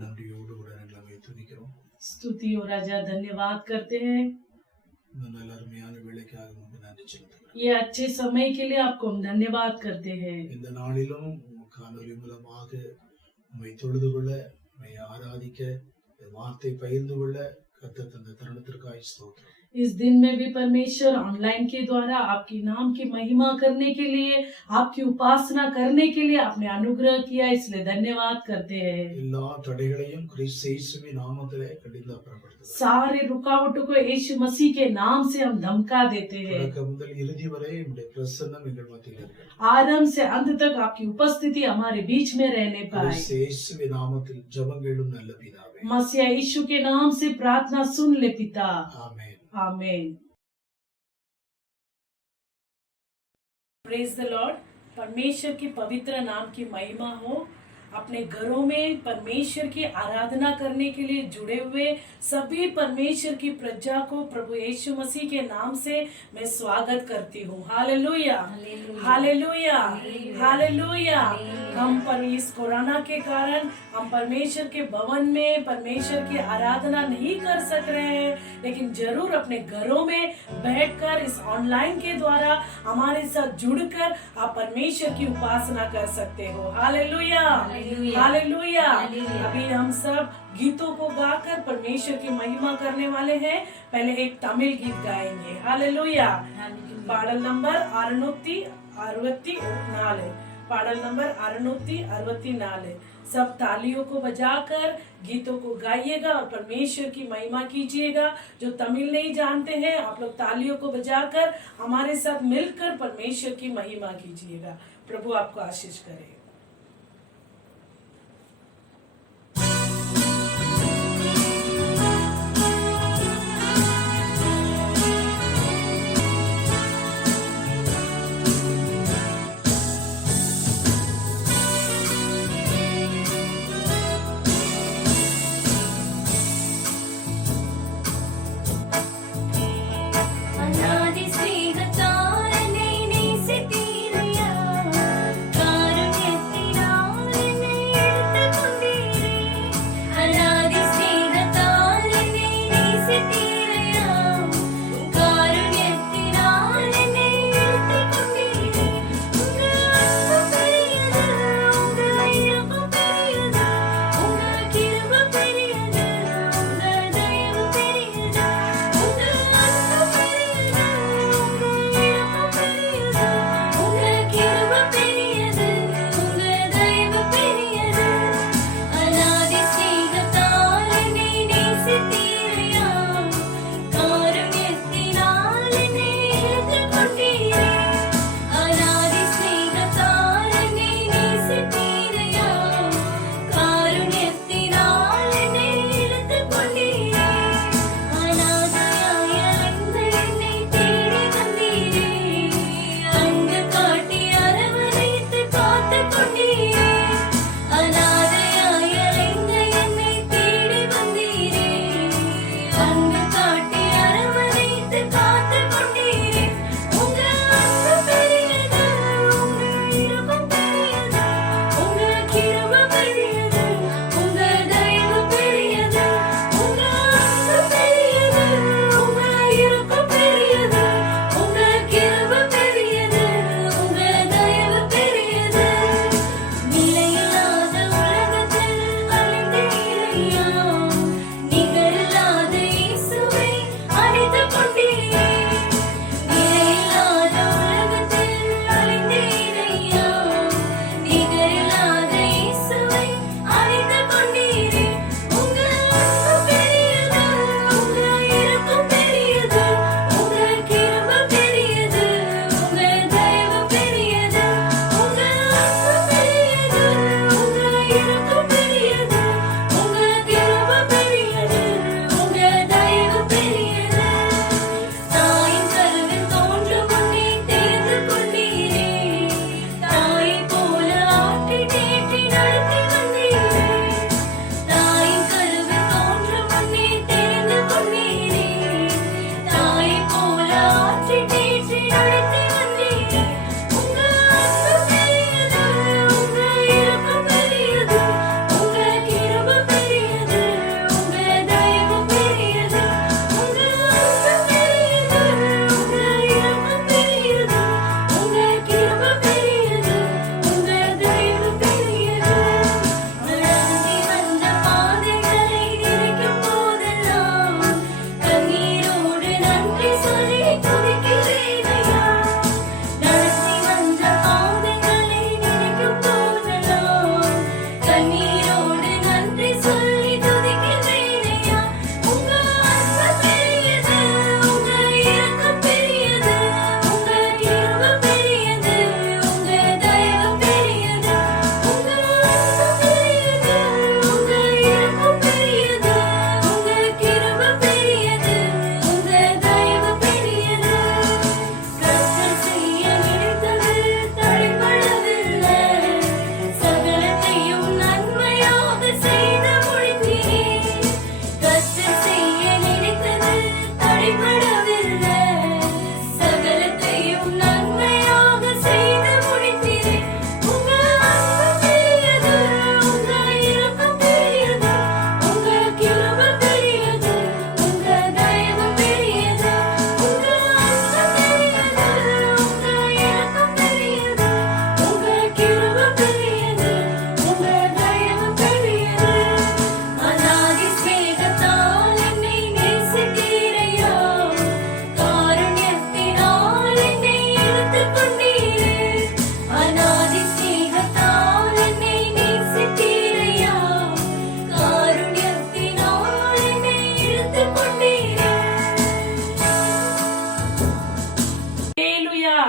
நன்றியோடு கூட நம்மை துதிக்கிறோம். स्तुति और राजा धन्यवाद करते हैं। இந்த நல்ல அருமையான வேலைக்காக உங்களுக்கு நன்றி செலுத்துகிறேன். ये अच्छे समय के लिए आपको हम धन्यवाद करते हैं। இந்த நாளிலும் காணொலி மூலமாக உம்மை தொழுது கொள்ள, உம்மை ஆராதிக்க, வார்த்தை பகிர்ந்து கொள்ள கர்த்தர் தந்த தருணத்திற்காக ஸ்தோத்திரம். इस दिन में भी परमेश्वर ऑनलाइन के द्वारा आपकी नाम की महिमा करने के लिए, आपकी उपासना करने के लिए आपने अनुग्रह किया, इसलिए धन्यवाद करते हैं। எல்லா தடைகளையும் கிறிஸ்து இயேசுவின் நாமத்திலே கடிந்து அப்புறப்படுத்துகிறேன். सारे रुकावटों को यीशु मसीह के नाम से हम धमका देते हैं। தொடக்கம் முதல் இறுதி வரை உம்முடைய பிரசன்னம் எங்கள் மத்தியில் இருக்கிறது. आरंभ से अंत तक आपकी उपस्थिति हमारे बीच में रहने पाए। கிறிஸ்து இயேசுவின் நாமத்தில் ஜெபங்களும் நல்ல பிதாவே. मसीह यीशु के नाम से प्रार्थना सुन ले पिता। ஆமென். आमीन। Praise the Lord. परमेश्वर के पवित्र नाम की महिमा हो। अपने घरों में परमेश्वर की आराधना करने के लिए जुड़े हुए सभी परमेश्वर की प्रजा को प्रभु यीशु मसीह के नाम से मैं स्वागत करती हूँ। Hallelujah, hallelujah, hallelujah. हम पर इस कोरोना के कारण हम परमेश्वर के भवन में परमेश्वर की आराधना नहीं कर सक रहे हैं, लेकिन जरूर अपने घरों में बैठकर इस ऑनलाइन के द्वारा हमारे साथ जुड़कर आप परमेश्वर की उपासना कर सकते हो। Hallelujah, hallelujah. अभी हम सब गीतों को गाकर परमेश्वर की महिमा करने वाले हैं। पहले एक तमिल गीत गाएंगे। हालेलुया। पाडल नंबर 664, पाडल नंबर 664। सब तालियों को बजाकर गीतों को गाइएगा और परमेश्वर की महिमा कीजिएगा। जो तमिल नहीं जानते हैं, आप लोग तालियों को बजाकर हमारे साथ मिलकर परमेश्वर की महिमा कीजिएगा। प्रभु आपको आशीष करे। अनादि स्नेहतारने नेसितीरया कारुण्य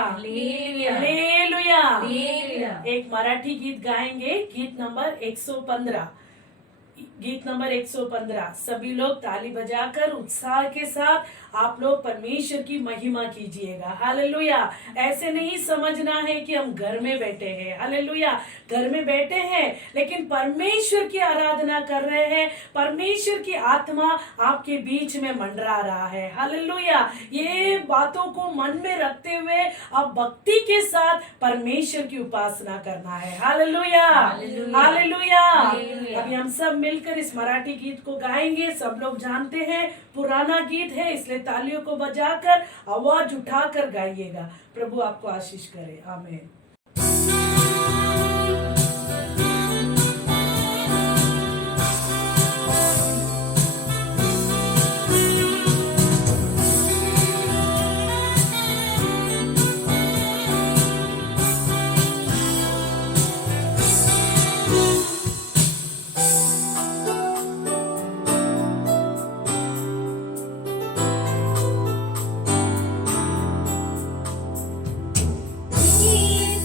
हालेलुया एक मराठी गीत गाएंगे, गीत नंबर 115। गीत नंबर 115 सभी लोग ताली बजाकर उत्साह के साथ आप लोग परमेश्वर की महिमा कीजिएगा। हालेलुया। ऐसे नहीं समझना है कि हम घर में बैठे हैं, हालेलुया, घर में बैठे हैं लेकिन परमेश्वर की आराधना कर रहे हैं, परमेश्वर की आत्मा आपके बीच में मंडरा रहा है। हालेलुया। ये बातों को मन में रखते हुए अब भक्ति के साथ परमेश्वर की उपासना करना है। Hallelujah, hallelujah. अभी हम सब मिलकर इस मराठी गीत को गाएंगे। सब लोग जानते हैं पुराना गीत है, इसलिए तालियों को बजाकर आवाज उठाकर गाइएगा। प्रभु आपको आशीष करे। आमीन। He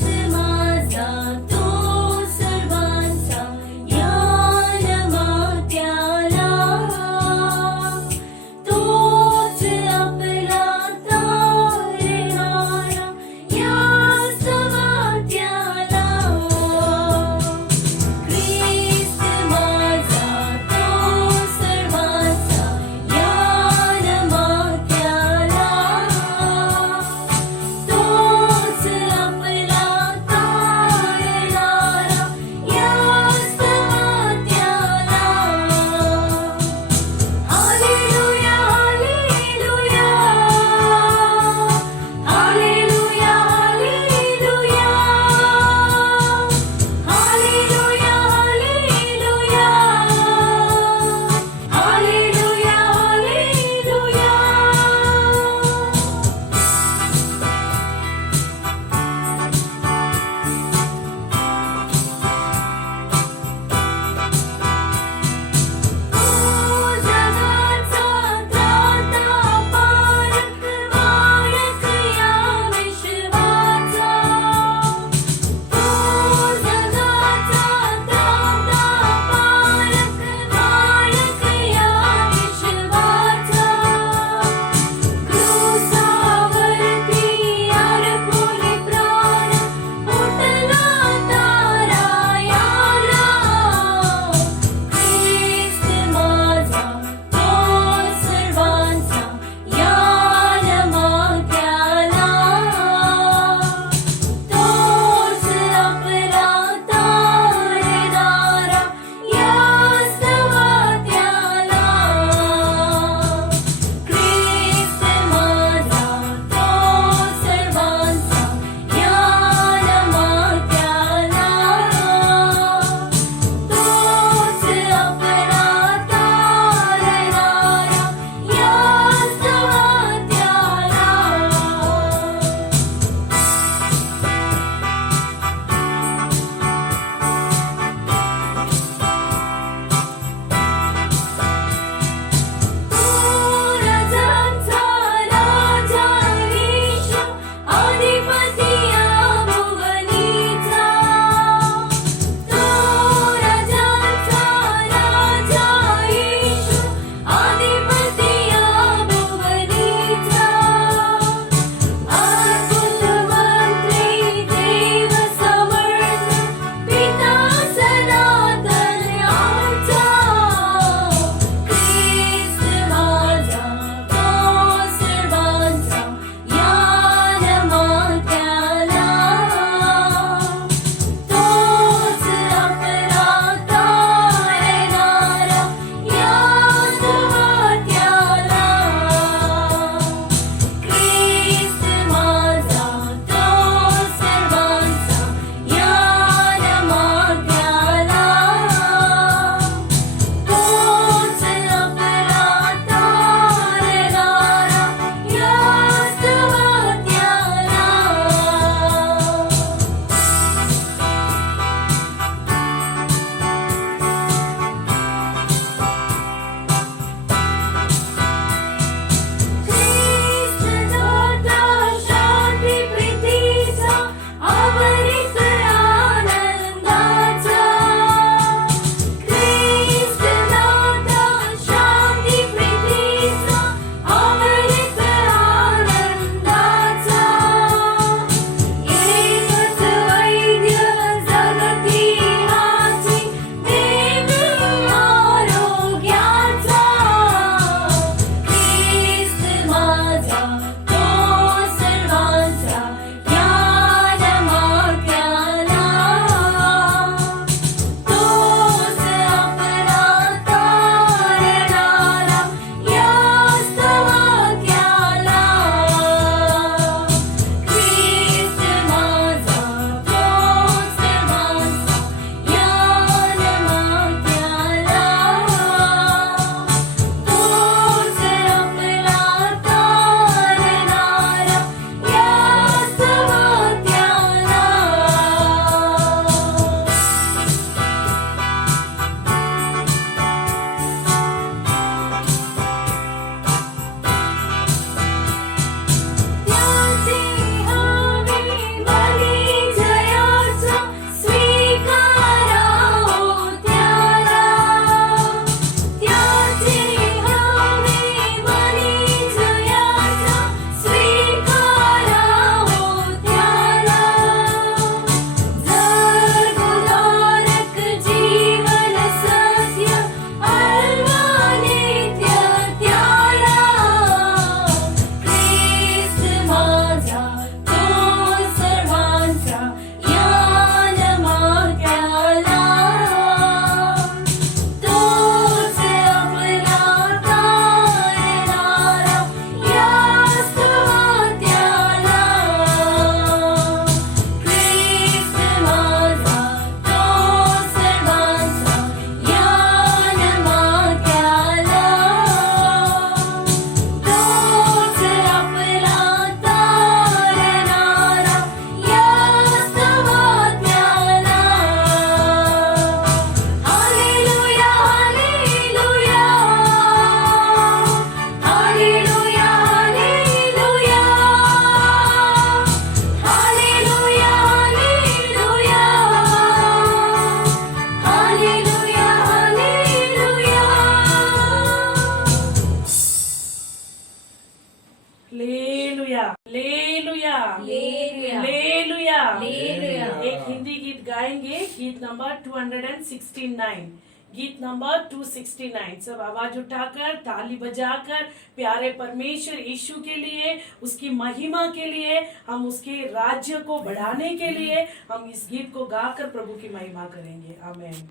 hallelujah hallelujah. Hallelujah. Hallelujah. एक हिंदी गीत गाएंगे, गीत नंबर 269, गीत नंबर 269। सब आवाज उठाकर ताली बजाकर प्यारे परमेश्वर यीशु के लिए, उसकी महिमा के लिए, हम उसके राज्य को बढ़ाने के लिए हम इस गीत को गाकर प्रभु की महिमा करेंगे। आमेन।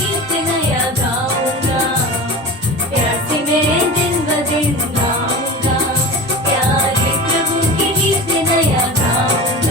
गीत नया गाऊंगा, प्यार से मैं दिन ब दिन गाऊंगा, प्यारे प्रभु की गीत नया गाऊंगा।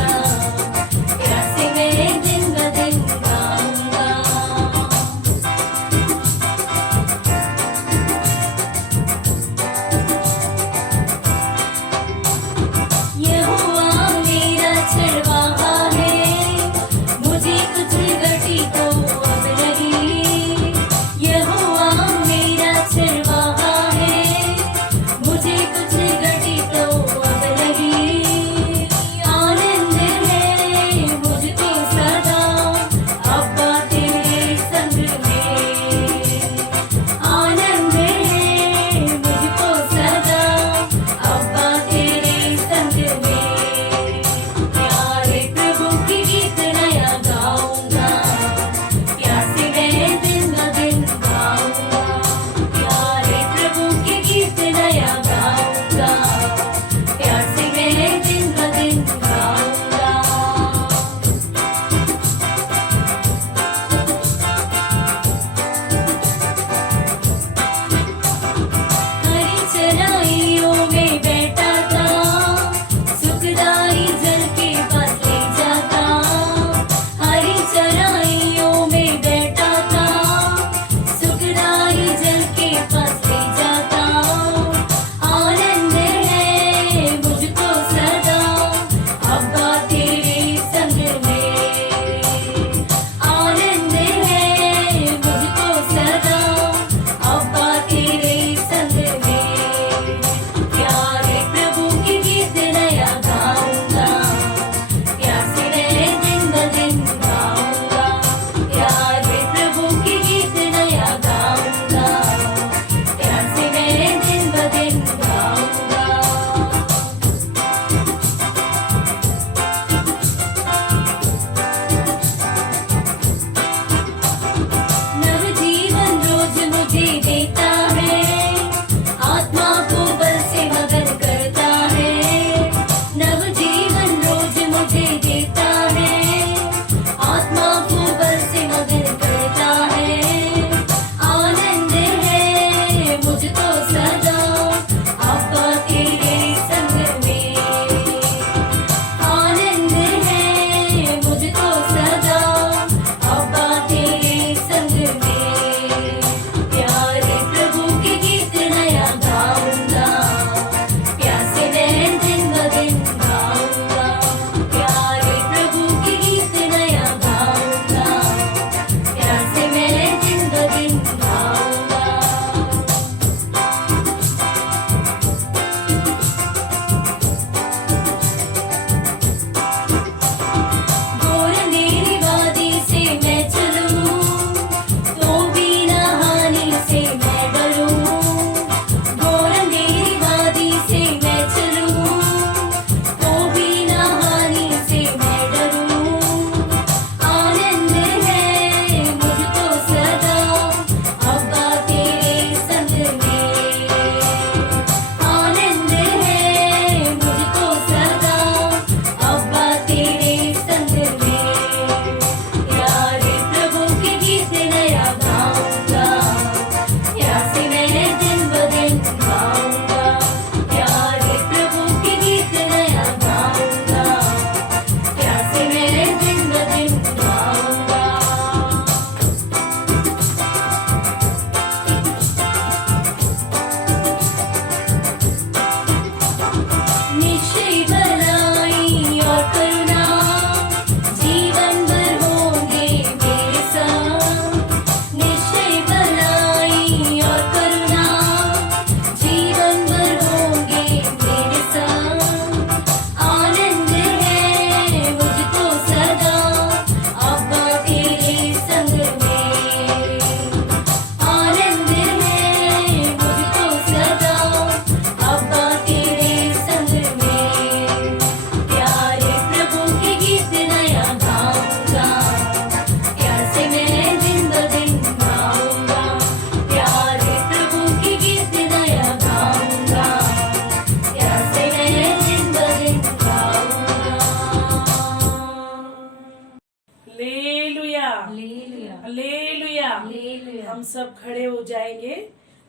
हालेलुया। हालेलुया। हम सब खड़े हो जाएंगे,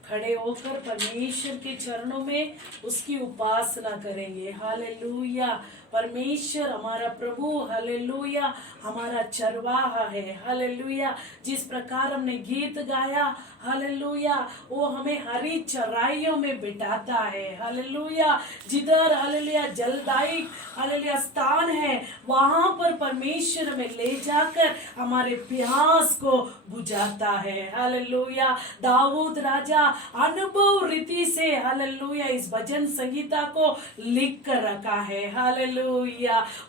खड़े होकर परमेश्वर के चरणों में उसकी उपासना करेंगे। हालेलुया। परमेश्वर हमारा प्रभु, हालेलुया, हमारा चरवाहा है। हालेलुया। जिस प्रकार हमने गीत गाया, हालेलुया, वो हमें हरी चराइयों में बिठाता है। हालेलुया। जिधर हालेलुया जलदायक हालेलुया स्थान है, वहां पर परमेश्वर हमें ले जाकर हमारे प्यास को बुझाता है। हालेलुया। दाऊद राजा अनुभव रीति से हालेलुया इस भजन संगीता को लिख कर रखा है। हालेलुया।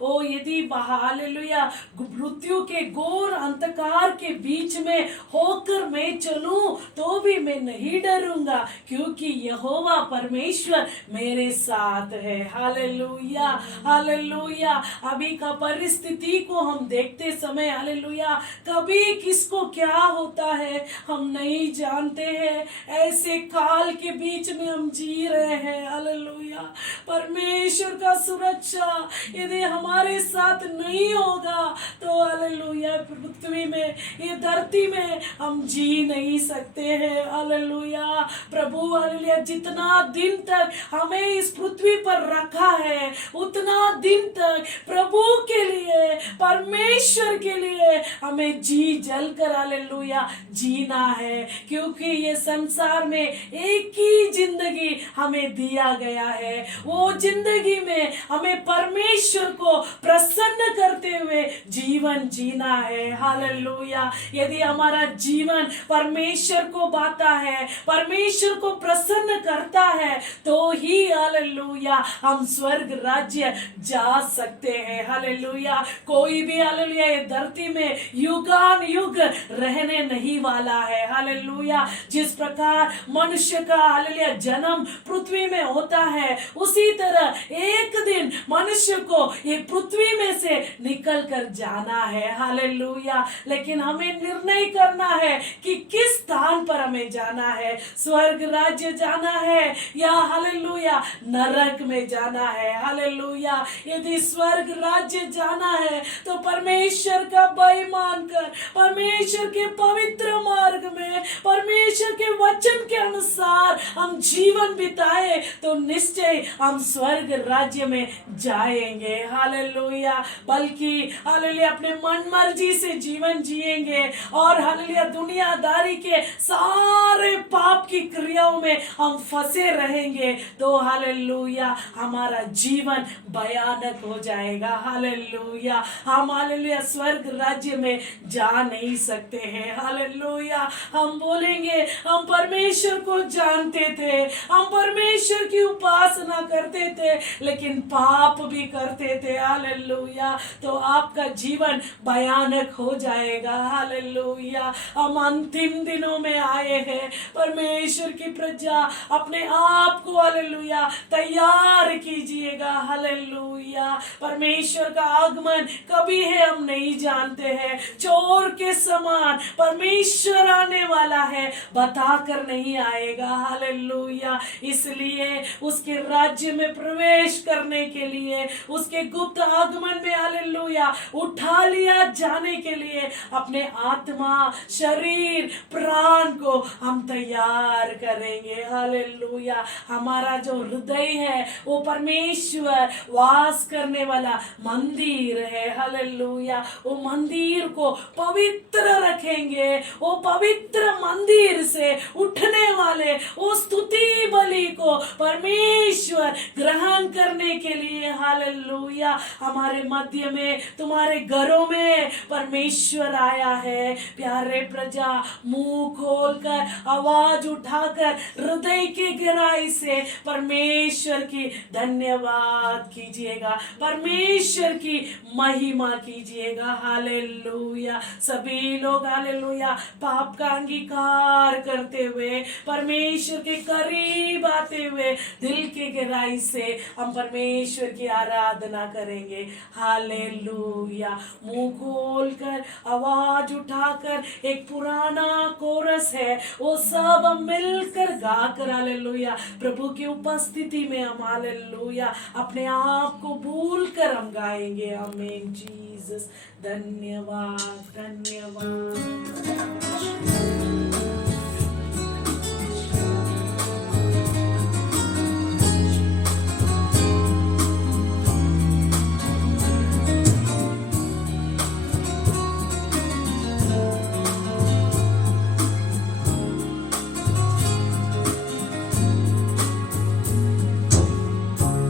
ओ यदि हालेलुया मृत्यु के घोर अंधकार के बीच में होकर मैं चलूं तो भी मैं नहीं डरूंगा, क्योंकि यहोवा परमेश्वर मेरे साथ है। हालेलुया। हालेलुया। अभी का परिस्थिति को हम देखते समय हालेलुया कभी किसको क्या होता है हम नहीं जानते हैं। ऐसे काल के बीच में हम जी रहे हैं। हालेलुया। परमेश्वर का सुरक्षा यदि हमारे साथ नहीं होगा तो हालेलुया पृथ्वी में, ये धरती में हम जी नहीं सकते हैं। हालेलुया। प्रभु हालेलुया जितना दिन तक हमें इस पृथ्वी पर रखा है, उतना दिन तक प्रभु के लिए, परमेश्वर के लिए हमें जी जल कर हालेलुया जीना है, क्योंकि ये संसार में एक ही जिंदगी हमें दिया गया है। वो जिंदगी में हमें परमेश्वर को प्रसन्न करते हुए जीवन जीना है। हालेलुया। यदि हमारा जीवन परमेश्वर को बाता है, परमेश्वर को प्रसन्न करता है, तो ही हालेलुया हम स्वर्ग राज्य जा सकते हैं। हालेलुया। कोई भी हालेलुया ये धरती में युगान युग रहने नहीं वाला है। हालेलुया। जिस प्रकार मनुष्य का हालेलुया जन्म पृथ्वी में होता है, उसी तरह एक दिन मनुष्य को ये पृथ्वी में से निकल कर जाना है। हालेलुया। लेकिन हमें निर्णय करना है कि किस स्थान पर हमें जाना है, स्वर्ग राज्य जाना है या हालेलुया नरक में जाना है। हालेलुया। यदि स्वर्ग राज्य जाना है तो परमेश्वर का भय मानकर, परमेश्वर के पवित्र मार्ग में, परमेश्वर के वचन के अनुसार हम जीवन बिताए तो निश्चय हम स्वर्ग राज्य में जाएंगे। हालेलुया। बल्कि हालेलुया अपने मन मर्जी से जीवन जिएंगे और हालेलुया दुनियादारी के सारे पाप की क्रियाओं में हम फंसे रहेंगे तो हालेलुया हमारा जीवन भयानक हो जाएगा। हालेलुया। हम हालेलुया स्वर्ग राज्य में जा नहीं सकते हैं। हालेलुया। हम बोलेंगे हम परमेश्वर को जानते थे, हम परमेश्वर की उपासना करते थे, लेकिन पाप भी करते थे। हालेलुया। तो आपका जीवन भयानक हो जाएगा। हालेलुया। हम अंतिम दिनों में आए हैं। परमेश्वर की प्रजा अपने आप को हालेलुया तैयार कीजिएगा। हालेलुया। परमेश्वर का आगमन कभी है हम नहीं जानते हैं। चोर के समान परमेश्वर आने वाला है, बताकर नहीं आएगा। हालेलुया। इसलिए उसके राज्य में प्रवेश करने के लिए, उसके गुप्त आगमन में हालेलुया उठा लिया जाने के लिए अपने आत्मा, शरीर, प्राण को हम तैयार करेंगे। हालेलुया। हमारा जो हृदय है वो परमेश्वर वास करने वाला मंदिर है। हालेलुया। वो मंदिर को पवित्र रखेंगे। वो पवित्र मंदिर से उठने वाले वो स्तुति बलि को परमेश्वर ग्रहण करने के लिए हालेलुया हमारे मध्य में, तुम्हारे घरों में परमेश्वर आया है। प्यारे प्रजा मुंह खोलकर, आवाज उठाकर, हृदय की गहराई से परमेश्वर की धन्यवाद कीजिएगा, परमेश्वर की महिमा कीजिएगा। हालेलुया। सभी लोग हालेलुया पाप का अंगीकार करते हुए, परमेश्वर के करीब आते हुए दिल की गहराई से हम परमेश्वर की आराधना करेंगे। हालेलुया। मुंह खोलकर आवाज उठाकर एक पुराना कोरस है, वो सब हम मिलकर गाकर हालेलुया प्रभु की उपस्थिति में हम हालेलुया अपने आप को भूल कर हम गाएंगे। आमीन जीसस। धन्यवाद धन्यवाद।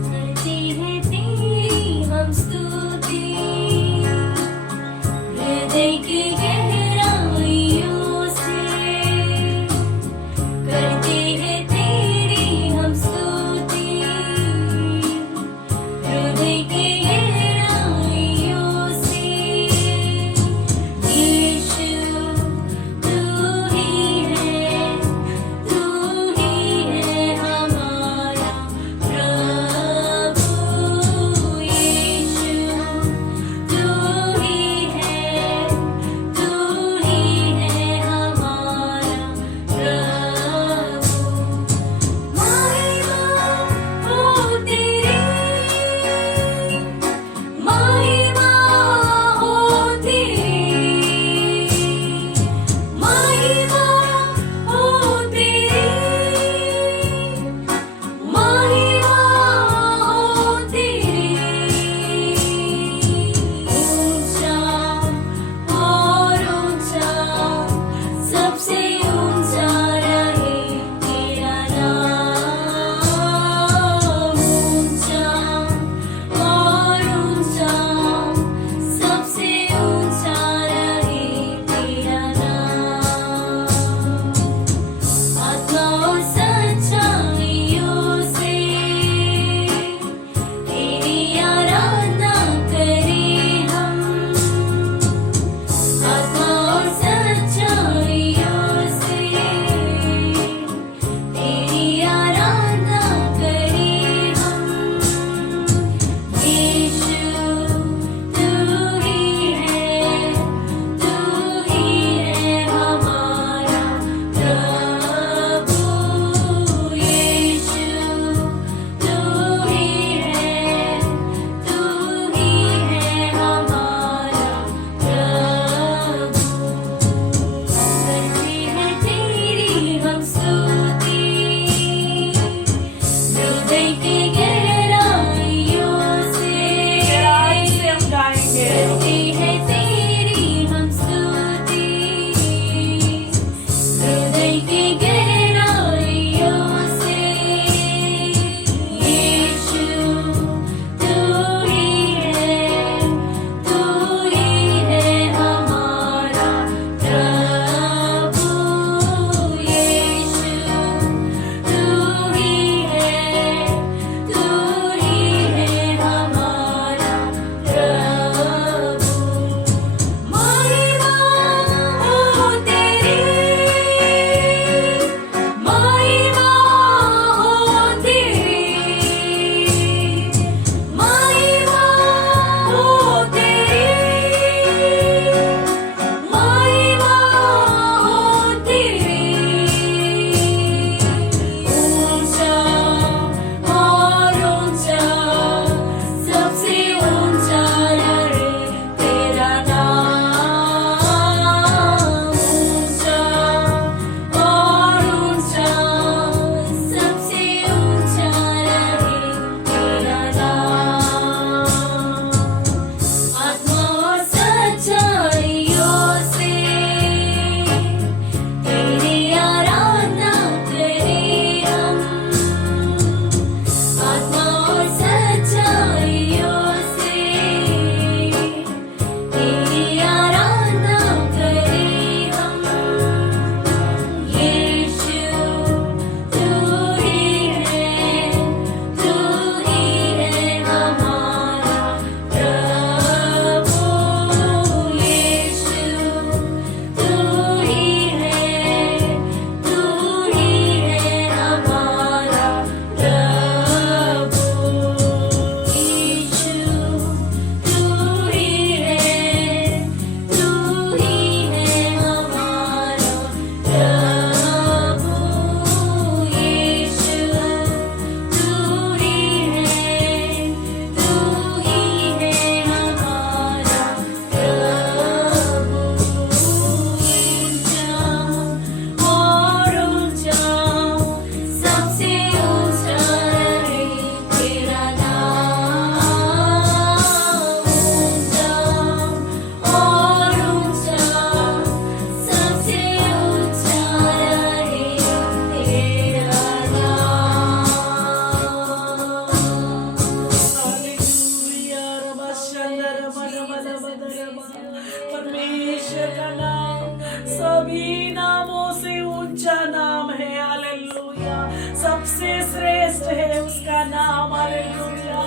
करते हैं तेरी हम स्तुति, हृदय की गहराइयों से। करते हैं तेरी हम स्तुति, हृदय की गहराइयों से। यीशु तू ही है हमारा प्रभु। यीशु तू ही है हमारा प्रभु। महिमा हो तेरी, महिमा हो तेरी, महिमा हो तेरी, महिमा हो तेरी। ऊंचा और ऊंचा, सबसे ऊंचा रहे तेरा नाम। ऊंचा और ऊंचा, सबसे ऊंचा रहे तेरा नाम। आत्मा और सच्चाइयों से तेरी आराधना करें हम। आत्मा और सच्चाइयों से है उसका नाम। हालेलुया।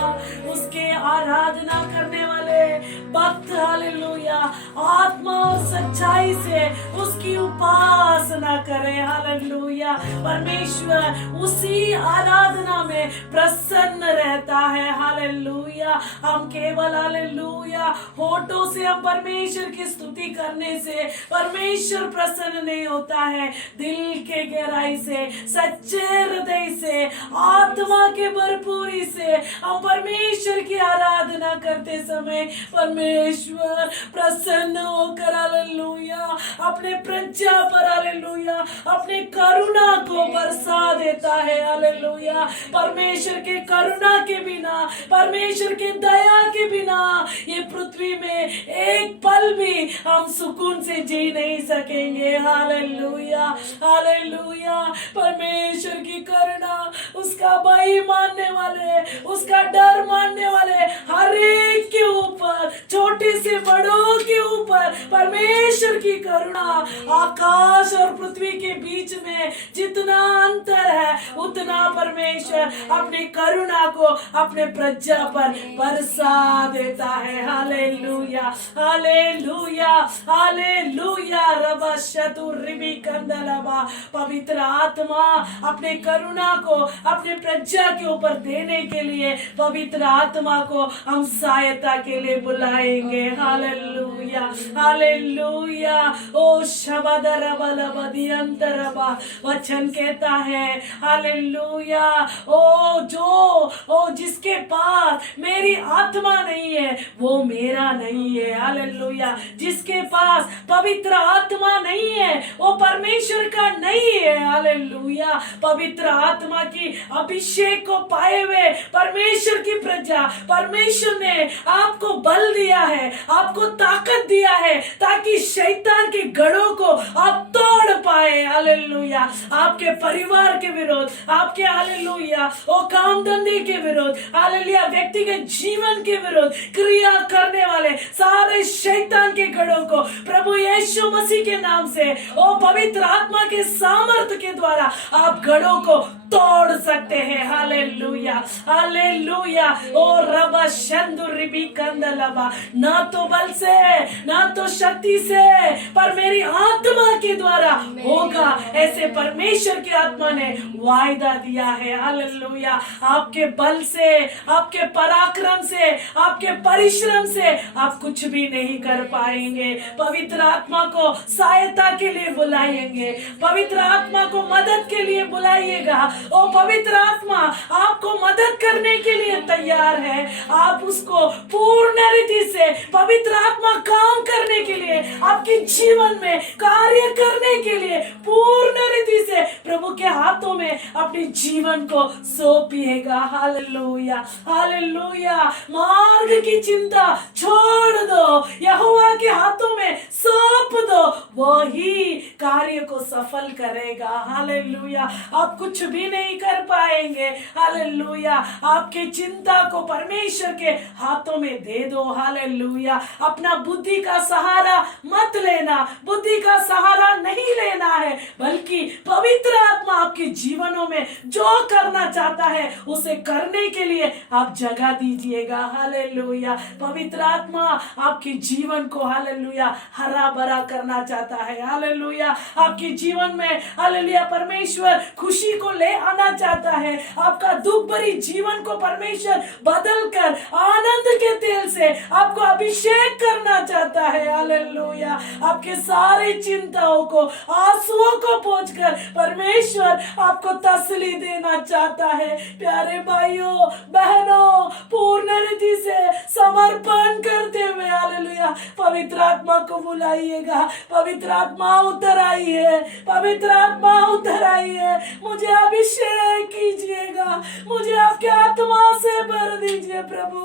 उसके आराधना करने वाले भक्त हालेलुया आत्मा और सच्चाई से उसकी उपासना करें। हालेलुया। परमेश्वर उसी आराधना में प्रसन्न रहता है। हालेलुया। हम केवल हालेलुया होठों से हम परमेश्वर की स्तुति करने से परमेश्वर प्रसन्न नहीं होता है। दिल के गहराई से, सच्चे हृदय से, आत्मा के भरपूरी से हम परमेश्वर की आराधना करते समय परमेश्वर प्रसन्न होकर हालेलुया अपने प्रजा पर हालेलुया अपने करुणा को बरसा देता है। हालेलुया। परमेश्वर के करुणा के बिना, परमेश्वर के दया के बिना ये पृथ्वी में एक पल भी हम सुकून से जी नहीं सकेंगे। हालेलुया। हालेलुया। परमेश्वर की करुणा, उसका भय मानने वाले, उसका डर मानने वाले हर एक के ऊपर, छोटे से बड़ों के ऊपर परमेश्वर की करुणा, आकाश और पृथ्वी के बीच में जितना अंतर है उतना परमेश्वर अपनी करुणा को अपने प्रजा पर बरसा देता है। हालेलुया। हालेलुया। हालेलुया। रबा शतुरिबी कंदलबा। पवित्र आत्मा अपने करुणा को अपने प्रजा के ऊपर देने के लिए पवित्र आत्मा को हम सहायता के लिए बुलाएंगे। हालेलुया। हालेलुया। ओ शबदरबलबदियंतरबा वचन कहता है हालेलुया ओ जिसके पास मेरी आत्मा नहीं है वो मेरा नहीं है। हालेलुया। जिसके पास पवित्र आत्मा नहीं है वो परमेश्वर का नहीं है। हालेलुया। पवित्र आत्मा की अभिषेक को पाए हुए परमेश्वर की प्रजा, परमेश्वर ने आपको बल दिया है, आपको ताकत दिया है ताकि शैतान के गढ़ों को आप तोड़ पाए। हालेलुया। आपके परिवार के विरोध, आपके हालेलुया वो काम धंधे के विरोध, हालेलुया व्यक्तिगत जीवन के विरोध क्रिया करने वाले सारे शैतान के गढ़ों को प्रभु यीशु मसीह के नाम से ओ पवित्र आत्मा के सामर्थ्य के द्वारा आप गढ़ों को तोड़ सकते हैं। हालेलुया। हालेलुया। ओ रबा शंदुरिबी कंदलबा। ना तो बल से, ना तो शक्ति से, पर मेरी आत्मा के द्वारा होगा, ऐसे परमेश्वर की आत्मा ने वायदा दिया है। हालेलुया। आपके बल से, आपके पराक्रम से, आपके परिश्रम से आप कुछ भी नहीं कर पाएंगे। पवित्र आत्मा को सहायता के लिए बुलाएंगे, पवित्र आत्मा को मदद के लिए बुलाइएगा। ओ पवित्र आत्मा आपको मदद करने के लिए तैयार है। आप उसको पूर्ण रीति से पवित्र आत्मा काम करने के लिए, आपके जीवन में कार्य करने के लिए पूर्ण रीति से प्रभु के हाथों में अपने जीवन को सौंपिएगा। हालेलुया। हालेलुया। मार्ग की चिंता छोड़ दो, यहोवा के हाथों में सौंप दो, वही कार्य को सफल करेगा। हालेलुया। आप कुछ भी नहीं कर पाएंगे। हालेलुया। आपके चिंता को परमेश्वर के हाथों में दे दो। हालेलुया। अपना बुद्धि का सहारा मत लेना, बुद्धि का सहारा नहीं लेना है, बल्कि पवित्र आत्मा आपके जीवनों में जो करना चाहता है उसे करने के लिए आप जगह दीजिएगा। हालेलुया। पवित्र आत्मा आपके जीवन को हालेलुया हरा भरा करना चाहता है। हालेलुया। आपके जीवन में हालेलुया परमेश्वर खुशी को ले आना चाहता है। आपका दुख भरी जीवन को परमेश्वर बदल कर आनंद के तेल से आपको अभिषेक करना चाहता है। हालेलुया। आपके सारे चिंताओं को, आंसुओं को पोंछकर परमेश्वर आपको तसल्ली देना चाहता है। प्यारे भाइयों बहनों, पूर्ण रीति से समर्पण करते हुए हालेलुया पवित्र आत्मा को बुलाइएगा। पवित्र आत्मा उतर आई है, पवित्र आत्मा उतर आई है। मुझे अभिषेक कीजिएगा, मुझे आपके आत्मा से भर दीजिए प्रभु।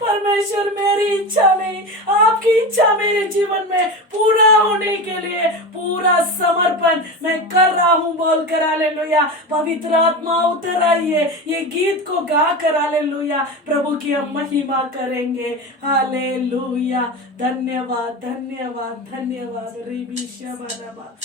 परमेश्वर मेरी इच्छा नहीं, आपकी इच्छा मेरे जीवन में पूरा होने के लिए पूरा समर्पण मैं कर रहा हूँ बोलकर हालेलुया पवित्र आत्मा उतर आई है। ये गीत को गाकर हालेलुया प्रभु की हम महिमा करेंगे। हालेलुया। धन्यवाद धन्यवाद धन्यवाद। रिबी शबा।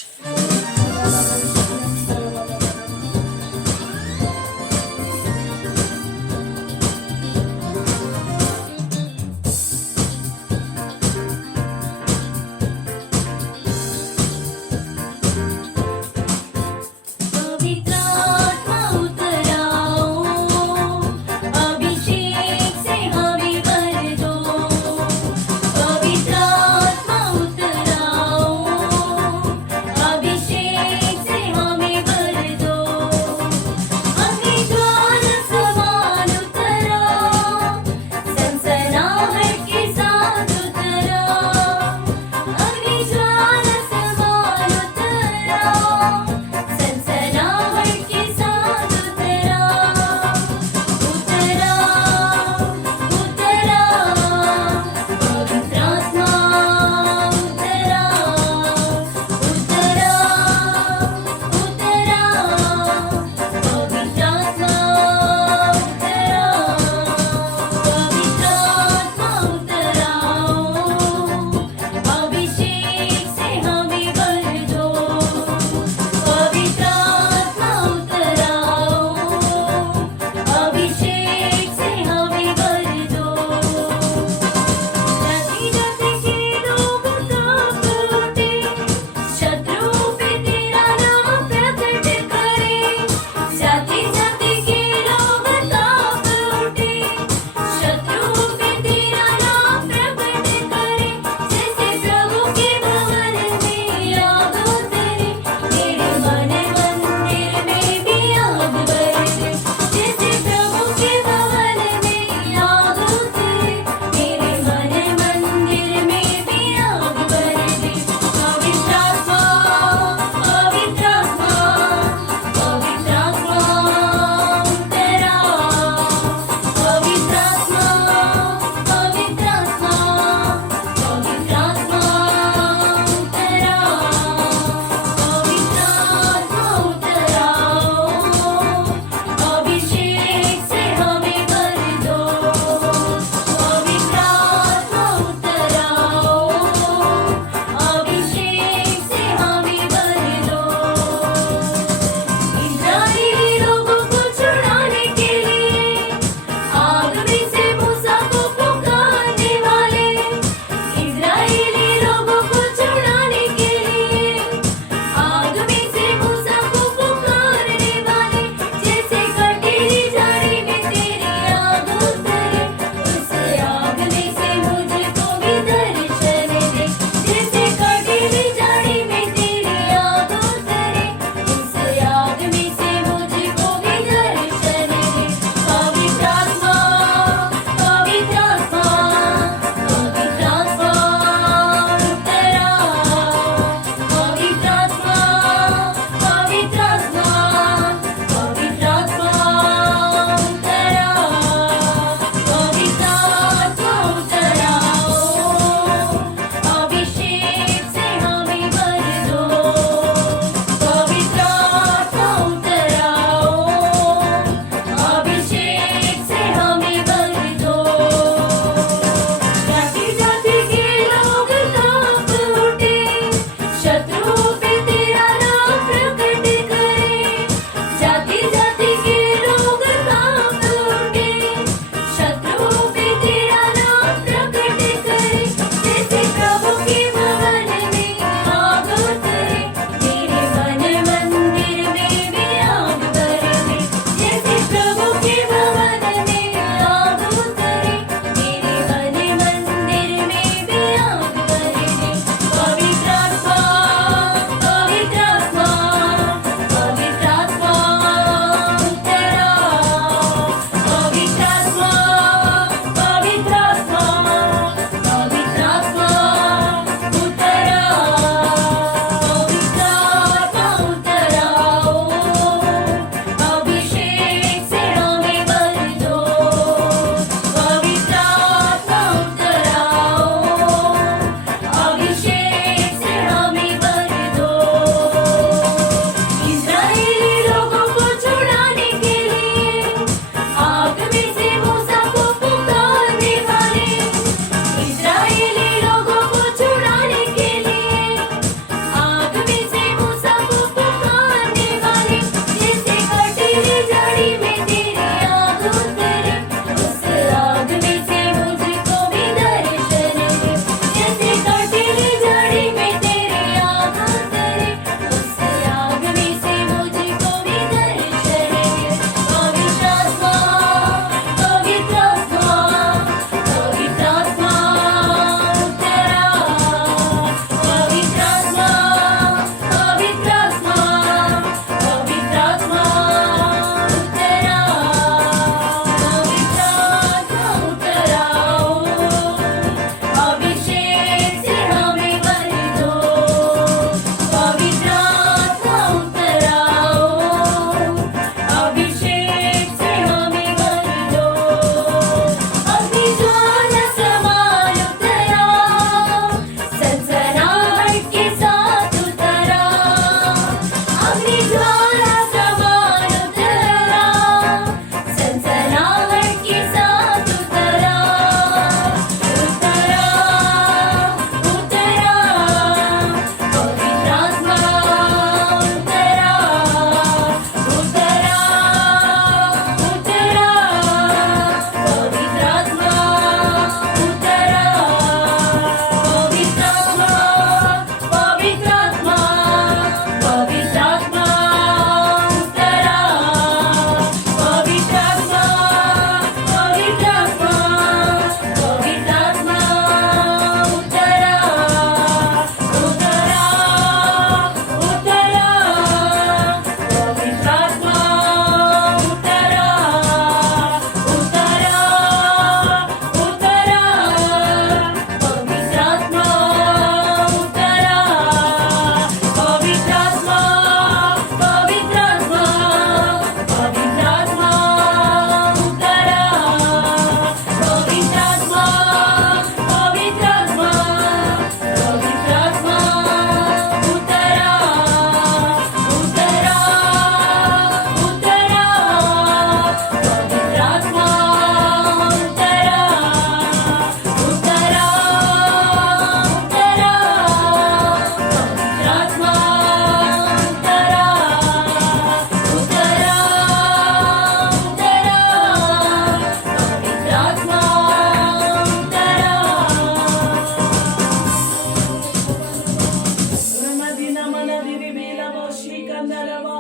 कंदरबा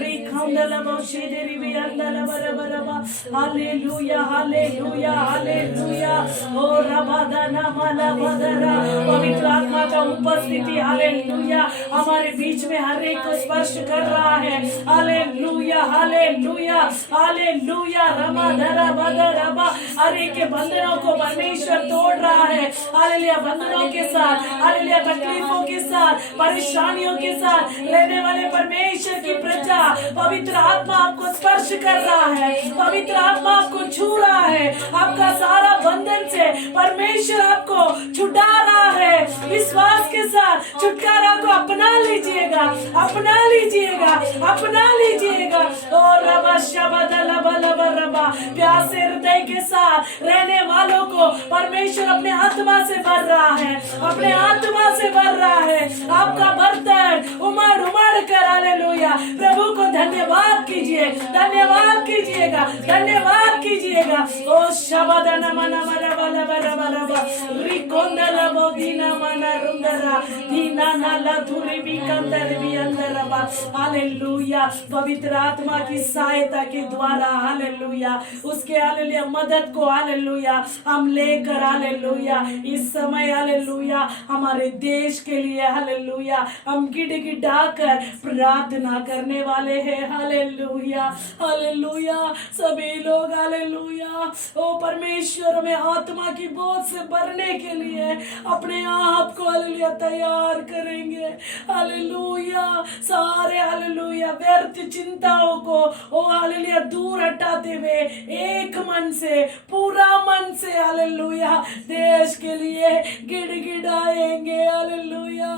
रिखंदलबो शेदेरी भी अंदलबरबरबा हालेलुया हालेलुया हालेलुया ओ रबादाना माला बदरा पवित्र आत्मा का उपस्थिति हालेलुया हमारे बीच में हर एक को स्पर्श कर रहा है हालेलुया हालेलुया हालेलुया रमाधरा बदरबा हर एक के बंधनों को परमेश्वर तोड़ रहा है हालेलुया बंधनों के साथ हालेलुया तकलीफों के साथ परेशानियों के साथ रहने वाले परमेश्वर की प्रजा पवित्र आत्मा आपको स्पर्श कर रहा है पवित्र आत्मा आपको छू रहा है आपका सारा बंधन से परमेश्वर आपको छुड़ा रहा है विश्वास के साथ छुटकारा को अपना लीजिएगा अपना लीजिएगा अपना लीजिएगा और रबा शबदा लबा लबा रबा प्यासे हृदय के साथ रहने वालों को परमेश्वर अपने आत्मा से भर रहा है अपने आत्मा से भर रहा है आपका बर्तन उमड़ उमड़ कर हालेलुया प्रभु को धन्यवाद कीजिए धन्यवाद कीजिएगा धन्यवाद कीजिएगा ओ शबद नमन रबा लबा रबा रबा रिकोंदला बोदीना मना रुंदरा दीना नाला धुरी भी कंदर भी अंदर रबा हालेलुया पवित्र आत्मा की सहायता के द्वारा हालेलुया उसके हालेलुया मदद को हालेलुया हम लेकर हालेलुया इस समय हालेलुया हमारे देश के लिए हालेलुया हम गिड़गिड़ा कर प्रार्थना करने वाले हैं हालेलुया हालेलुया सभी लोग हालेलुया ओ परमेश्वर में आत्मा की बोझ से भरने के लिए अपने आप को हालेलुया तैयार करेंगे हालेलुया सारे हालेलुया व्यर्थ चिंताओं को ओ हालेलुया दूर हटाते हुए एक मन से पूरा मन से हालेलुया देश के लिए गिड़गिड़ाएंगे हालेलुया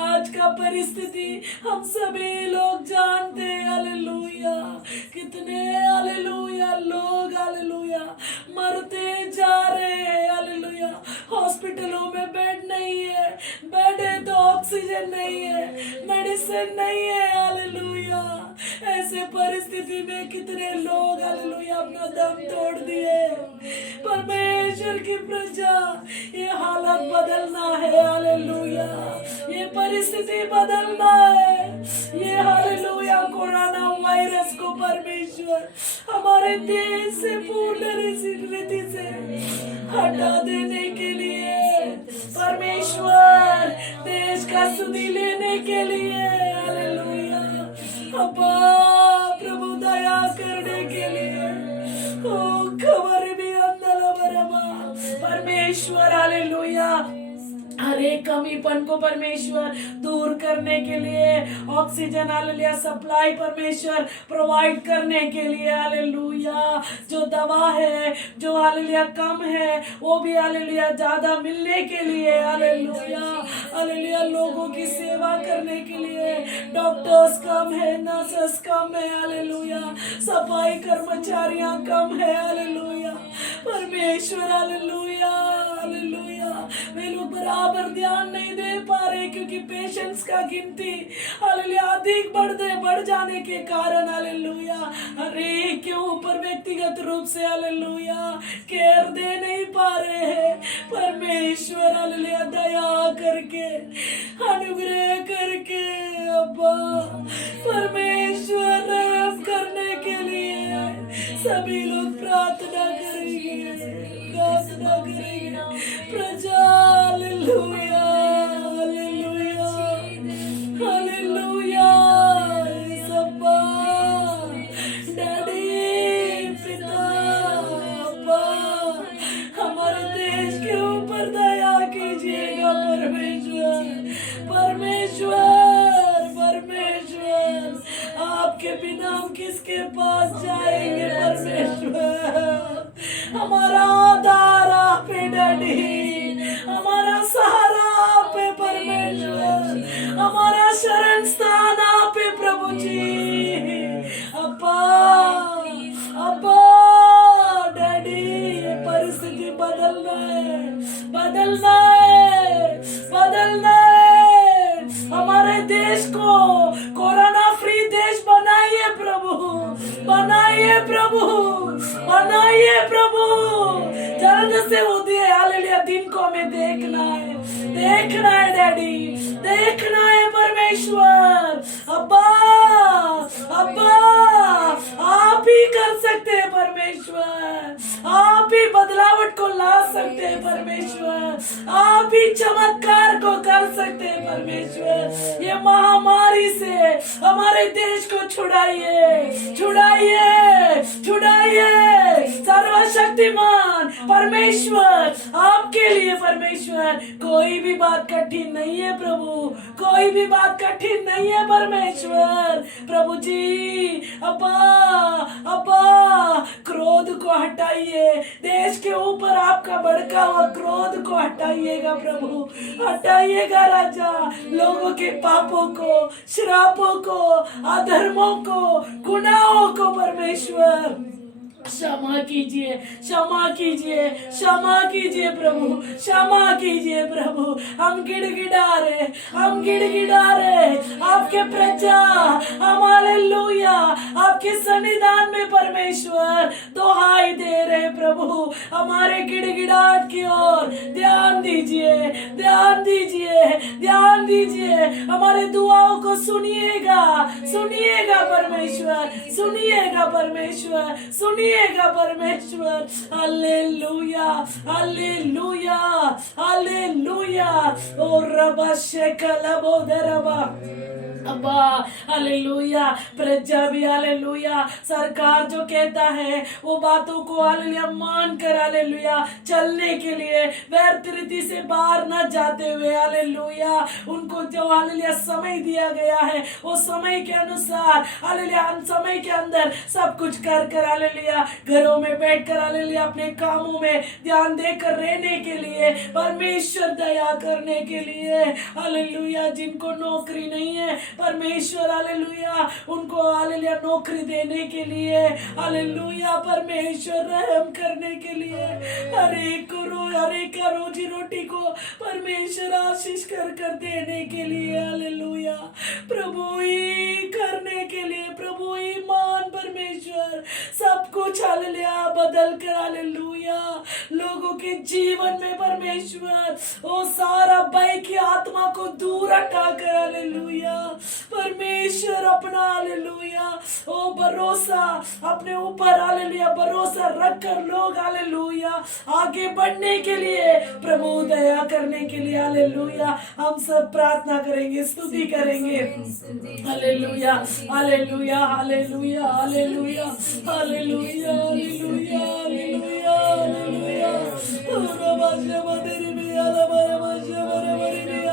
आज का परिस्थिति हम सभी लोग जानते हैं हालेलुया कितने हालेलुया लोग हालेलुया मरते जा रहे हैं हालेलुया हॉस्पिटलों में बेड नहीं है बेड है तो ऑक्सीजन नहीं है मेडिसिन नहीं है हालेलुया ऐसे परिस्थिति में कितने लोग हालेलुया अपना दम तोड़ दिए परमेश्वर की प्रजा ये हालत बदलना है हालेलुया ये परिस्थिति बदलना है ये हालेलुया कोरोना वायरस को परमेश्वर हमारे देश से पूर्ण रीति से हटा देने के लिए परमेश्वर देश का सुधि लेने के लिए हालेलुया अब्बा प्रभु दया करने के लिए ओ खबर भी अंदर बरमा परमेश्वर हालेलुया हर एक कमीपन को परमेश्वर दूर करने के लिए ऑक्सीजन हालेलुया सप्लाई परमेश्वर प्रोवाइड करने के लिए हालेलुया जो दवा है जो हालेलुया कम है वो भी हालेलुया ज्यादा मिलने के लिए हालेलुया हालेलुया लोगों की सेवा करने के लिए डॉक्टर्स कम है नर्सेस कम है हालेलुया सफाई कर्मचारियां कम है हालेलुया परमेश्वर हालेलुया हालेलुया वे लोग बराबर ध्यान नहीं दे पा रहे क्योंकि पेशेंट्स का गिनती हालेलुया अधिक बढ़ जाने के कारण हालेलुया अरे क्यों ऊपर व्यक्तिगत रूप से हालेलुया केयर दे नहीं पा रहे हैं परमेश्वर हालेलुया दया करके अनुग्रह करके अब्बा परमेश्वर रहम करने के लिए सभी लोग प्रार्थना करेंगे प्रजा हालेलुया हालेलुया हालेलुया सब्बा डैडी पिता अब्बा हमारे देश के ऊपर दया कीजिएगा परमेश्वर परमेश्वर परमेश्वर आपके बिना हम किसके पास जाएंगे परमेश्वर हमारा आधार आप है डैडी हमारा सहारा आप है परमेश्वर हमारा शरण स्थान आप है प्रभु जी अब्बा अब्बा डैडी ये परिस्थिति बदलना है बदलना है बदलना है हमारे देश को कोरोना फ्री देश बनाइए प्रभु बनाइए प्रभु बनाइए प्रभु जल्द से उदय हालेलुया दिन को हमें देखना है डैडी देखना है परमेश्वर अब्बा ला सकते हैं परमेश्वर, आप ही चमत्कार को कर सकते हैं परमेश्वर। ये महामारी से हमारे देश को छुड़ाइए, छुड़ाइए, छुड़ाइए। सर्वशक्तिमान परमेश्वर, आपके लिए परमेश्वर कोई भी बात कठिन नहीं है प्रभु, कोई भी बात कठिन नहीं है परमेश्वर। प्रभु जी, अब्बा अब्बा, क्रोध को हटाइए, देश के ऊपर आपका भड़का हुआ क्रोध को हटाइएगा प्रभु, हटाइएगा राजा। लोगों के पापों को, श्रापों को, अधर्मों को, गुनाहों को परमेश्वर क्षमा कीजिए, क्षमा कीजिए, क्षमा कीजिए प्रभु, क्षमा कीजिए प्रभु। हम गिड़गिड़ा रहे, हम गिड़गिड़ा रहे, आपके प्रजा, हम हालेलुया आपके सन्निधान में परमेश्वर दुहाई दे रहे प्रभु। हमारे गिड़गिड़ाहट की ओर ध्यान दीजिए, ध्यान दीजिए, ध्यान दीजिए। हमारे दुआओं को सुनिएगा, सुनिएगा परमेश्वर, सुनिएगा परमेश्वर, सुनिएगा परमेश्वर। Hallelujah, hallelujah, hallelujah. ओ रबा शेकलबो दरबा अब्बा, हालेलुया। प्रजा भी हालेलुया, सरकार जो कहता है वो बातों को हालेलुया मान कर हालेलुया चलने के लिए, व्यर्थ रीति से बाहर न जाते हुए हालेलुया उनको जो हालेलुया समय दिया गया है वो समय के अनुसार हालेलुया समय के अंदर सब कुछ कर कर हालेलुया घरों में बैठकर हालेलुया अपने कामों में ध्यान देकर रहने के लिए, परमेश्वर दया करने के लिए हालेलुया। जिनको नौकरी नहीं है परमेश्वर हालेलुया उनको हालेलुया नौकरी देने के लिए हालेलुया, परमेश्वर रहम करने के लिए हर एक का रोजी रोटी को परमेश्वर आशीष कर कर देने के लिए हालेलुया, प्रभु ही करने के लिए, प्रभु ही मान परमेश्वर सब कुछ हालेलुया बदल कर हालेलुया लोगों के जीवन में परमेश्वर वो सारा भय की आत्मा को दूर हटा कर हालेलुया परमेश्वर अपना हालेलुया ओ भरोसा अपने ऊपर हालेलुया भरोसा रखकर लोग हालेलुया आगे बढ़ने के लिए, प्रभु दया करने के लिए हालेलुया हम सब प्रार्थना करेंगे, स्तुति करेंगे। Hallelujah, hallelujah, hallelujah, hallelujah, hallelujah, hallelujah, hallelujah, hallelujah. रबा शबा तेरी बिया रबा रबा शबा रबा रिया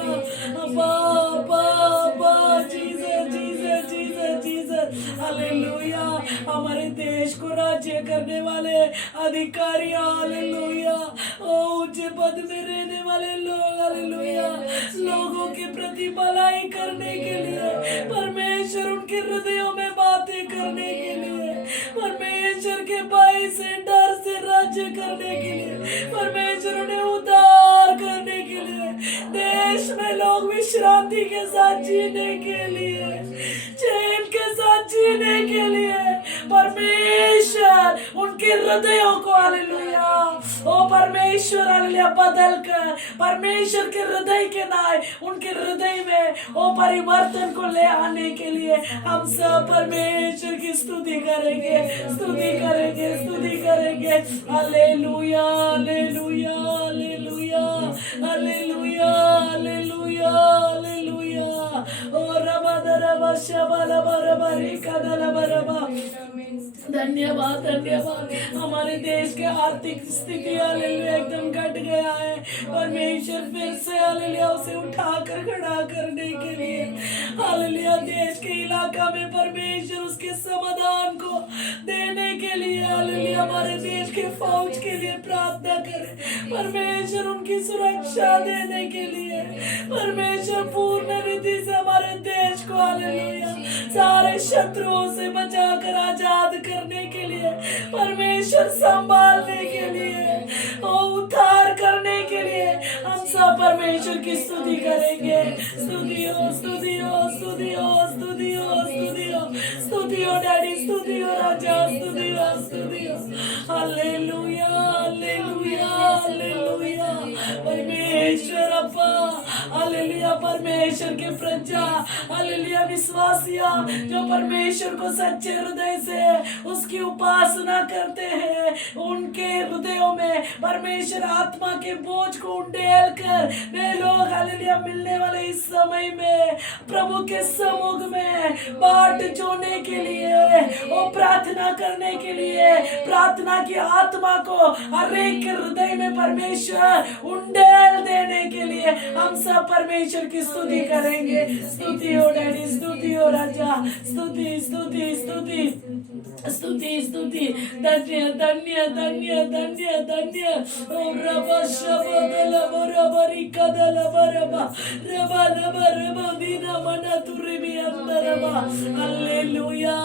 अब्बा अब्बा अब्बा Jesus Jesus Jesus Jesus hallelujah. हमारे देश को राज्य करने वाले अधिकारी हालेलुया ऊंचे पद में रहने वाले लोग हालेलुया लोगों के प्रति भलाई करने के लिए परमेश्वर उनके हृदयों में बातें करने के लिए, परमेश्वर के भय से डर से राज्य करने के लिए, परमेश्वर उन्हें उद्धार करने के लिए, देश में लोग विश्रांति के साथ जीने के लिए, चैन के साथ जीने के लिए परमेश्वर उनके हृदयों को हालेलुया ओ परमेश्वर हालेलुया बदल कर परमेश्वर के हृदय के नाय उनके हृदय में ओ परिवर्तन को ले आने के लिए हम सब परमेश्वर की स्तुति करेंगे, स्तुति करेंगे, स्तुति करेंगे। Hallelujah, hallelujah, hallelujah, hallelujah, hallelujah, hallelujah. ओ रबा दरबा शबा लबा रबा रिका दलबा रबा। धन्यवाद, धन्यवाद। हमारे देश के आर्थिक स्थिति हालेलुया एकदम घट गया है, परमेश्वर फिर से हालेलुया उसे उठाकर खड़ा करने के लिए हालेलुया देश के इलाका में परमेश्वर उसके समाधान को देने के लिए हालेलुया हमारे देश के फौज के लिए प्रार्थना करें, परमेश्वर उनकी सुरक्षा देने के लिए, परमेश्वर पूर्ण रीति से हमारे देश को हालेलुया सारे शत्रुओं से बचाकर आजाद करने के लिए, परमेश्वर संभालने के लिए और उद्धार करने के लिए हम सब परमेश्वर की स्तुति करेंगे। स्तुति हो, स्तुति हो, स्तुति हो, स्तुति हो, स्तुति हो, स्तुति हो डैडी, स्तुति हो राजा, स्तुति हो, स्तुति हो। हालेलुया, हालेलुया, हालेलुया परमेश्वर अप्पा हालेलुया परमेश्वर के प्रजा, हालेलुया विश्वासिया जो परमेश्वर को सच्चे हृदय से उसकी उपासना करते हैं, उनके हृदयों में परमेश्वर आत्मा के बोझ को उंडेल कर वे लोग हालेलुया मिलने वाले इस समय में प्रभु के सम्मुख में बाट जोड़ने के लिए और प्रार्थना करने के लिए, प्रार्थना की आत्मा को हर एक हृदय में परमेश्वर उंडेल देने के लिए हम सब परमेश्वर की स्तुति करेंगे। स्तुति हो डैडी, स्तुति हो राजा, स्तुति स्तुति स्तुति स्तुति स्तुति। धन्य धन्य धन्य धन्य धन्य। ओ रबा शबदल बरबरी कदल बरबा रबा रबा रबा दीना मना तुरबी अंदरबा। हालेलुया।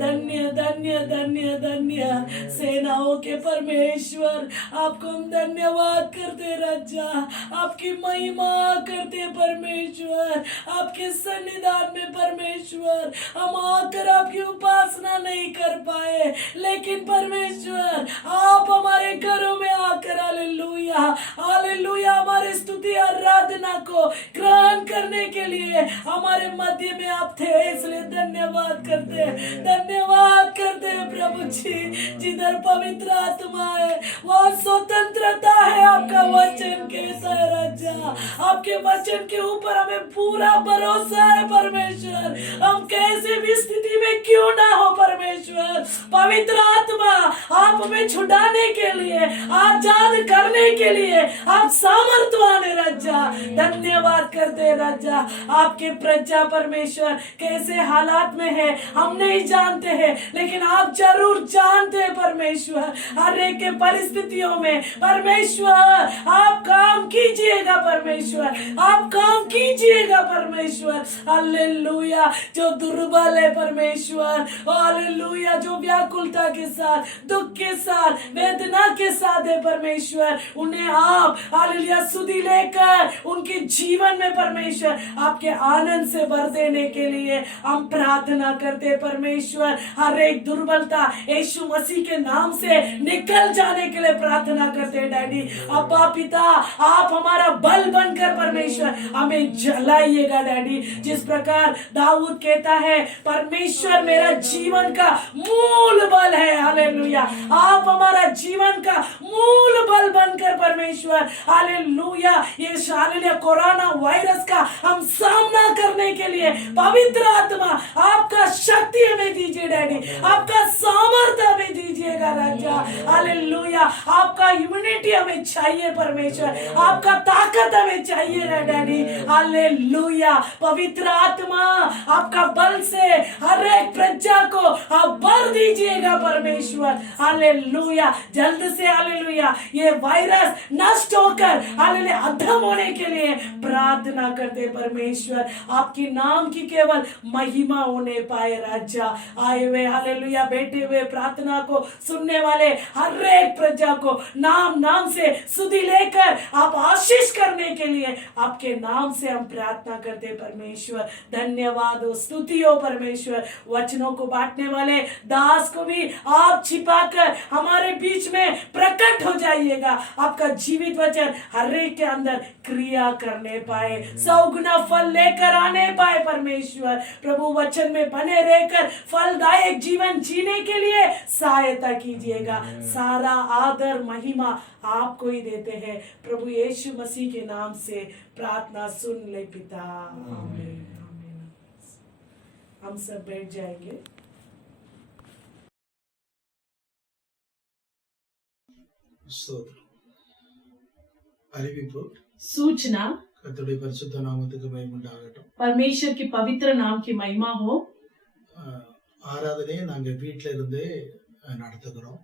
धन्य धन्य धन्य धन्य। सेनाओं के परमेश्वर आपको हम धन्यवाद करते राजा, आपकी महिमा करते परमेश्वर, आपके सन्निधान में परमेश्वर हम आकर आपकी उपासना नहीं कर पाए, लेकिन परमेश्वर आप हमारे घरों में आकर हालेलुया हालेलुया हमारे स्तुति आराधना को ग्रहण करने के लिए हमारे मध्य में आप थे, इसलिए धन्यवाद करते धन्यवाद करते प्रभु जी। जिधर पवित्र आत्मा है वहाँ स्वतंत्रता है, आपका वचन कहता है राजा, आपके वचन के ऊपर हमें पूरा भरोसा है परमेश्वर। हम कैसे भी स्थिति में क्यों ना हो परमेश्वर, पवित्र आत्मा आप हमें छुड़ाने के लिए, आजाद करने के लिए आप सामर्थ्यवान है राजा। धन्यवाद करते राजा। आपके प्रजा परमेश्वर कैसे हालात में है हम नहीं जानते हैं, लेकिन आप जरूर जानते हैं परमेश्वर। हर एक के परिस्थितियों में परमेश्वर आप काम कीजिएगा परमेश्वर, आप काम कीजिएगा परमेश्वर। हालेलुया। जो दुर्बल है परमेश्वर, हालेलुया जो व्याकुलता के साथ, दुख के साथ, वेदना के साथ है परमेश्वर, उन्हें आप हालेलुया सुधि लेकर उनके जीवन में परमेश्वर आपके आनंद से भर देने के लिए हम प्रार्थना करते परमेश्वर। हर एक दुर्बलता यीशु मसीह के नाम से निकल जाने के लिए प्रार्थना करते हैं डैडी। अब्बा पिता आप हमारा बल बनकर परमेश्वर हमें जलाइएगा डैडी। जिस प्रकार दाऊद कहता है परमेश्वर मेरा जीवन का मूल बल है, हालेलुया आप हमारा जीवन का मूल बल बनकर परमेश्वर हालेलुया ये हालेलुया कोरोना वायरस का हम सामना करने के लिए पवित्र आत्मा आपका शक्ति हमें दीजिए डैडी, आपका सामर्थ्य हमें दीजिएगा राजा। हालेलुया आपका इम्यूनिटी हमें चाहिए परमेश्वर, आपका ताकत हमें चाहिए ना डैडी। हालेलुया पवित्र आत्मा आपका बल से हर एक प्रजा को आप भर दीजिएगा परमेश्वर। हालेलुया जल्द से हालेलुया ये वायरस नष्ट होकर हालेलुया अधम होने के लिए प्रार्थना करते परमेश्वर। आपके नाम की केवल महिमा होने पाए राजा। आए हुए हालेलुया बैठे हुए प्रार्थना को सुनने वाले हर एक प्रजा को नाम नाम से सुधि लेकर आप आशीष करने के लिए आपके नाम से हम प्रार्थना करते परमेश्वर। धन्यवाद हो, स्तुति हो परमेश्वर। वचनों को बांटने वाले दास को भी आप छिपाकर हमारे बीच में प्रकट हो जाइएगा। आपका जीवित वचन हर एक के अंदर क्रिया करने पाए, 100 गुना फल लेकर आने पाए परमेश्वर। प्रभु वचन में बने रहकर फलदायक जीवन जीने के लिए सहायता कीजिएगा। सारा आदर महिमा आपको ही देते हैं प्रभु यीशु मसीह के नाम से प्रार्थना सुन ले पिता, आमीन आमीन। हम सब बैठ जाएंगे। ஸ்தோத்திரம். அறிவிப்பு. सूचना। கர்த்தருடைய பரிசுத்த நாமத்துக்கு மகிமை உண்டாகட்டும். परमेश्वर की पवित्र नाम की महिमा हो। ஆராதனையை நாங்க வீட்ல இருந்தே நடத்துகிறோம்।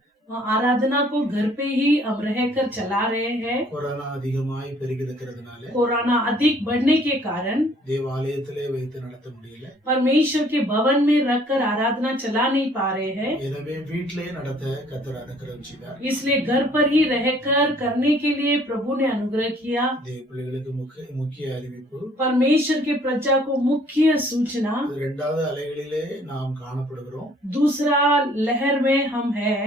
आराधना को घर पे ही अब रहकर चला रहे हैं। कोरोना அதிகமாய் பெருகி இருக்கிறதுனால कोरोना अधिक बढ़ने के कारण தேவாலயத்திலே வைத்து நடத்த முடியல, परमेश्वर के भवन में रखकर आराधना चला नहीं पा रहे हैं। எனவே வீட்டிலே நடத்த கர்த்தர் அனுகிரகம் செய்தார்। इसलिए घर पर ही रहकर करने के लिए प्रभु ने अनुग्रह किया। தேவ பிள்ளைகளுக்கு முக்கிய அறிவிப்பு, परमेश्वर के प्रजा को मुख्य सूचना। இரண்டாவது அலைகளிலே நாம் காணப்படுகிறோம்। दूसरा लहर में हम हैं।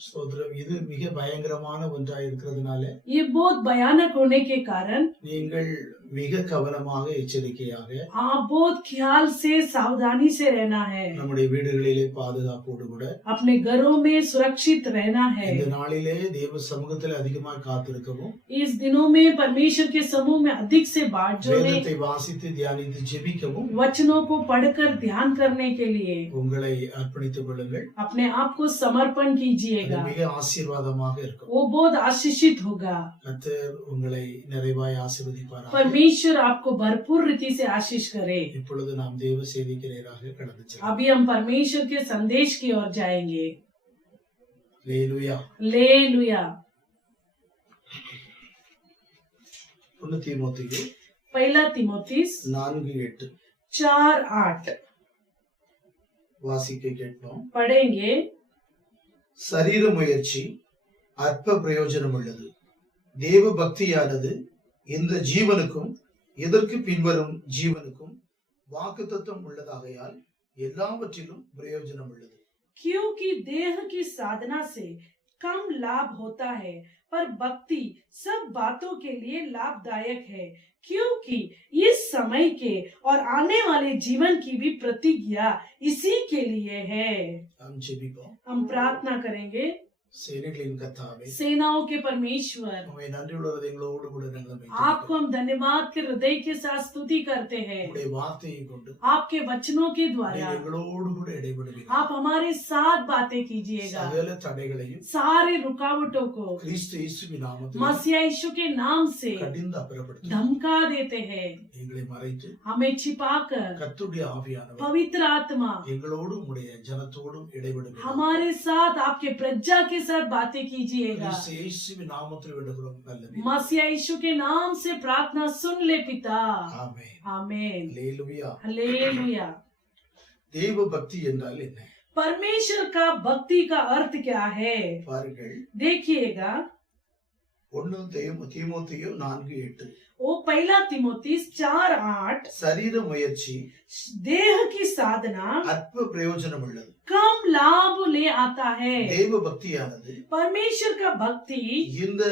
ஸ்தோத்திரம். இது மிக பயங்கரமான ஒன்றாய் இருக்கிறதுனால ये बहुत भयानक होने के कारण நீங்கள் மிக கவனமாக எச்சரிக்கையாக आप बहुत ख्याल से सावधानी से रहना है, நம்முடைய வீடுகளிலே பாதுகாப்போடு கூட अपने घरों में सुरक्षित रहना है। இந்த நாளிலே தேவ சமூகத்தில் அதிகமாக காத்திருக்கவும் इस दिनों में परमेश्वर के समूह में अधिक से बात जोड़ने, வேதத்தை வாசித்து தியானித்து ஜெபிக்கவும் वचनों को पढ़कर ध्यान करने के लिए உங்களை அர்ப்பணித்துக் கொள்ளுங்கள். अपने आप को समर्पण அது कीजिएगा, மிக ஆசீர்வாதமாக இருக்கும். वो बहुत आशीषित होगा। கர்த்தர் உங்களை நிறைவாய் ஆசீர்வதிப்பாராக. परमेश्वर आपको भरपूर रीति से आशीष करे। இப்பொழுது நாம் தேவ செய்திக்கு நேராக கடந்து செல்வோம். अभी हम परमेश्वर के संदेश की ओर जाएंगे। அல்லேலூயா. हालेलुया। ஒன்று தீமோத்தேயு पहला तीमुथियुस 4:8 4:8 வாசிக்க கேட்போம். पढ़ेंगे। சரீர முயற்சி அற்ப பிரயோஜனம் உள்ளது. தேவ பக்தியானது இந்த ஜீவனுக்கும் இதற்கு பின்வரும் ஜீவனுக்கும் வாக்குத்தத்தம் உள்ளதாகையால் எல்லாவற்றிலும் பிரயோஜனம் உள்ளது. क्योंकि देह की साधना से कम लाभ होता है, पर भक्ति सब बातों के लिए लाभदायक है, क्योंकि इस समय के और आने वाले जीवन की भी प्रतिज्ञा इसी के लिए है। நாம் ஜெபிப்போம். हम प्रार्थना करेंगे। சேனைகளின் கர்த்தாவே, सेनाओं के परमेश्वर, உம்மை நன்றியுள்ளது எங்களோடு கூட நாங்கள் आपको हम धन्यवाद के हृदय के साथ स्तुति करते हैं। உம்முடைய வார்த்தையை கொண்டு आपके वचनों के நீர் द्वारा எங்களோடு கூட இடைபடுவீர். आप हमारे साथ बातें कीजिएगा। சகல தடைகளையும் सारे रुकावटों को கிறிஸ்து இயேசுவின் நாமத்தில் मसीह यीशु के नाम से கடிந்து அப்புறப்படுத்தும். धमका देते हैं, எங்களை மறைத்து हमें छिपाकर கர்த்தருடைய ஆவியானவர் पवित्र आत्मा எங்களோடும் உம்முடைய ஜனத்தோடும் இடைபடுவீர். हमारे साथ आपके प्रजा के साथ बातें कीजिएगा। கிறிஸ்து இயேசுவின் நாமத்தில் விடுகிறோம் நல்ல பிதாவே. मसीह यीशु के नाम से प्रार्थना सुन ले पिता। ஆமென். आमीन। அல்லேலூயா. हालेलुया। தேவ பக்தி என்றால் என்ன? परमेश्वर का भक्ति का अर्थ क्या है? பாருங்கள். देखिएगा। 1 தீமோத்தேயு 4:8 वो पहला तीमुथियुस 4:8 சரீர முயற்சி देह की साधना அற்ப பிரயோஜனம் உள்ளது. कम लाभ ले आता है। தேவ பக்தியானது परमेश्वर का भक्ति இந்த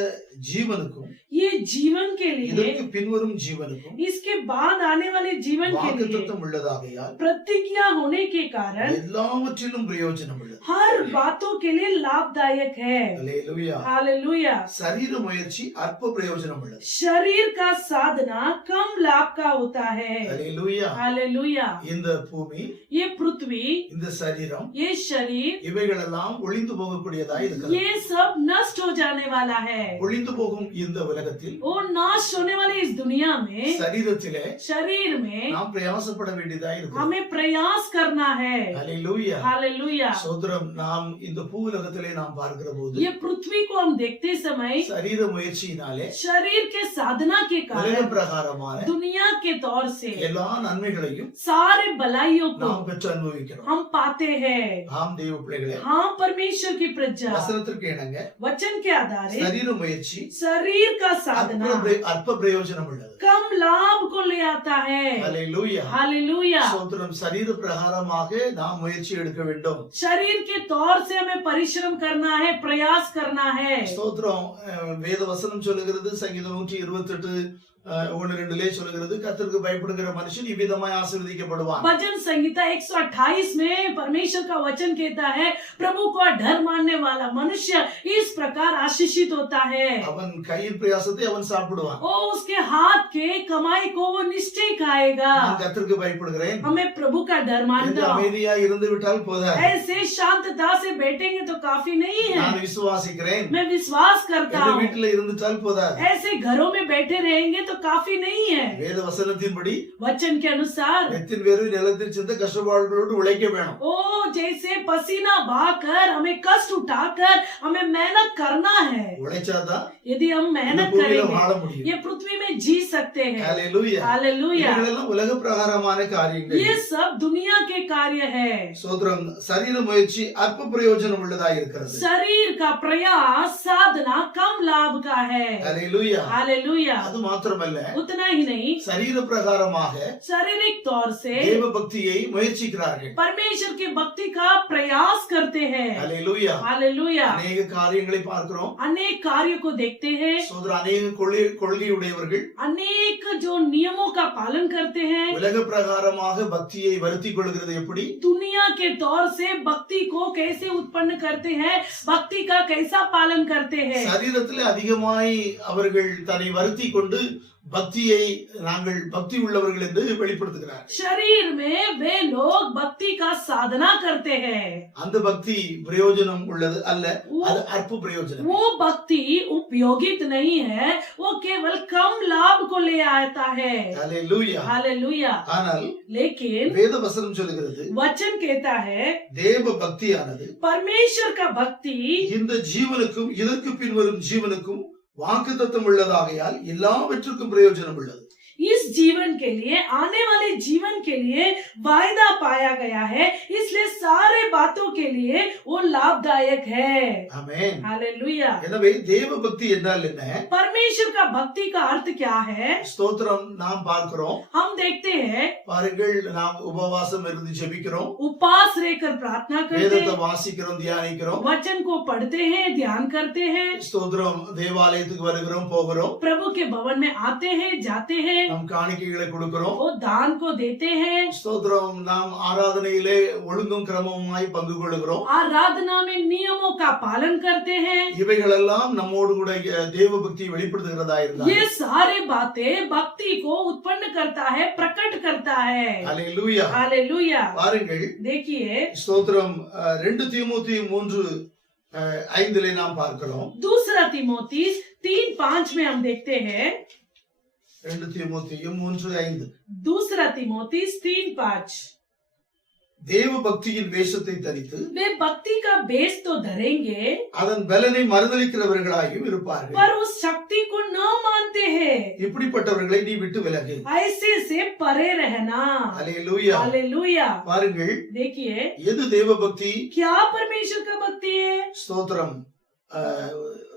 ஜீவனுக்கும் ये जीवन के लिए, இதற்கு பின்வரும் ஜீவனுக்கும் इसके बाद आने वाले जीवन के लिए வாக்குத்தத்தம் உள்ளதாகையால் प्रतिज्ञा होने के कारण எல்லாவற்றிலும் பிரயோஜனம் உள்ளது. हर बातों के लिए लाभदायक है। அல்லேலூயா. हालेलुया। சரீர முயற்சி அற்ப பிரயோஜனம் உள்ளது. शरीर का साधना कम लाभ का होता है। அல்லேலூயா. हालेलुया। இந்த பூமி, ये पृथ्वी, இந்த சரீரம், ये शरीर, இவைகளெல்லாம் ஒளிந்து போகக்கூடியதாய் இருக்கிறது. ये सब नष्ट हो जाने वाला है। ஒளிந்து போகும் இந்த உலகத்தில் वो नाश होने वाले इस दुनिया में, சரீரத்திலே शरीर में நாம் பிரயாசப்பட வேண்டியதாய் இருக்கிறது. हमें प्रयास करना है। அல்லேலூயா. हालेलुया। சோதரம் நாம் இந்த பூ உலகத்திலே நாம் பார்க்கிற போது ये पृथ्वी को हम देखते समय சரீர முயற்சியினாலே शरीर के साधना के உலக कारण பிரகாரமான दुनिया के तौर से எல்லா நன்மைகளையும் सारे भलाइयों को நாம் பெற்று அனுபவிக்கிறோம். हम पाते हैं। ஆம் தேவ பிள்ளைகளே, हाँ परमेश्वर की प्रजा, வசனத்திற்கு இணங்க वचन के आधार சரீர முயற்சி शरीर का साधना அற்ப பிரயோஜனம் உள்ளது. कम लाभ को ले आता है। அல்லேலூயா. हालेलुया। சோதரம் சரீர பிரகாரமாக நாம் முயற்சி எடுக்க வேண்டும். शरीर के तौर से हमें परिश्रम करना है, प्रयास करना है। ஸ்தோத்திரம். வேத வசனம் சொல்லுகிறது, சங்கீதம் 128 1-2 சொல்லுகிறது, கர்த்தருக்கு பயப்படுகிற மனுஷன் இவ்விதமாய் ஆசீர்வதிக்கப்படுவான். भजन संहिता 128 में परमेश्वर का वचन कहता है, प्रभु को डर मानने वाला मनुष्य इस प्रकार आशीषित होता है। அவன் கையின் பிரயாசத்தை அவன் சாப்பிடுவான். ओ उसके हाथ के कमाई को वो निश्चय खाएगा। நான் கர்த்தருக்கு பயப்படுகிறேன் हमें प्रभु का डर என்று मानना, அமைதியா இருந்து விட்டால் போதாது. ऐसे शांतता से बैठेंगे तो काफी नहीं है। நான் விசுவாசிக்கிறேன் मैं विश्वास करता என்று हूँ, வீட்டில் இருந்துட்டால் போதாது. ऐसे घरों में बैठे रहेंगे तो काफी नहीं है। வேத வசனத்தின்படி वचन के अनुसार நெத்தின் வேறு நிலத்தில் சிந்த கஷ்டப்பாடுகளோடு உழைக்க வேணும். ओ जैसे पसीना बहाकर हमें कष्ट उठाकर हमें मेहनत करना है। உழைச்சாதான் यदि हम இந்த मेहनत பூமியில करेंगे வாழ முடியும். ये पृथ्वी में जी सकते हैं। ஹalleluya. हालेलुया। இவைகளெல்லாம் உலக பிரகாரமான காரியங்கள். ये सब दुनिया के कार्य है। சோதரம் சரீர முயற்சி அற்ப பிரயோஜனம் உள்ளதாக இருக்கிறது. शरीर का प्रयास साधना कम लाभ का है। ஹalleluya. हालेलुया। அது மாத்திரமல்ல, उतना ही नहीं, சரீர பிரகாரமாக शारीरिक तौर से தேவ பக்தியை முயற்சிக்கிறார்கள். परमेश्वर की भक्ति भक्ति का प्रयास करते हैं। ஹல்லேலூயா. हालेलुया। அநேக காரியங்களை பார்க்கிறோம். अनेक कार्य को देखते हैं। சோதர அநேக கொள்கை உடையவர்கள் अनेक जो नियमों का पालन करते हैं, உலக பிரகாரமாக பக்தியை வருத்திக் கொள்கிறது எப்படி? दुनिया के तौर से भक्ति को कैसे उत्पन्न करते हैं, भक्ति का कैसा पालन करते हैं। சரீரத்தில் அதிகமாய் அவர்கள் தன்னை வருத்திக் கொண்டு பக்தியை நாங்கள் பக்தி உள்ளவர்கள் என்று வெளிப்படுத்துகிறார். शरीर में वे लोग भक्ति का साधना करते हैं। அந்த பக்தி பிரயோஜனம் உள்ளது அல்ல, அது அற்ப பிரயோஜனம். वो भक्ति उपयोगित नहीं है, वो केवल कम लाभ को ले आता है। ஹல்லேலூயா. हालेलुया। ஆனால் लेकिन வேத வசனம் சொல்லுகிறது वचन कहता है தேவ பக்தியானது परमेश्वर का भक्ति இந்த ஜீவனுக்கும் இதற்கு பின்வரும் ஜீவனுக்கும் வாக்குத்தத்தம் உள்ளதாகையால் எல்லாவற்றுக்கும் பிரயோஜனம் உள்ளது. इस जीवन के लिए, आने वाले जीवन के लिए वायदा पाया गया है, इसलिए सारे बातों के लिए वो लाभदायक है। ஆமென். हालेलुया। எனவே தேவ பக்தி என்றால் என்ன? परमेश्वर का भक्ति का अर्थ क्या है? ஸ்தோத்திரம். நாம் பார்க்கிறோம், हम देखते हैं பாருங்கள், நாம் உபவாசம் இருந்து ஜெபிக்கிறோம், उपवास रहकर प्रार्थना करते வேதத்தை हैं, வாசிக்கிறோம், தியானிக்கிறோம், वचन को पढ़ते हैं, ध्यान करते हैं, ஸ்தோத்திரம். தேவாலயத்துக்கு வருகிறோம், போகிறோம், प्रभु के भवन में आते हैं, जाते हैं, நாம் காணிக்கைகளை கொடுக்கிறோம், वो दान को देते हैं, ஸ்தோத்திரம். நாம் ஆராதனையிலே ஒழுங்கும் கிரமமாய் பங்கு கொள்கிறோம். आराधना में नियमों का पालन करते हैं। இவைகளெல்லாம் நம்மோடு கூட தேவ பக்தியை வெளிப்படுத்துகிறதா இருந்தால் ये सारे बातें भक्ति को उत्पन्न करता है, प्रकट करता है। ஹல்லேலூயா. हालेलुया। பாருங்கள், देखिए ஸ்தோத்திரம். 2 தீமோத்தேயு 3:5 நாம் பார்க்கிறோம். दूसरा तिमोथी 3:5 में हम देखते हैं, 2 தீமோத்தேயு 3:5 दूसरा तिमोथी 3:5 தேவ பக்தியின் வேஷத்தை தரித்து वे भक्ति का बेस तो धरेंगे அதன் பலனை மறுதலிக்கிறவர்களாயும் இருப்பார்கள். पर उस शक्ति को न मानते हैं, இப்படிப்பட்டவர்களை நீ விட்டு விலகு. ऐसे से परे रहना। ஹல்லேலூயா. हालेलुया। பாருங்கள், देखिए எது தேவ பக்தி? क्या परमेश्वर का भक्ति है? ஸ்தோத்திரம்.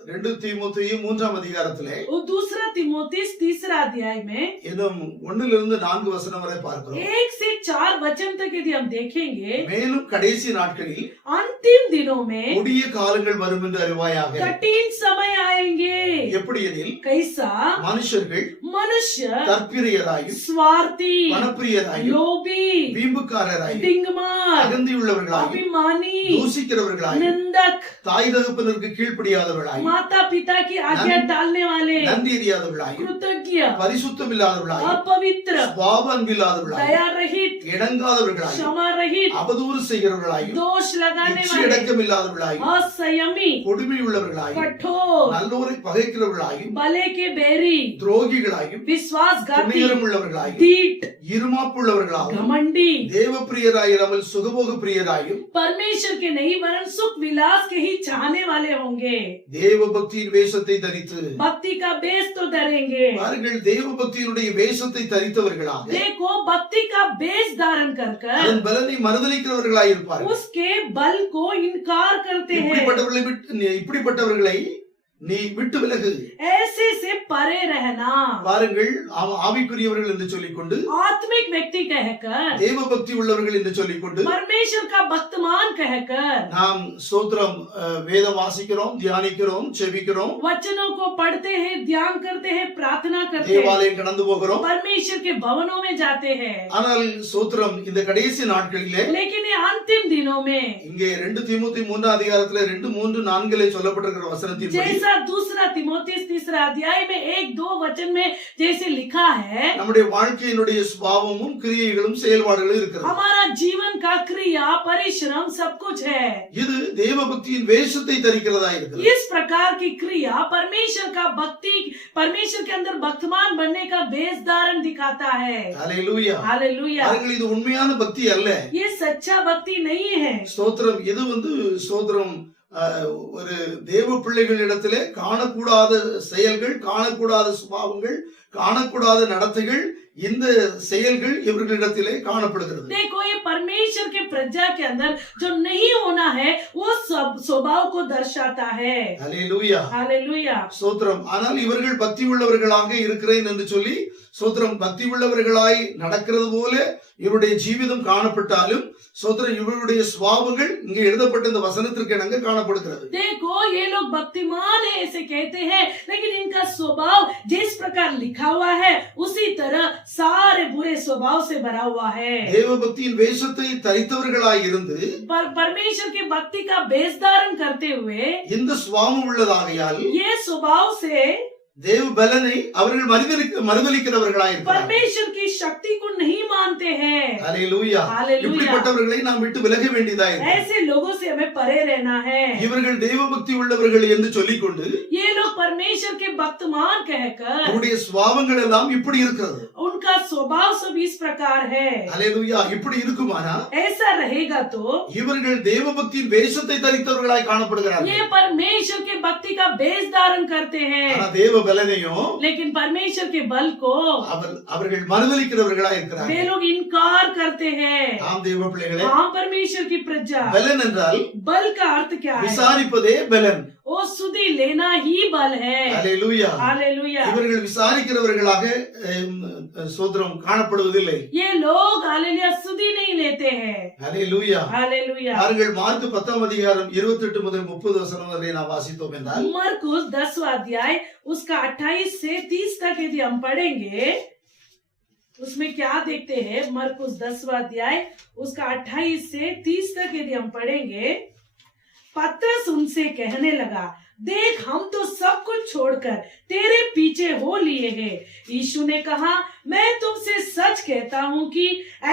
2 தீமோத்தேயு 3ஆம் அதிகாரத்திலே वो दूसरा तिमोथी 3 अध्याय में இன்னும் 1 4 வசனம் வரை பார்க்கிறோம். 1 से 4 वचन तक यदि हम देखेंगे, மேலும் கடைசி நாட்களில் अंतिम दिनों में கொடிய காலங்கள் வரும் என்று அறிவாயாக. कठिन समय आएंगे। எப்படி எனில் कैसा? மனுஷர்கள் मनुष्य தற்பிரியராயும் स्वार्थी, பணப்பிரியராயும் लोभी, வீம்புக்காரராயும் डिंगमार, அகந்தியுள்ளவர்களாயும் अभिमानी, தூசிக்கிறவர்களாயும் निंदक, தாய் தகப்பனருக்கு கீழ்ப்படியாதவர்களாயும் माता पिता की आज्ञा टालने वाले, நன்றி அறியாதவர்களாயும் कृतज्ञ, பரிசுத்தம் இல்லாதவர்களாயும் अपवित्र, பாவ அன்பில்லாதவர்களாயும் दया रहित, இணங்காதவர்களாயும் क्षमा रहित, அவதூறு செய்கிறவர்களாயும் दोष लगाने वाले, இச்சையடக்கம் இல்லாதவர்களாயும் असंयमी, கொடுமை உள்ளவர்களாயும் कठोर, நல்லோரை பகைக்கிறவர்களாயும் भले के बैरी, துரோகிகளாயும் विश्वासघाती, துணிகரம் உள்ளவர்களாயும் दीठ, இருமாப்புள்ளவர்களாயும் घमंडी, தேவ பிரியராயிராமல் சுகபோக பிரியராயும் परमेश्वर के नहीं वरन सुख विलास के ही चाहने वाले होंगे। தேவ பக்தியின் வேஷத்தை தரித்து भक्ति का बेस तो धरेंगे। பாருங்கள், தேவ பக்தியினுடைய வேஷத்தை தரித்தவர்களாக देखो भक्ति का बेस धारण कर कर அதன் பலனை மறுதலிக்கிறவர்களாய் இருப்பார்கள். उसके बल को इनकार करते हैं। இப்படிப்பட்டவர்களை நீ விட்டு விலகு. ऐसे से परे रहना। பாருங்கள், ஆவிக்குரியவர்கள் என்று சொல்லிக்கொண்டு आत्मिक व्यक्ति कहकर, தேவ பக்தி உள்ளவர்கள் என்று சொல்லிக்கொண்டு परमेश्वर का भक्तमान कहकर நாம் ஸ்தோத்திரம் வேதம் வாசிக்கிறோம், தியானிக்கிறோம், செபிக்கிறோம், वचनों को पढ़ते हैं, ध्यान करते हैं, प्रार्थना करते हैं, தேவாலயம் கடந்து போகிறோம். परमेश्वर के भवनों में जाते हैं। ஆனால் ஸ்தோத்திரம் இந்த கடைசி நாட்களிலே लेकिन ये अंतिम दिनों में இங்கே 2 தீமோத்தேயு 3ஆம் அதிகாரத்திலே 2-3-4 சொல்லப்பட்டிருக்கிற வசனத்தின்படி जैसा दूसरा तिमोथी 3 अध्याय में 1-2 वचन में जैसे लिखा है, நம்முடைய வாழ்க்கையினுடைய சுபாவமும் கிரியைகளும் செயல்பாடுகளும் இருக்கிறது. हमारा जीवन का क्रिया परिश्रम सब कुछ है। இது தேவ பக்தியின் வேஷத்தை தரிக்கிறதா இருக்கிறது. इस प्रकार की क्रिया परमेश्वर का भक्ति, परमेश्वर के अंदर भक्तमान बनने का बेस धारण दिखाता है। ஹல்லேலூயா. हालेलुया। பாருங்கள், இது உண்மையான பக்தி அல்ல. ये सच्चा भक्ति नहीं है। ஸ்தோத்திரம். இது ஸ்தோத்திரம் ஒரு தேவ பிள்ளைகளிடத்திலே காணக்கூடாத செயல்கள், காணக்கூடாத சுபாவங்கள், காணக்கூடாத நடத்தைகள், இந்த செயல்கள் இவர்களிடத்திலே காணப்படுகிறது. देखो, ये परमेश्वर के प्रजा के अंदर जो नहीं होना है वो सब स्वभाव को दर्शाता है। ஹல்லேலூயா. हालेलुया। ஸ்தோத்திரம். ஆனால் இவர்கள் பக்தி உள்ளவர்களாக இருக்கிறேன் என்று சொல்லி ஸ்தோத்திரம் பக்தி உள்ளவர்களாய் நடக்கிறது போல இவருடைய ஜீவிதம் காணப்பட்டாலும் சோதரன் இவர்களுடைய சுபாவங்கள் இங்க எழுதப்பட்ட இந்த வசனத்திற்கு இணங்க காணப்படுகிறது. देखो ये लोग भक्तिमान है ऐसे कहते हैं, लेकिन इनका स्वभाव जिस प्रकार लिखा हुआ है उसी तरह सारे बुरे स्वभाव से भरा हुआ है. தேவ பக்தியின் வேஷத்தை தரித்தவர்களாய் இருந்து परमेश्वर की भक्ति का वेश धारण करते हुए இந்த சுபாவம் உள்ளதாகையால் ये स्वभाव से தேவ பலனை அவர்கள் மறுதலிக்கிறவர்களாய் இருக்கிறார்கள். परमेश्वर की शक्ति को नहीं मानते हैं. ஹalleluya. हालेलुया. இப்படிப்பட்டவர்களை நாம் விட்டு விலக வேண்டியதாய் இருக்கிறது. ऐसे लोगों से हमें परे रहना है. இவர்கள் தேவ பக்தி உள்ளவர்கள் என்று சொல்லிக்கொண்டு ये लोग परमेश्वर के भक्तमान कहकर அவருடைய சுபாவங்கள் எல்லாம் இப்படி இருக்கிறது. उनका स्वभाव सब इस प्रकार है. ஹalleluya. இப்படி இருக்குமானா ऐसा रहेगा तो இவர்கள் தேவ பக்தியின் வேஷத்தை தரித்தவர்களாய் காணப்படுகிறார்கள். ये परमेश्वर के भक्ति का वेश धारण करते हैं, ஆனா தேவ பலனையும் लेकिन परमेश्वर के बल को அவர்கள் மறுதலிக்கிறவர்களாய் இருக்கிறார்கள். वे लोग इनकार करते हैं. ஆம் தேவ பிள்ளைகளே, हाँ परमेश्वर की प्रजा. பலன் என்றால் बल का अर्थ क्या है? விசாரிப்பதே பலன். वो सुधि लेना ही बल है. ஹalleluya. हालेलुया. இவர்கள் விசாரிக்கிறவர்களாக சோதரம் காணப்படுவதில்லை. ये लोग हालेलुया सुधि नहीं लेते हैं. ஹalleluya. हालेलुया. அவர்கள் மார்க் 10 அதிகாரம் 28 முதல் 30 வசனம் வரை நாம் வாசித்தோம் என்றால் मरकुस 10वां अध्याय उसका 28 से 30 तक यदि हम पढ़ेंगे, उसमें क्या देखते हैं? मरकुस 10वां अध्याय उसका 28 से 30 तक यदि हम पढ़ेंगे, पतरस उनसे कहने लगा, देख हम तो सब कुछ छोड़कर तेरे पीछे हो लिए हैं. यीशु ने कहा, मैं तुमसे सच कहता हूँ कि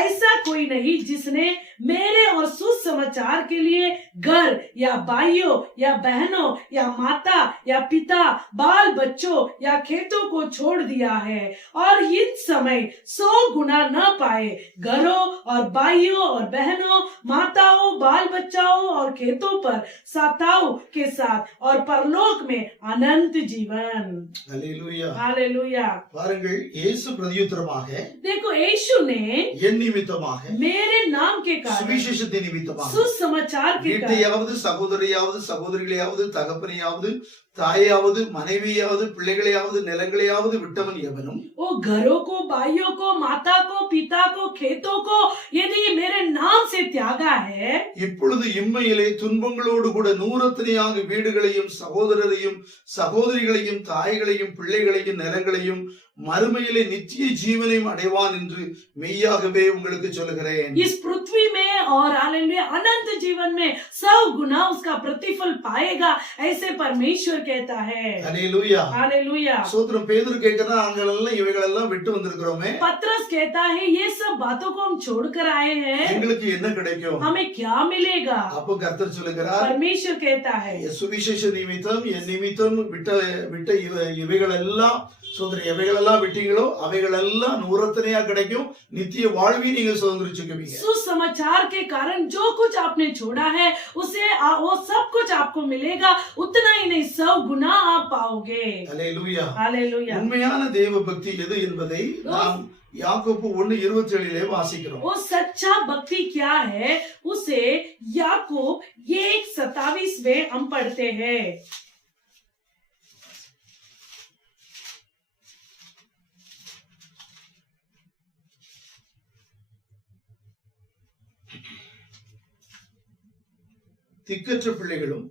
ऐसा कोई नहीं जिसने मेरे और सुसमाचार के लिए घर या भाइयों या बहनों या माता या पिता बाल बच्चों या खेतों को छोड़ दिया है और इन समय 100 गुना न पाए घरों और भाइयों और बहनों, माताओं, बाल बच्चाओं और खेतों पर सताव के साथ और परलोक में अनंत जीवन. ஹalleluya. हालेलुया. பாருங்கள், இயேசு பிரதியுத்தரமாக देखो यीशु ने என் நிமித்தமாக मेरे नाम के कारण சுவிசேஷத்தின் நிமித்தமாக सुसमाचार के कारण வீட்டையாவது சகோதரியாவது சகோதரிகளையாவது தகப்பனையாவது தாயாவது மனைவியாவது பிள்ளைகளையாவது நிலங்களையாவது விட்டவன் எவனும் वो घरों को, भाइयों को, माता को, पिता को, खेतों को यदि मेरे नाम से त्यागा है, இப்பொழுது இம்மையிலே துன்பங்களோடு கூட நூறத்தனையாக வீடுகளையும் சகோதரரையும் சகோதரிகளையும் தாய்களையும் பிள்ளைகளையும் நிலங்களையும் மறுமையிலே நித்திய ஜீவனையும் அடைவான் என்று மெய்யாகவே உங்களுக்கு சொல்லுகிறேன். इस पृथ्वी में और हालेलुया अनंत जीवन में 100 गुना उसका प्रतिफल पाएगा, ऐसे परमेश्वर कहता है. ஹalleluya. हालेलुया. சோத்திரம். பேதுரு கேக்குறா, நாங்களெல்லாம் இவைகளெல்லாம் விட்டு வந்திருக்கிறோமே, पतरस कहता है ये सब बातों को हम छोड़कर आए हैं, எங்களுக்கு என்ன கிடைக்கும்? हमें क्या मिलेगा? அப்போ கர்த்தர் சொல்லுகிறார், परमेश्वर कहता है சுவிசேஷ நிமித்தம் என் நிமித்தம் விட்ட இவைகளெல்லாம் சோதரி எவைகளெல்லாம் விட்டீங்களோ அவைகளெல்லாம் நூறத்தனையா கிடைக்கும், நித்திய வாழ்வையும் நீங்க சுதந்திரிச்சுக்குவீங்க. सुसमाचार के कारण जो कुछ आपने छोड़ा है उसे वो सब कुछ आपको मिलेगा, उतना ही नहीं 100 गुना आप पाओगे. ஹalleluya. हालेलुया. உண்மையான தேவ பக்தி எது என்பதை நாம் யாக்கோபு 1:27 வாசிக்கிறோம். वो सच्चा भक्ति क्या है उसे याकूब 1:27 में हम पढ़ते हैं. திக்கற்ற பிள்ளைகளும்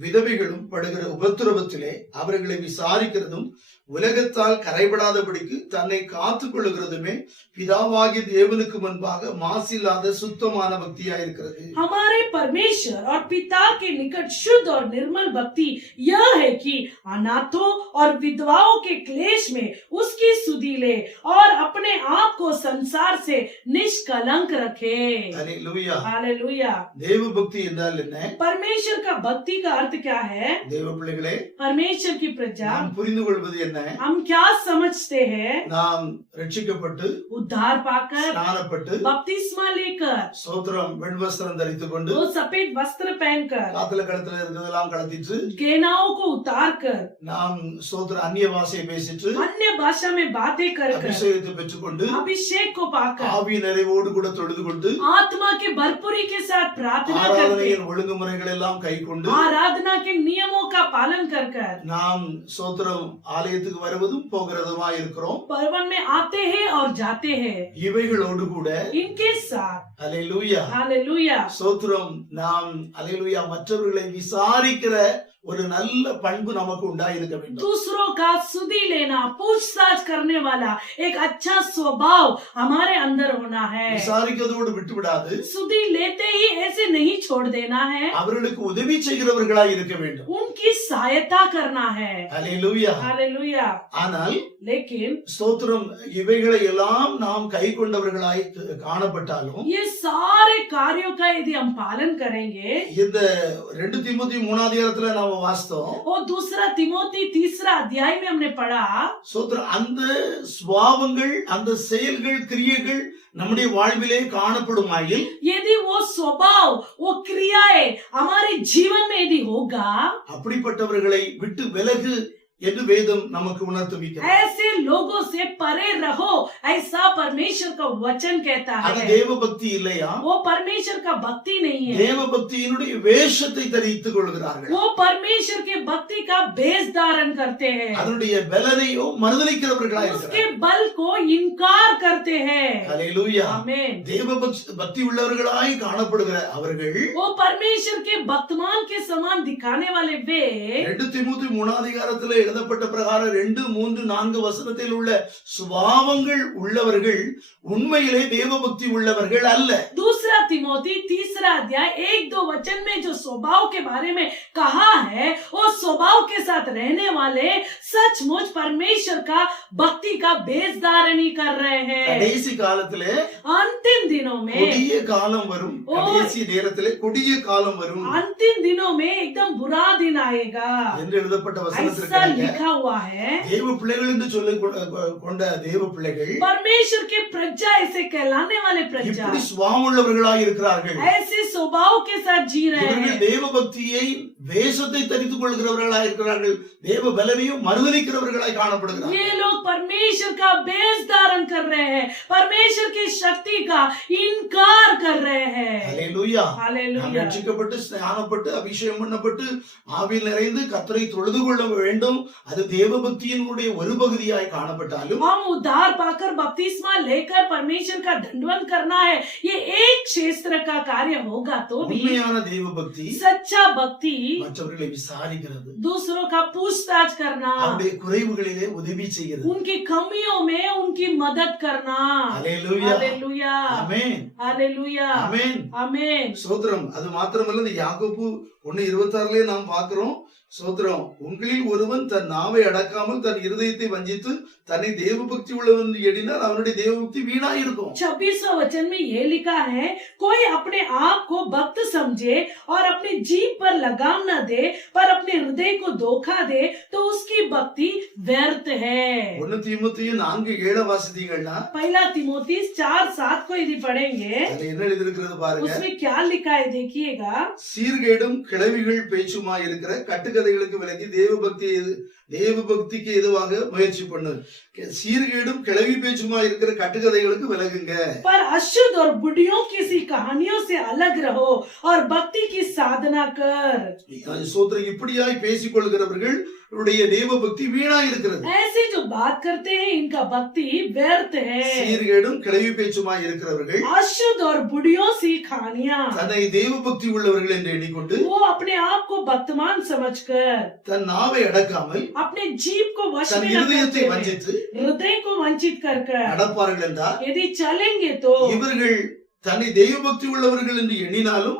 விதவைகளும் படுகிற உபத்திரவத்திலே அவர்களை விசாரிக்கிறதும் உலகத்தால் கரைபடாதபடிக்கு தன்னை காத்துக் கொள்ளுகிறதுமே பிதாவாகிய தேவனுக்கு முன்பாக மாசில்லாத சுத்தமான பக்தியா இருக்கிறது. हमारे परमेश्वर और पिता के निकट शुद्ध और निर्मल भक्ति यह है कि अनाथों और विधवाओं के क्लेश में उसकी सुधि ले और अपने आप को संसार से निष्कलंक रखे. ஹalleluya. हालेलुया. தேவ பக்தி என்றால் என்ன? परमेश्वर का भक्ति का अर्थ क्या है? தேவ பிள்ளைகளே, परमेश्वर की प्रजा நாம் புரிந்து கொள்வது என்ன? हम क्या समझते हैं? நாம் ரட்சிக்கப்பட்டு उद्धार पाकर, ஸ்நானப்பட்டு बपतिस्मा लेकर, சோத்திரம் வெண் வஸ்திரம் தரித்துக் கொண்டு वो सफेद वस्त्र पहनकर, காத்துல கழுத்துல இருக்கிறதெல்லாம் கலத்திட்டு गेनाओं को उतार कर, நாம் சோத்திர அந்நிய பாஷையை பேசிட்டு अन्य भाषा में बातें कर कर, அபிஷேகத்தை பெற்றுக்கொண்டு अभिषेक को पाकर, ஆவி நிறைவோடு கூட தொழுது கொண்டு आत्मा के भरपूरी के साथ प्रार्थना करके, ஆராதனையின் ஒழுங்குமுறைகள் எல்லாம் கை கொண்டு आराधना आराधना के नियमों का पालन कर कर நாம் சோத்திரம் ஆலயத்துக்கு வருவதும் போகிறதுமா இருக்கிறோம். पर्वन में आते हैं और जाते हैं, இவைகளோடு கூட इनके साथ அல்லேலூயா हालेलुया சோத்திரம் நாம் அல்லேலூயா மற்றவர்களை விசாரிக்கிற ஒரு நல்ல பண்பு நமக்கு உண்டாயிருக்க வேண்டும். दूसरों का सुधी लेना, पूछताछ करने वाला एक अच्छा स्वभाव हमारे अंदर होना है। விசாரிக்கிறதோடு விட்டு விடாது, सुधी लेते ही ऐसे नहीं छोड़ देना है, அவர்களுக்கு உதவி செய்கிறவர்களாய் இருக்க வேண்டும். उनकी सहायता करना है। அல்லேலூயா. हालेलुया। ஆனால் लेकिन ஸ்தோத்திரம் இவைகளை எல்லாம் நாம் கை கொண்டவர்களாய் காணப்பட்டாலும் ये सारे कार्यों का यदि हम पालन करेंगे, இந்த 2 தீமோத்தேயு 3 அதிகாரத்துல நாம வாசித்தோம். और दूसरा तिमोथी 3 अध्याय में हमने पढ़ा, ஸ்தோத்திரம் அந்த சுபாவங்கள் அந்த செயல்கள் கிரியைகள் நம்முடைய வாழ்விலே காணப்படுமாயில் यदि वो स्वभाव वो क्रियाएं हमारे जीवन में यदि होगा, அப்படிப்பட்டவர்களை விட்டு விலகு என்று வேதம் நமக்கு உணர்த்துவிக்கிறது. ऐसे लोगों से परे रहो, ऐसा परमेश्वर का वचन कहता அது है। தேவ பக்தி இல்லையா? वो परमेश्वर का भक्ति नहीं है, தேவ பக்தியினுடைய வேஷத்தை தரித்துக் கொள்கிறார்கள். वो परमेश्वर के भक्ति का भेष धारण करते हैं, அதனுடைய பலனையோ மறுதலிக்கிறவர்களாய் उसके இருக்கிறார்கள். बल को इनकार करते हैं। ஹல்லேலூயா. आमीन। தேவ பக்தி உள்ளவர்களாய் காணப்படுகிற அவர்கள் वो परमेश्वर के वर्तमान के समान दिखाने वाले वे 2 தீமோத்தேயு 3 அதிகாரத்திலே எழுதப்பட்ட பிரகாரம் 2, 3, 4 வசனத்தில் உள்ள சுபாவங்கள் உள்ளவர்கள் உண்மையிலே தேவ பக்தி உள்ளவர்கள் அல்ல. दूसरा तिमोथी 3 अध्याय 1-2 वचन में जो स्वभाव के बारे में कहा है, वो स्वभाव के साथ रहने वाले सचमुच परमेश्वर का भक्ति का भेष धारण ही कर रहे हैं। கடைசி காலத்திலே अंतिम दिनों में கொடிய காலம் வரும். கடைசி நேரத்திலே கொடிய காலம் வரும் अंतिम दिनों में एकदम बुरा दिन आएगा, என்று எழுதப்பட்ட ऐसा வசனத்திற்கு लिखा हुआ है। தேவ பிள்ளைகள் என்று சொல்லிக் கொண்ட தேவ பிள்ளைகள் परमेश्वर के प्रजा, ऐसे कहलाने वाले प्रजा இப்படி சுபாவம் உள்ளவர்களாய் இருக்கிறார்கள். ऐसे स्वभाव के साथ जी रहे இவர்கள் हैं। தேவ பக்தியை வேஷத்தை தரித்துக் கொள்கிறவர்களாய் இருக்கிறார்கள். தேவ பலனையும் மறுதலிக்கிறவர்களாய் காணப்படுகிறார்கள். ये लोग परमेश्वर का भेष धारण कर रहे हैं, परमेश्वर की शक्ति का इनकार कर रहे हैं। ஹல்லேலூயா. நாம் हालेलुया। ரட்சிக்கப்பட்டு ஸ்நானப்பட்டு அபிஷேகம் பண்ணப்பட்டு ஆவியில் நிறைந்து கர்த்தரை தொழுது கொள்ள வேண்டும். அது தேவ பக்தியினுடைய ஒரு பகுதியாய் காணப்பட்டாலும் हम उद्धार पाकर बपतिस्मा लेकर परमेश्वर का दंडवत करना है, ये एक क्षेत्र का कार्य होगा तो भी உண்மையான தேவ பக்தி सच्चा भक्ति மற்றவர்களை விசாரிக்கிறது, दूसरों का पूछताछ करना, அவருடைய குறைவுகளிலே உதவி செய்கிறது. उनकी कमियों में उनकी मदद करना। ஹல்லேலூயா. हालेलुया। ஆமென். हालेलुया। ஆமென். आमीन। சோத்திரம். அது மாத்திரமல்ல, இந்த யாக்கோபு 1:26 நாம் பார்க்கிறோம். சோத்திரம். உங்களில் ஒருவன் தன் நாவை அடக்காமல் தன் இருதயத்தை வஞ்சித்து தன்னை தேவ பக்தி உள்ளவன் எண்ணினால் அவனுடைய தேவ பக்தி வீணா இருக்கும். 26वां वचन में ये लिखा है, कोई अपने आप को भक्त समझे और अपनी जीभ पर लगाम न दे, पर अपने हृदय को धोखा दे, तो उसकी भक्ति व्यर्थ है। 1 தீமோத்தேயு 4:7 வாசித்தீங்கன்னா पहला तिमोथी 4:7 को यदि पढ़ेंगे, அதுல என்ன எழுதியிருக்கிறது பாருங்க. उसमें क्या लिखा है देखिएगा। சீர்கேடும் கிளவிகள் பேச்சுமா இருக்கிற கட்டுக்கதைகளுக்கு விலகி தேவ பக்திக்கு எதுவாக முயற்சி பண்ணு. சீர்கேடும் கிளவி பேச்சுமா இருக்கிற கட்டுக்கதைகளுக்கு விலகுங்க. पर अशुद्ध और बुढ़ियों की सी कहानियों से अलग रहो और भक्ति की साधना कर। சோத்திரம். இப்படியாய் பேசிக் கொள்கிறவர்கள் தேவ பக்தி வீணா இருக்கிறது. ऐसे जो बात करते हैं, इनका भक्ति व्यर्थ है। சீர்கேடும் கிளவி பேச்சுமா இருக்கிறவர்கள் अशुद्ध और बुढ़ियों सी कहानियां, தன்னை தேவ பக்தி உள்ளவர்கள் என்று எண்ணிக்கொண்டு वो अपने आप को वर्तमान समझकर தன் நாவை அடக்காமல் अपने जीभ को वश தன் में न இருதயத்தை करते हुए, வஞ்சித்து हृदय को वंचित कर நடப்பார்கள் என்றால் यदि चलेंगे तो இவர்கள் தன்னை தெய்வ பக்தி உள்ளவர்கள் என்று எண்ணினாலும்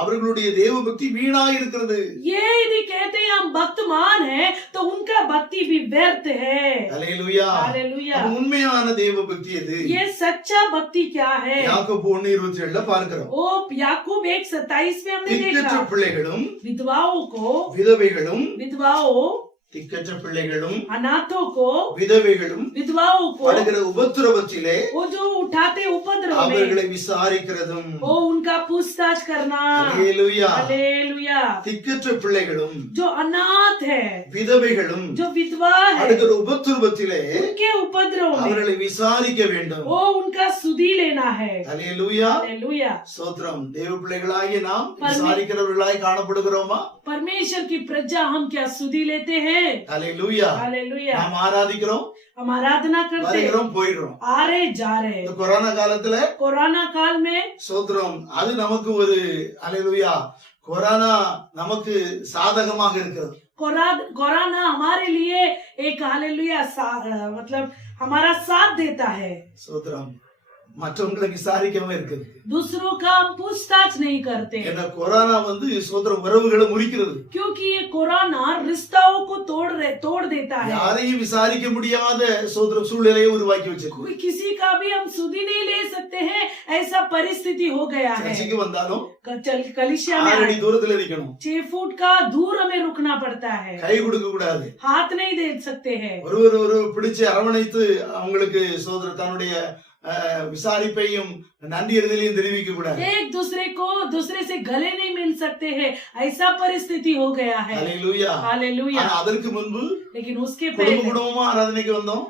அவர்களுடைய தேவ பக்தி வீணா இருக்கிறது. ये यदि कहते हैं हम भक्तमान हैं, तो उनका भक्ति भी व्यर्थ है। ஹல்லேலூயா. हालेलुया। அப்ப உண்மையான தேவ பக்தி எது? ये सच्चा भक्ति क्या है? யாக்கோபு 1:27 பார்க்கிறோம். ओ याकूब 1:27 में हमने திக்கற்ற देखा, பிள்ளைகளும் विधवाओं को விதவைகளும் विधवाओं திக்கற்ற பிள்ளைகளும் अनाथों को, விதவைகளும் विधवाओं को, படுகிற உபத்திரவத்திலே वो जो उठाते उपद्रव में, அவர்களை விசாரிக்கிறதும். वो उनका पूछताछ करना। அல்லேலூயா. हालेलुया। திக்கற்ற பிள்ளைகளும் जो अनाथ है, விதவைகளும் जो विधवा है, படுகிற உபத்திரவத்திலே उनके उपद्रव में அவர்களை விசாரிக்க வேண்டும். वो उनका सुधी लेना है। அல்லேலூயா. हालेलुया। ஸ்தோத்திரம். தேவ பிள்ளைகளாகிய நாம் விசாரிக்கிறவர்களாய் காணப்படுகிறோமா? परमेश्वर की प्रजा हम क्या सुधी लेते हैं? அல்லேலூயா. हालेलुया। நாம் ஆராதிக்கிறோம், हम आराधना करते, வருகிறோம், போயிடுறோம். आ रहे जा रहे। இந்த கொரோனா காலத்துல कोरोना काल में ஸ்தோத்திரம், அது நமக்கு ஒரு அல்லேலூயா, கொரோனா நமக்கு சாதகமாக இருக்கிறது. कोरोना हमारे लिए एक हालेलुया मतलब हमारा साथ देता है। ஸ்தோத்திரம். மற்றவங்களை விசாரிக்காம இருக்குது. दूसरों का हम पूछताछ नहीं करते, ஏன்னா கொரோனா வந்து ஸ்தோத்திரம் உறவுகளை முறிக்கிறது. क्योंकि ये कोरोना रिश्ताओं को तोड़ देता है। யாரையும் விசாரிக்க முடியாத ஸ்தோத்திரம் சூழ்நிலையை உருவாக்கி வச்சிருக்கு. कोई किसी का भी हम सुधी नहीं ले सकते हैं, ऐसा परिस्थिति हो गया है। சர்ச்சைக்கு வந்தாலும் कलिसिया 6 அடி में தூரத்துல நிக்கணும். 6 फुट का दूर हमें रुकना पड़ता है, கை கொடுக்க கூடாது. हाथ नहीं दे सकते हैं। ஒருவர் பிடிச்சு அரவணைத்து அவங்களுக்கு சோதர தன்னுடைய விசாரிப்பையும் நன்றி அறிதலையும் தெரிவிக்க கூடாது. एक दूसरे से गले नहीं मिल सकते हैं, ऐसा परिस्थिति हो गया है। அல்லேலூயா. हालेलुया। ஆனா அதற்கு முன்பு लेकिन उसके குடும்ப पहले குடும்பமா ஆராதனைக்கு வந்தோம்.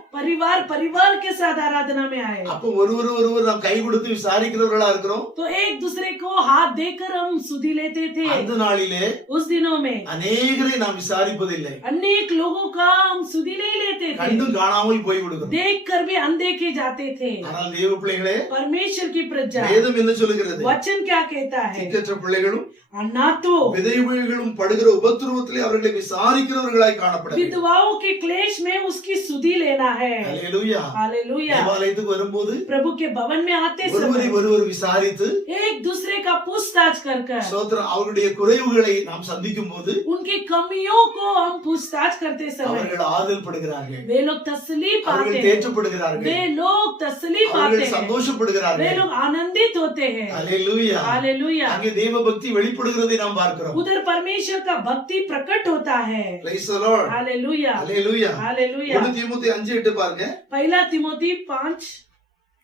परिवार के साथ आराधना में आए, அப்ப ஒருவர் நாம் கை கொடுத்து விசாரிக்கிறவர்களா இருக்கிறோம். तो एक दूसरे को हाथ देकर हम सुधी लेते थे। அந்த நாளிலே उस दिनों में அநேகரை நாம் விசாரிப்பதில்லை. अनेक लोगों का हम सुधी नहीं लेते थे, கண்டும் காணாமல் போய் விடுகிறோம். देख कर भी अनदेखे जाते थे। ஆனால் தேவ பிள்ளைகளே, परमेश्वर की प्रजा, வேதம் என்ன சொல்லுகிறது? वचन क्या कहता है? திக்கற்ற பிள்ளைகளும் अनाथों, விதவைகளும் படுகிற உபத்திரவத்திலே அவர்களை விசாரிக்கிறவர்களாய் காணப்பட வேண்டும். विधवाओं के क्लेश में उसकी सुधी लेना है। அல்லேலூயா. हालेलुया। தேவாலயத்துக்கு வரும்போது प्रभु के भवन में आते ஒருவரை समय ஒருவர் விசாரித்து एक दूसरे का पूछताछ कर ஸ்தோத்திரம், அவருடைய குறைவுகளை நாம் சந்திக்கும் போது उनकी कमियों को हम पूछताछ करते समय அவர்கள் ஆறுதல் படுகிறார்கள், वे लोग तसली पाते அவர்கள் हैं, தேற்றப்படுகிறார்கள், वे लोग तसली पाते அவர்கள் हैं, वे சந்தோஷப்படுகிறார்கள். लोग आनंदित होते हैं। அல்லேலூயா. हालेलुया। அங்கே தேவ பக்தி வெளிப்படுகிறதை நாம் பார்க்கிறோம். उधर परमेश्वर का भक्ति प्रकट होता है। Praise the Lord. Hallelujah. Hallelujah. Hallelujah. 1 தீமோத்தேயு 5:8 பாருங்க. पहला तिमोथी 5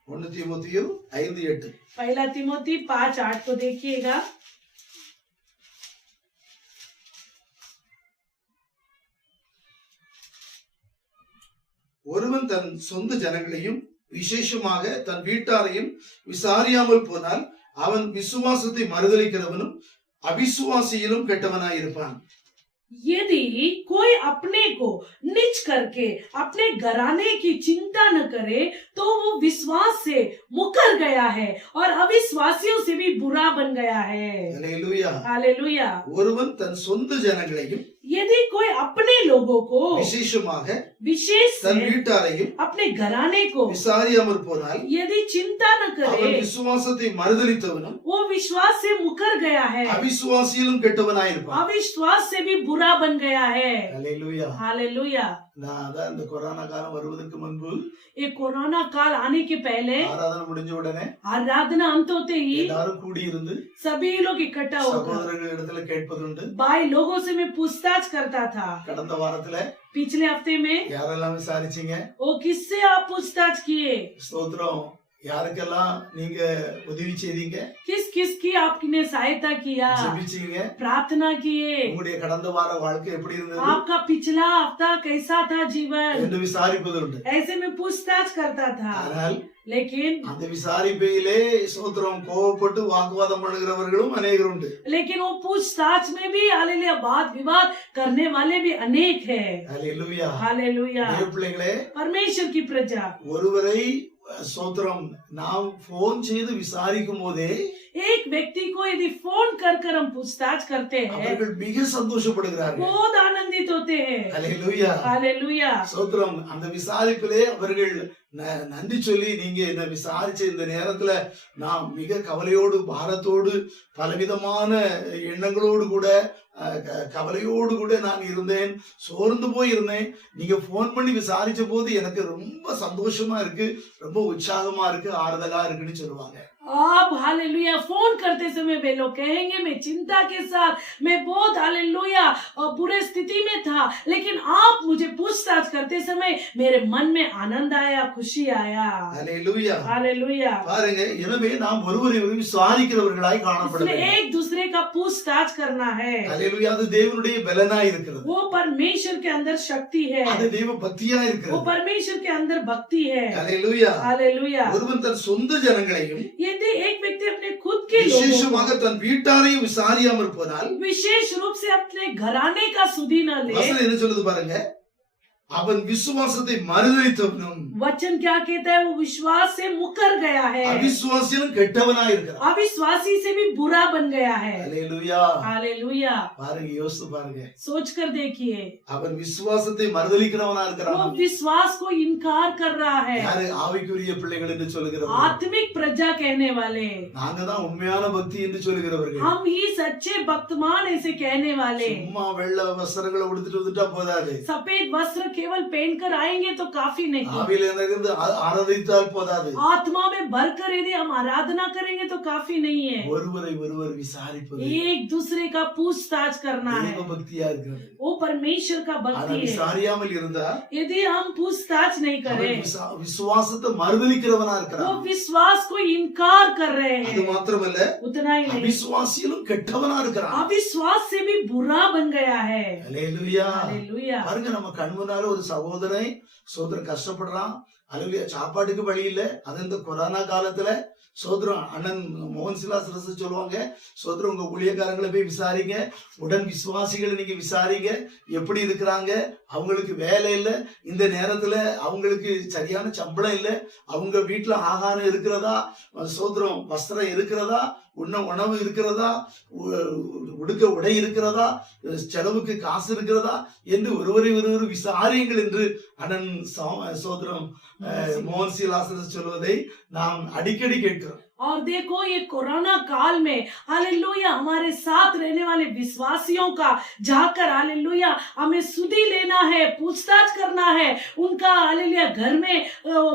1 தீமோத்தேயு 5:8. पहला तिमोथी 5:8 को देखिएगा। ஒருவன் தன் சொந்த ஜனங்களையும் விசேஷமாக தன் வீட்டாரையும் விசாரியாமல் போனால் அவன் விசுவாசத்தை மறுதலிக்கிறவனும் அவிசுவாசியிலும் கெட்டவனாய் இருப்பான். यदि कोई अपने को नीच करके अपने घराने की चिंता न करे तो वो विश्वास से मुकर गया है और अविश्वासियों से भी बुरा बन गया है। அல்லேலூயா. हालेलुया। ஒருவன் தன் சொந்த ஜனங்களையும் यदि कोई अपने लोगों को விசேஷமாக विशेष தன் से வீட்டாரையும் अपने घराने को விசாரியாமல் போனால் यदि चिंता न அவன் करे விசுவாசத்தை மறுதலித்தவனும் वो विश्वास से मुकर गया है, அவிசுவாசியிலும் கெட்டவனாய் இருப்பான். अविश्वास से भी बुरा बन गया है। அல்லேலூயா. हालेलुया। நான் அதான் இந்த கொரோனா காலம் வருவதற்கு முன்பு ये कोरोना काल आने के पहले ஆராதனை முடிஞ்ச உடனே आराधना अंत होते ही எல்லாரும் கூடி இருந்து सभी लोग इकट्ठा होकर சகோதரர்கள் இடத்துல கேட்பதுண்டு. भाई लोगों से मैं पूछताछ करता था। கடந்த வாரத்துல पिछले हफ्ते में யாரெல்லாம் விசாரிச்சீங்க? वो किससे आप पूछताछ किए, ஸ்தோத்திரம். யாருக்கெல்லாம் நீங்க உதவி செய்தீங்க, किस किस की आपने सहायता किया, ஜெபிச்சீங்க, प्रार्थना किए, உங்களுடைய கடந்த வார வாழ்க்கை எப்படி இருந்தது आपका पिछला हफ्ता कैसा था जीवन, என்று விசாரிப்பதுண்டு. ऐसे में पूछताछ करता था। ஆனால் लेकिन அந்த விசாரிப்பையிலே ஸ்தோத்திரம் கோபப்பட்டு வாக்குவாதம் பண்ணுகிறவர்களும் அநேகர் உண்டு. लेकिन वो पूछताछ में भी हालेलुया वाद विवाद करने वाले भी अनेक है। அல்லேலூயா. हालेलुया। தேவ பிள்ளைகளே, परमेश्वर की प्रजा ஒருவரை ஸ்தோத்திரம் நாம் போன் செய்து விசாரிக்கும் போதே एक व्यक्ति को यदि फोन कर हम पूछताछ करते हैं அவர்கள் மிக சந்தோஷப்படுகிறார்கள். बहुत आनंदित होते हैं। அல்லேலூயா. हालेलुया। ஸ்தோத்திரம். அந்த விசாரிப்பிலே அவர்கள் நன்றி சொல்லி நீங்க என்ன விசாரிச்ச இந்த நேரத்துல நான் மிக கவலையோடு பாரத்தோடு பலவிதமான எண்ணங்களோடு கூட கவலையோடு கூட நான் இருந்தேன், சோர்ந்து போய் இருந்தேன். நீங்க போன் பண்ணி விசாரிச்ச போது எனக்கு ரொம்ப சந்தோஷமா இருக்கு, ரொம்ப உற்சாகமா இருக்கு, ஆறுதலா இருக்குன்னு சொல்லுவாங்க. आप हालेलुया फोन करते समय वे लोग कहेंगे मैं चिंता के साथ, मैं बहुत हालेलुया बुरे स्थिति में था, लेकिन आप मुझे पूछताछ करते समय मेरे मन में आनंद आया, खुशी आया. ஹல்லேலூயா. हालेलुया. பாருங்க, எனவே நாம் ஒருவரை ஒருவர் விசாரிக்கிறவர்களாய் காணப்பட इसमें வேண்டும். एक दूसरे का पूछताछ करना है. ஹல்லேலூயா. அது தேவனுடைய பலனாய் இருக்கிறது, वो परमेश्वर के अंदर शक्ति है, அது தேவ பக்தியா वो இருக்கிறது. परमेश्वर के अंदर भक्ति है. ஹல்லேலூயா. हालेलुया. ஒருவன் தன் சொந்த ஜனங்களையும் यदि एक व्यक्ति अपने खुद के लोगों விசேஷமாக தன் வீட்டாரையும் விசாரியாமல் போனால், को विशेष रूप से अपने घराने का सुधी न ले, வசனம் என்ன சொல்லுது பாருங்க, அவன் விசுவாசத்தை மறுதலித்தவனும் वचन क्या कहता है, वो विश्वास से मुकर गया है, அவிசுவாசியும் கெட்டவனாய் இருக்கிறான். अविश्वासी से भी बुरा बन गया है. ஹல்லேலூயா. हालेलुया. பாருங்க, யோசித்து பாருங்க, सोच कर देखिए, அவன் விசுவாசத்தை மறுதலிக்கிறவனா वो இருக்கிறான். विश्वास को इनकार कर रहा है. யாரு ஆவிக்குரிய பிள்ளைகள் என்று சொல்லுகிறவர்கள், आत्मिक प्रजा कहने वाले, நாங்க தான் உண்மையான பக்தி என்று சொல்லுகிறவர்கள். हम ही सच्चे भक्तमान ऐसे कहने वाले. சும்மா வெள்ளை வஸ்திரங்களை உடுத்திட்டு வந்துட்டா போதாது, सफेद वस्त्र केवल पहन कर आएंगे तो काफी नहीं, ஆவியில இருந்து ஆராதித்தால் போதாது, आत्मा में भरकर यदि हम आराधना करेंगे तो काफी नहीं है. ஒருவரை ஒருவர் விசாரிப்பது एक दूसरे का पूछताछ करना है, தேவ பக்தியா இருக்கிறது. वो परमेश्वर का ஆனா भक्ति है. விசாரியாமல் இருந்தா यदि हम पूछताछ नहीं அவன் करें, விசுவாசத்தை மறுதலிக்கிறவனா वो இருக்கிறான். विश्वास को इनकार कर रहे அது हैं. மாத்திரமல்ல, उतना ही नहीं, அவிசுவாசியிலும் கெட்டவனா இருக்கிறான். अविश्वास से भी बुरा बन गया है. ஹல்லேலூயா. हालेलुया. பாருங்க, நம்ம கண் முன்னால ஒரு சகோதரன் கஷ்டப்படுறான், அல்லது சாப்பாட்டுக்கு வழி இல்ல. அது இந்த கொரோனா காலத்துல சோதரம் அண்ணன் மோகன் சிலாசரச சொல்லுவாங்க, சோதரம் உங்க ஊழியக்காரங்களை போய் விசாரிங்க, உடன் விசுவாசிகளை நீங்க விசாரிங்க, எப்படி இருக்கிறாங்க, அவங்களுக்கு வேலை இல்ல, இந்த நேரத்துல அவங்களுக்கு சரியான சம்பளம் இல்ல, அவங்க வீட்டுல ஆகாரம் இருக்கிறதா, சோதரம் வஸ்திரம் இருக்கிறதா, உணவு இருக்கிறதா, உடுக்க உடை இருக்கிறதா, செலவுக்கு காசு இருக்கிறதா என்று ஒருவரை ஒருவர் விசாரியுங்கள் என்று அண்ணன் சோதரம் மோகன் சிலாசரஸ் சொல்வதை நாம் அடிக்கடி கேட்கிறோம். और देखो ये कोरोना काल में हालेलुया हमारे साथ रहने वाले विश्वासियों का जाकर हालेलुया हमें सुधी लेना है, पूछताछ करना है, उनका हालेलुया घर में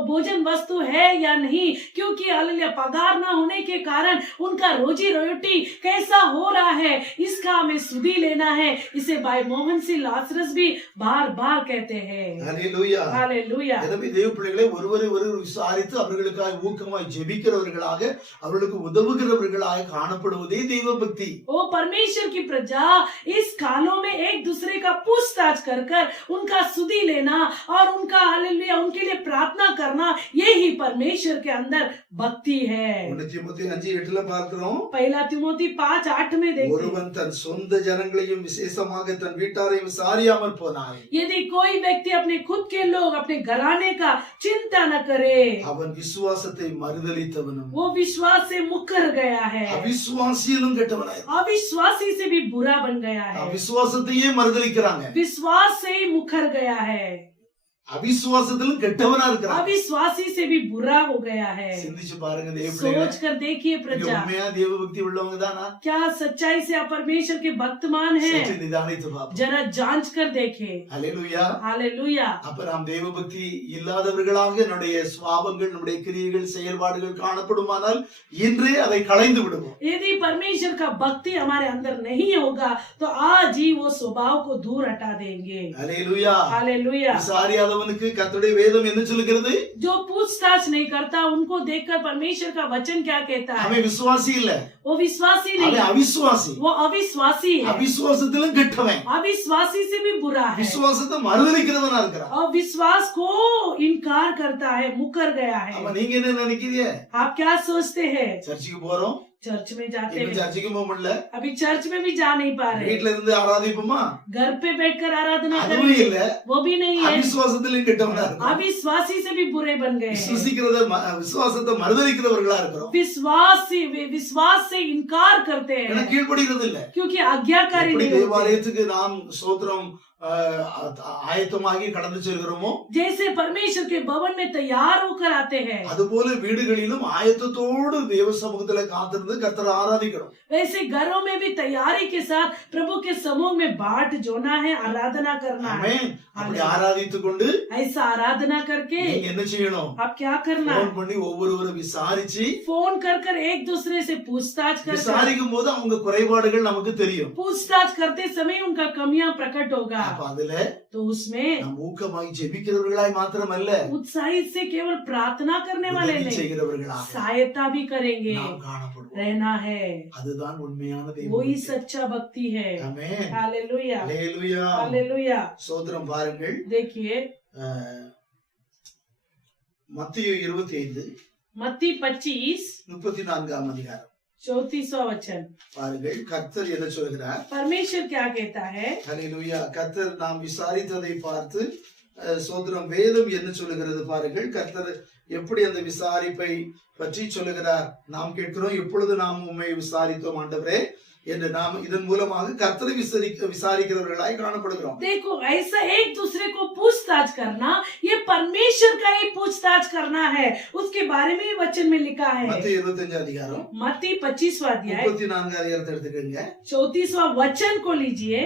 भोजन वस्तु है या नहीं, क्योंकि हालेलुया पगार ना होने के कारण उनका रोजी रोटी कैसा हो रहा है, इसका हमें सुधी लेना है. इसे भाई मोहन सिंह लासरस भी बार बार कहते हैं. ஹல்லேலூயா. हालेलुया. எனவே தேவ பிள்ளைகளை ஒருவரை ஒருவர் விசாரித்து அவர்களுக்காக ஊக்கமாய் ஜெபிக்கிறவர்களாக, அவர்களுக்கு உதவுகிறவர்களாக காணப்படுவதே தெய்வ பக்தி. ओ परमेश्वर की प्रजा इस कालों में एक दूसरे का पूछताछ कर कर उनका सुधी लेना और उनका हालेलुया उनके लिए प्रार्थना करना, यही परमेश्वर के अंदर भक्ति है. 1 தீமோத்தேயு 5:8 பார்க்கிறோம், पहला तिमोथी 5:8 में देखते हैं, ஒருவன் தன் சொந்த ஜனங்களையும் விசேஷமாக தன் வீட்டாரையும் விசாரியாமல் போனான், यदि कोई व्यक्ति अपने खुद के लोग अपने घराने का चिंता न करे, அவன் விசுவாசத்தை மறுதலித்தவனும் वो विश्वास से मुकर गया है, அவிசுவாசியிலும் கெட்டவனாய். अविश्वासी से भी बुरा बन गया है, அவிசுவாசத்தையே மறுதலிக்கிறாங்க, विश्वास से ही मुकर गया है, அவிசுவாசத்திலும் கெட்டவனா இருக்கிறான். अविश्वासी से भी बुरा हो गया है. சிந்திச்சு பாருங்க தேவ பிள்ளைகளே, सोच कर देखिए நீங்க प्रजा, உண்மையா தேவ பக்தி உள்ளவங்க தானா? क्या सच्चाई से आप परमेश्वर के भक्तमान சற்று हैं? நிதானித்து பாப்போம். जरा जांच कर देखें. ஹல்லேலூயா. हालेलुया. அப்ப நாம் தேவ பக்தி இல்லாதவர்களாக நம்முடைய சுவாபங்கள், நம்முடைய கிரியைகள், செயல்பாடுகள் காணப்படுமானால் இன்றே அதை களைந்து விடுவோம். यदि परमेश्वर का भक्ति हमारे अंदर नहीं होगा तो आज ही वो स्वभाव को दूर हटा देंगे. ஹல்லேலூயா. हालेलुया. விசாரியாதவனுக்கு கர்த்தருடைய வேதம் என்ன சொல்லுகிறது? जो पूछताछ नहीं करता उनको देखकर परमेश्वर का वचन क्या कहता है? அவன் விசுவாசி இல்ல, वो विश्वासी அவன் नहीं, அவிசுவாசி. वो अविश्वासी है. அவிசுவாசத்திலும் கெட்டவன், अविश्वासी से भी बुरा है விசுவாசத்தை மறுதலிக்கிறவனா இருக்கிறான். और विश्वास को इनकार करता है, मुकर गया है. அப்ப நீங்க என்ன நினைக்கிறீங்க? आप क्या सोचते हैं? சர்ச்சுக்கு போறோம், चर्च में जाते இப்ப हैं, சர்ச்சுக்கு போக முடியல, अभी चर्च में भी जा नहीं पा रहे, வீட்டுல இருந்து ஆராதிப்போமா? घर पे बैठकर आराधना அதுவும் करेंगे, இல்ல, वो भी नहीं है. அவிசுவாசத்திலும் கெட்டவனா இருக்கிறான். अविश्वासी से भी बुरे बन गए हैं. விசுவாசத்தை மறுதலிக்கிறவர்களா இருக்கிறோம். विश्वास से इनकार करते ஏன்னா हैं கீழ்ப்படிகிறது இல்ல. क्योंकि आज्ञाकारी எப்படி नहीं होते. தேவாலயத்துக்கு நாம் ஸ்தோத்திரம் ஆயத்தமாகி கடந்து செல்கிறோமோ जैसे परमेश्वर के भवन में तैयार होकर आते हैं, அதுபோல வீடுகளிலும் ஆயத்தத்தோடு தேவ சமூகத்துல காத்திருந்து கர்த்தரை ஆராதிக்கணும். वैसे घरों में भी तैयारी के साथ प्रभु के समूह में बाट जोना है, आराधना करना है। ஆமென். அப்படி ஆராதித்து கொண்டு ऐसा आराधना करके நீங்க என்ன செய்யணும்? आप क्या करना है? போன் பண்ணி ஒவ்வொருவரும் விசாரிச்சு फोन कर कर एक दूसरे से पूछताछ कर விசாரிக்கும் போது அவங்க குறைபாடுகள் நமக்கு தெரியும். पूछताछ करते समय उनका कमियां प्रकट होगा। அப்ப அதுல तो उसमें நாம் ஊக்கமாய் ஜெபிக்கிறவர்களாய் மாத்திரமல்ல उत्साहित से केवल प्रार्थना करने वाले உதவி नहीं, செய்கிறவர்களாக सहायता भी करेंगे, நாம் காணப்படுவோம். रहना है। அதுதான் உண்மையான वही தெய்வம். सच्चा भक्ति है। ஆமென். हालेलुया, அல்லேலூயா. हालेलुया। சோதரம் பாருங்கள். देखिए மத்தேயு 25 मत्ती 25 34 அதிகாரம் 34वां वचन। பாருங்கள். கர்த்தர் என்ன சொல்கிறார்? परमेश्वर क्या कहता है? ஹல்லேலூயா. கர்த்தர் நாம் விசாரித்ததை பார்த்து சோதரம் வேதம் என்ன சொல்லுகிறது பாருங்கள். கர்த்தர் எப்படி அந்த விசாரிப்பை பற்றி சொல்லுகிறார். நாம் கேட்கிறோம், எப்பொழுது நாம் உம்மை விசாரித்தோம் ஆண்டவரே என்று நாம் இதன் மூலமாக கர்த்தரை விசாரிக்கிறவர்களாய் காணப்படுகிறோம். देखो, ऐसा एक दूसरे को पूछताछ करना, ये परमेश्वर का ही पूछताछ करना है। उसके बारे में वचन में लिखा है। மத்தேயு 25 அதிகாரம் मत्ती 25वां अध्याय 34 அதிகாரத்தை எடுத்துக்கங்க. 34वां वचन को लीजिए।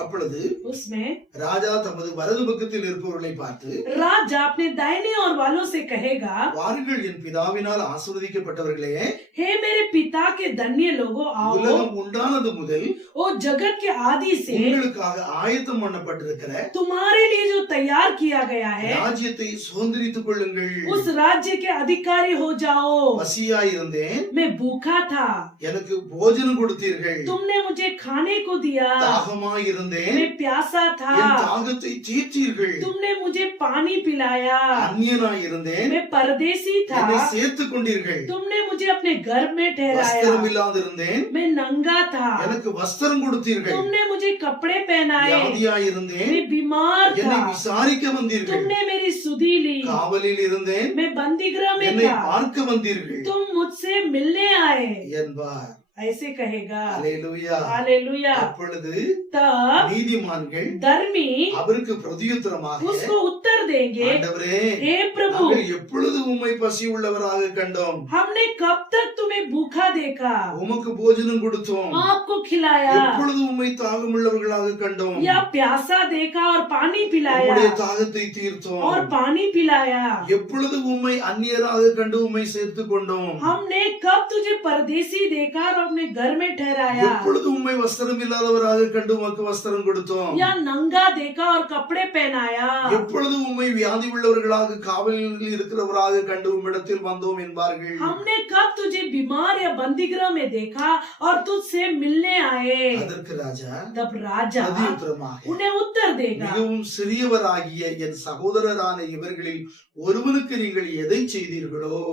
அப்பொழுது उसमें ராஜா தமது வலது பக்கத்தில் இருப்பவர்களை பார்த்து, राजा अपने दाहिने और वालों से कहेगा, வாருங்கள் என் பிதாவினால் ஆசீர்வதிக்கப்பட்டவர்களே, हे मेरे पिता के धन्य लोगों, आओ, உலகம் உண்டானது முதல் ओ जगत के आदि से உங்களுக்காக ஆயத்தம் பண்ணப்பட்டிருக்கிற तुम्हारे लिए जो तैयार किया गया है, ராஜ்யத்தை சுதந்திரித்துக் கொள்ளுங்கள். उस राज्य के अधिकारी हो जाओ। பசியாய் இருந்தேன், मैं भूखा था, எனக்கு போஜனம் கொடுத்தீர்கள். तुमने मुझे खाने को दिया। தாகமாய் இருந்தேன், मैं प्यासा था, என் தாகத்தை தீர்த்தீர்கள். तुमने मुझे पानी पिलाया। அந்நியனாய் இருந்தேன், मैं परदेसी था, என்னை சேர்த்துக் கொண்டீர்கள். तुमने मुझे अपने घर में ठहराया। வஸ்திரம் இல்லாதிருந்தேன், मैं नंगा था, எனக்கு வஸ்திரம் கொடுத்தீர்கள். तुमने मुझे कपड़े पहनाए। வியாதியாய் இருந்தேன், मैं बीमार என்னை था, விசாரிக்க வந்தீர்கள். तुमने मेरी सुधि ली। காவலில் இருந்தேன், मैं बंदीगृह में என்னை था, பார்க்க வந்தீர்கள் तुम मुझसे मिलने आए। என்பார். ऐसे कहेगा। அல்லேலூயா. हालेलुया। அப்பொழுது तब நீதிமான்கள் धर्मी அவருக்கு பிரதியுத்தரமாக, उसको उत्तर देंगे, ஆண்டவரே, हे प्रभु, நாங்கள் எப்பொழுது உம்மை பசி உள்ளவராக கண்டோம், हमने कब तक तुम्हें भूखा देखा, உமக்கு போஜனம் கொடுத்தோம், आपको खिलाया, எப்பொழுது உம்மை தாகம் உள்ளவர்களாக கண்டோம், या प्यासा देखा और पानी पिलाया, உம்முடைய தாகத்தை தீர்த்தோம், और पानी पिलाया। எப்பொழுது உம்மை அந்நியராக கண்டு உம்மை சேர்த்துக் கொண்டோம், हमने कब तुझे परदेसी देखा और अपने घर में ठहराया, எப்பொழுது உம்மை வஸ்திரம் இல்லாதவராக கண்டு உமக்கு வஸ்திரம் கொடுத்தோம், या नंगा देखा और कपड़े पहनाया, எப்பொழுது உம்மை வியாதி உள்ளவர்களாக காவலில் இருக்கிறவராக கண்டு உம்மிடத்தில் வந்தோம் என்பார்கள். हमने कब तुझे बीमार या बंदीगृह में देखा और तुझसे मिलने आए। அதற்கு ராஜா तब राजा பிரதியுத்தரமாக, उन्हें उत्तर देगा, மிகவும் சிறியவராகிய என் சகோதரரான இவர்களில் ஒருவனுக்கு நீங்கள் எதை செய்தீர்களோ,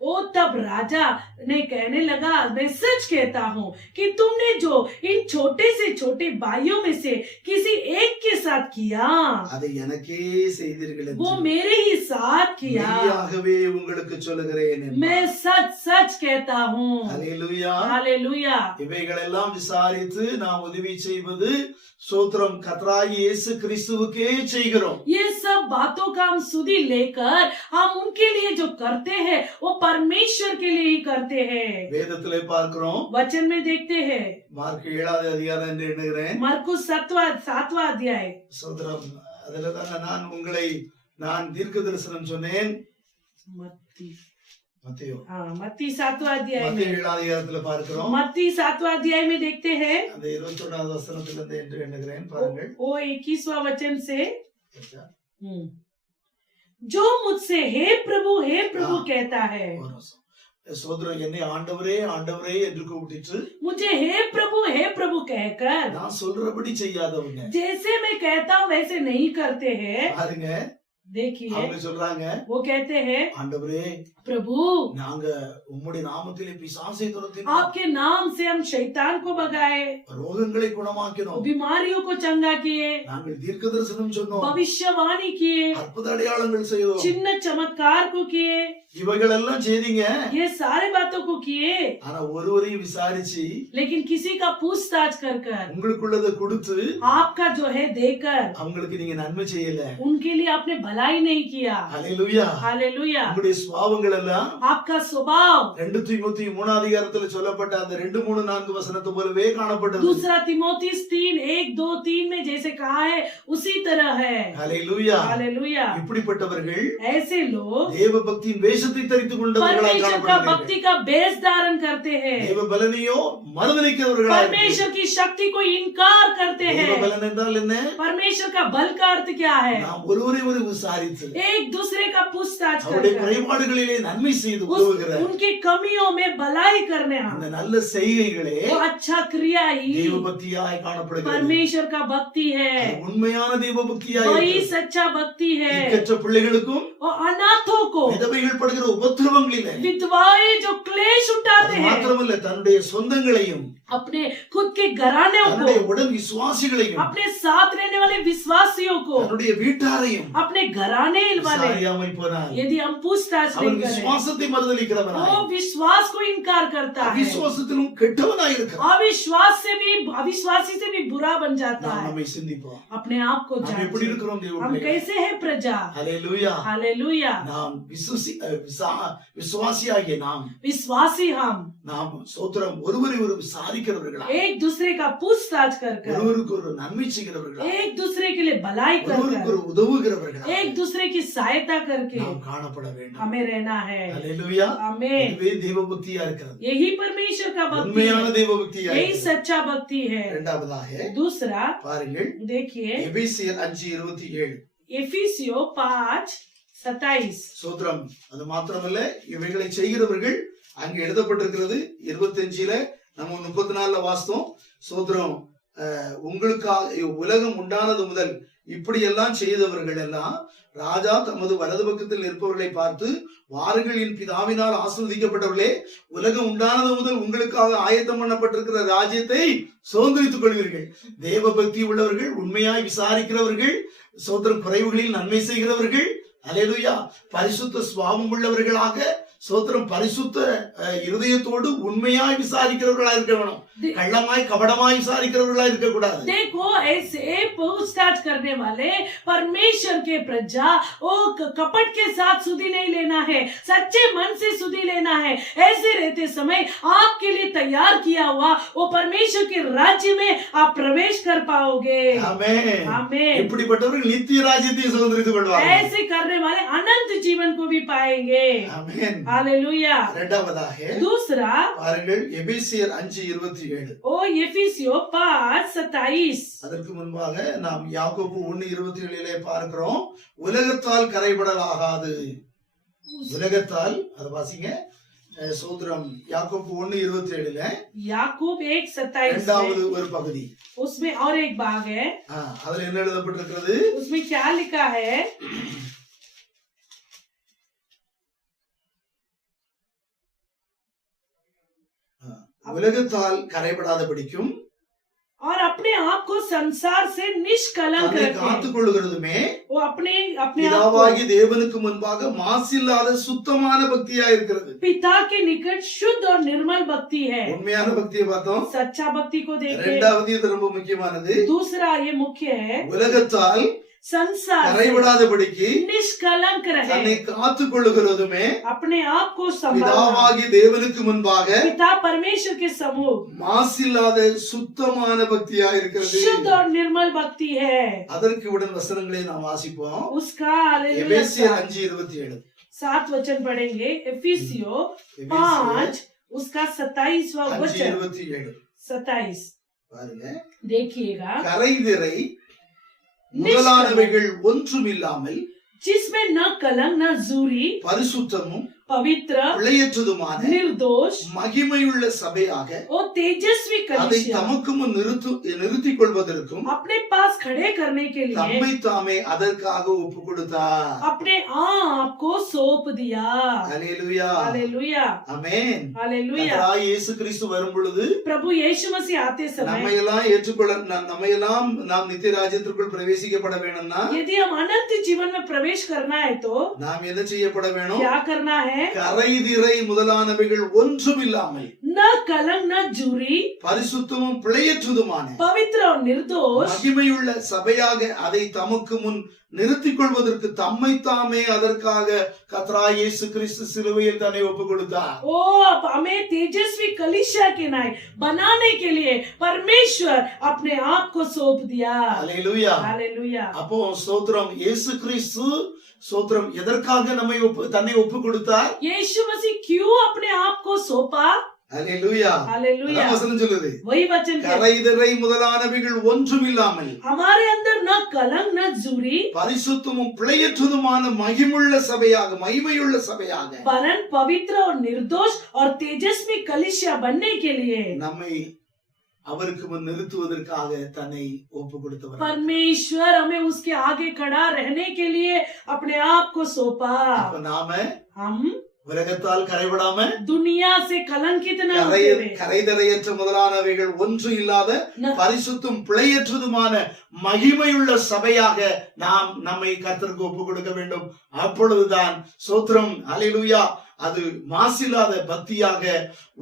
ओ तब राजा ने कहने लगा, मैं सच कहता हूँ कि तुमने जो इन छोटे से छोटे भाइयों में से किसी एक के साथ किया, அதை எனக்கே செய்தீர்கள் वो என்று मेरे ही साथ किया। மெய்யாகவே உங்களுக்கு சொல்லுகிறேன் என்றார். मैं सच सच कहता हूँ। அல்லேலூயா. हालेलुया। இவைகளெல்லாம் விசாரித்து நாம் உதவி செய்வது சோத்திரம் கர்த்தராகிய இயேசு கிறிஸ்துவுக்கே செய்கிறோம். ये सब बातों का हम सुधि लेकर हम उनके लिए जो करते हैं वो परमेश्वर के लिए ही करते हैं। வேதத்திலே பார்க்கிறோம். वचन में देखते हैं, மார்க் 7வது அதிகாரம் என்று எண்ணுகிறேன். मरकुस 7वां अध्याय। சோத்திரம். அதுல தான் நான் தீர்க்க தரிசனம் சொன்னேன். मत्ती மத்தேயு हाँ, मत्ती 7वां अध्याय மத்தேயு में 7வது அதிகாரத்துல பார்க்கிறோம். मत्ती 7वां अध्याय में देखते हैं, அந்த 21வது வசனத்திலிருந்து என்று எண்ணுகிறேன். பாருங்கள். वो 21वां वचन से, जो मुझसे हे प्रभु हाँ। कहता है, ஒரு நிமிஷம். சோதரம் என்னை ஆண்டவரே ஆண்டவரே என்று கூப்பிட்டு मुझे हे प्रभु कहकर நான் சொல்றபடி செய்யாதவங்க जैसे मैं कहता हूँ वैसे नहीं करते हैं। பாருங்க. देखिए அவங்க சொல்றாங்க, वो कहते हैं, ஆண்டவரே प्रभु நாங்க உம்முடைய நாமத்திலே பிசாசை துரத்தினோம், आपके नाम से हम शैतान को भगाए, ரோகங்களை குணமாக்கினோம், बीमारियों को चंगा किए, நாங்கள் தீர்க்க தரிசனம் சொன்னோம், भविष्यवाणी किए, அற்புத அடையாளங்கள் செய்தோம், चिन्ह चमत्कार को किए, இவைகளெல்லாம் செய்தீங்க. ये सारे बातों को किए, ஆனா ஒருவரையும் விசாரிச்சு लेकिन किसी का पूछताछ कर कर உங்களுக்குள்ளதை கொடுத்து आपका जो है देकर அவங்களுக்கு நீங்க நன்மை செய்யல. उनके लिए आपने भलाई नहीं किया। ஹalleluya. हालेलुया। உங்களுடைய சுபாவங்கள் எல்லாம் आपका स्वभाव 2 தீமோத்தேயு 3 அதிகாரத்துல சொல்லப்பட்ட அந்த 2, 3, 4 வசனத்தை போலவே காணப்பட்டது. दूसरा तीमोथीस 3, 1, 2, 3 में जैसे कहा है उसी तरह है। ஹalleluya. हालेलुया। இப்படிப்பட்டவர்கள் ऐसे लोग தேவ பக்தியின் வேஷத்தை தரித்துக் கொண்டவர்களாய் परमेश्वर का காணப்படுகிறார்கள். भक्ति का बेस धारण करते हैं, தேவ பலனையோ மறுதலிக்கிறவர்களாய் परमेश्वर की शक्ति को इनकार करते தேவ हैं। பலன் என்றால் என்ன? परमेश्वर का बल का अर्थ क्या है? நாம் ஒருவரை ஒரு விசாரித்து एक दूसरे का पूछताछ அவருடைய कर குறைபாடுகளிலே நன்மை செய்து உதவுகிற उनकी कमियों में भलाई करने அந்த நல்ல செய்கைகளே वो अच्छा क्रिया ही தேவ பக்தியாய் காணப்படுகிறது. परमेश्वर का भक्ति है, அது உண்மையான தேவ பக்தியாய் वही இருக்கிறது. सच्चा भक्ति है। திக்கற்ற பிள்ளைகளுக்கும் और अनाथों को, விதவைகள் படுகிற உபத்திரவங்களிலே विधवाएं जो क्लेश அது उठाते हैं, மாத்திரமல்ல தன்னுடைய சொந்தங்களையும் अपने खुद के घराने தன்னுடைய को, உடன் விசுவாசிகளையும் अपने साथ रहने वाले विश्वासियों को, தன்னுடைய வீட்டாரையும் अपने घराने वाले விசாரியாமல் போனார். यदि हम पूछताछ அவன் नहीं करें, விசுவாசத்தை மறுதலிக்கிறவனாய் वो विश्वास को इनकार करता है, அவிசுவாசத்திலும் கெட்டவனாய் இருக்கிறான். अविश्वासी से भी बुरा बन जाता நாம் है। நம்மை சிந்திப்போம். अपने आप को நாம் எப்படி जांचें, இருக்கிறோம் தேவ हम பிள்ளைகளே? कैसे है प्रजा। ஹalleluya. हालेलुया। நாம் விசுவாசியாகிய विश्वासी हम நாம் சோத்திரம் ஒருவரை ஒரு விசாரிக்கிறவர்களா, एक दूसरे का पूछताछ कर कर, ஒருவருக்கு ஒரு நன்மை செய்கிறவர்களா, एक दूसरे के लिए भलाई कर ஒருவருக்கு कर, ஒரு உதவுகிறவர்களா एक दूसरे की सहायता करके நாம் காணப்பட வேண்டும். हमें रहना है। ஹalleluya. हमें இதுவே தேவ பக்தியா இருக்கிறது. यही परमेश्वर का भक्ति உண்மையான है, தேவ பக்தியா यही இருக்கிறது. सच्चा भक्ति है। இரண்டாவதாக दूसरा பாருங்கள், देखिए எபேசியர் 5:27. एफिसियो 5:27। சோத்திரம். அது மாத்திரமல்ல, இவைகளை செய்கிறவர்கள் அங்க எழுதப்பட்டிருக்கிறது 25ல, நம்ம 34ல வாசித்தோம். சோத்திரம். உங்களுக்காக உலகம் உண்டானது முதல் இப்படி எல்லாம் செய்தவர்கள் எல்லாம் ராஜா தமது வலது பக்கத்தில் நிற்பவர்களை பார்த்து, வாருங்கள் என் பிதாவினால் ஆசீர்வதிக்கப்பட்டவர்களே, உலகம் உண்டானது முதல் உங்களுக்காக ஆயத்தம் பண்ணப்பட்டிருக்கிற ராஜ்யத்தை சுதந்திரித்துக் கொள்வீர்கள். தேவ பக்தி உள்ளவர்கள், உண்மையாய் விசாரிக்கிறவர்கள், சோத்திரம் குறைவுகளில் நன்மை செய்கிறவர்கள், அல்லேலூயா, பரிசுத்த சுபாவம் உள்ளவர்களாக, சோத்திரம் பரிசுத்த இருதயத்தோடு உண்மையாய் விசாரிக்கிறவர்களா இருக்க வேணும். கள்ளமாய் கபடமாய் விசாரிக்கிறவர்களா இருக்க கூடாது. देखो ऐसे पूछताछ करने वाले परमेश्वर के प्रजा, वो कपट के साथ सुधि नहीं लेना है, सच्चे मन से सुधि लेना है। ऐसे रहते समय आपके लिए तैयार किया हुआ वो परमेश्वर के राज्य में आप प्रवेश कर पाओगे। ஆமென். आमीन। இப்படிப்பட்டவர்கள் நித்திய ராஜ்யத்தை சுதந்திரித்துக் கொள்வார்கள். ऐसे करने वाले अनंत जीवन को भी पाएंगे। ஆமென். हालेलुया। இரண்டாவதாக दूसरा பாருங்கள், எபேசியர் 5:27. ओ एफिसियो 5:27। அதற்கு முன்பாக நாம் யாக்கோபு 1:27 பார்க்கிறோம். உலகத்தால் கரைபடலாகாது. உலகத்தால், அது வாசிங்க. சோத்திரம். யாக்கோபு 1:27 याकूब 1:27 இரண்டாவது ஒரு பகுதி. उसमें और एक भाग है। அதுல என்ன எழுதப்பட்டிருக்கிறது? उसमें क्या लिखा है? உலகத்தால் கரைபடாதபடிக்கும் और अपने आप को संसार से निष्कलंक தன்னை रखें। காத்துக் கொள்ளுகிறதுமே वो अपने आप பிதாவாகி को தேவனுக்கு முன்பாக மாசில்லாத சுத்தமான பக்தியா இருக்கிறது. पिता के निकट शुद्ध और निर्मल भक्ति है। உண்மையான பக்தியை பார்த்தோம். सच्चा भक्ति को देखें। இரண்டாவது, இது ரொம்ப முக்கியமானது. दूसरा ये मुख्य है, உலகத்தால் संसार से கரைபடாதபடிக்கு निष्कलंक தன்னை रहे, காத்துக் கொள்ளுகிறதுமே अपने आप को संभालना பிதாவாகி தேவனுக்கு முன்பாக पिता परमेश्वर के समूह மாசில்லாத சுத்தமான பக்தியா இருக்கிறது. शुद्ध और निर्मल भक्ति है। அதற்கு உடன் வசனங்களை நாம் வாசிப்போம். उसका हालेलुया எபேசியர் 5:27. 7 वचन पढ़ेंगे। एफिसियो 5 उसका 27वां वचन 5:27 27 பாருங்க. देखिएगा। கரைதிரை முதலானவைகள் ஒன்றும் இல்லாமல் जिसमें न कलंक न जूरी, பரிசுத்தமும் पवित्र பிழையற்றதுமான निर्दोष மகிமையுள்ள சபையாக और तेजस्वी அதை कलीसिया தமக்கு முன் நிறுத்திக் கொள்வதற்கும் अपने पास खड़े करने के लिए தம்மை தாமே அதற்காக ஒப்பு கொடுத்தார். अपने आप को सौंप दिया। அல்லேலூயா. हालेलुया ஆமென். हालेलुया। கர்த்தராகிய இயேசு கிறிஸ்து வரும் பொழுது प्रभु यीशु मसीह आते समय நம்மையெல்லாம் ஏற்றுக்கொள்ள நம்மையெல்லாம் நாம் நித்திய ராஜ்யத்திற்குள் பிரவேசிக்கப்பட வேணும்னா यदि हम अनंत जीवन में प्रवेश करना है तो நாம் என்ன செய்யப்பட வேணும்? क्या करना है? है, கரைதிரை முதலானவைகள் ஒன்றுமில்லாமல் न कलंक न झूरी, பரிசுத்தமும் பிழையற்றதுமான पवित्र और निर्दोष, மகிமையுள்ள சபையாக அதை தமக்கு முன் நிறுத்திக் கொள்வதற்கு தம்மை தாமே அதற்காக கர்த்தராகிய இயேசு கிறிஸ்து சிலுவையில் தன்னை ஒப்புக் கொடுத்தார். ओ हमें तेजस्वी कलीसिया के नाय बनाने के लिए परमेश्वर अपने आप को सौंप दिया। அல்லேலூயா. हालेलुया। அப்போ ஸ்தோத்திரம், இயேசு கிறிஸ்து ஸ்தோத்திரம் எதற்காக தன்னை ஒப்புக் கொடுத்தார்? यीशु मसीह क्यों अपने आप को सौंपा? அல்லேலூயா. हालेलुया। அதான் வசனம் சொல்லுது. वही वचन कहता है, கரைதிரை முதலானவைகள் ஒன்றுமில்லாமல் हमारे अंदर न कलंक न झूरी, பரிசுத்தமும் பிழையற்றதுமான மகிமுள்ள சபையாக, மகிமையுள்ள சபையாக वरन पवित्र और निर्दोष और तेजस्वी कलीसिया बनने के लिए நம்மை அவருக்கு முன் நிறுத்துவதற்காக தன்னை ஒப்பு கொடுத்தவர். परमेश्वर हमें उसके आगे खड़ा रहने के लिए अपने आप को सौंपा। அப்ப நாம हम உலகத்தால் கரைபடாம दुनिया से कलंकित न होते हुए, கரைதரையற்ற முதலானவைகள் ஒன்று இல்லாத न- பரிசுத்தும் பிழையற்றதுமான மகிமையுள்ள சபையாக நாம் நம்மை கர்த்தருக்கு ஒப்பு கொடுக்க வேண்டும். அப்பொழுதுதான் ஸ்தோத்திரம், அல்லேலூயா, அது மாசில்லாத பக்தியாக,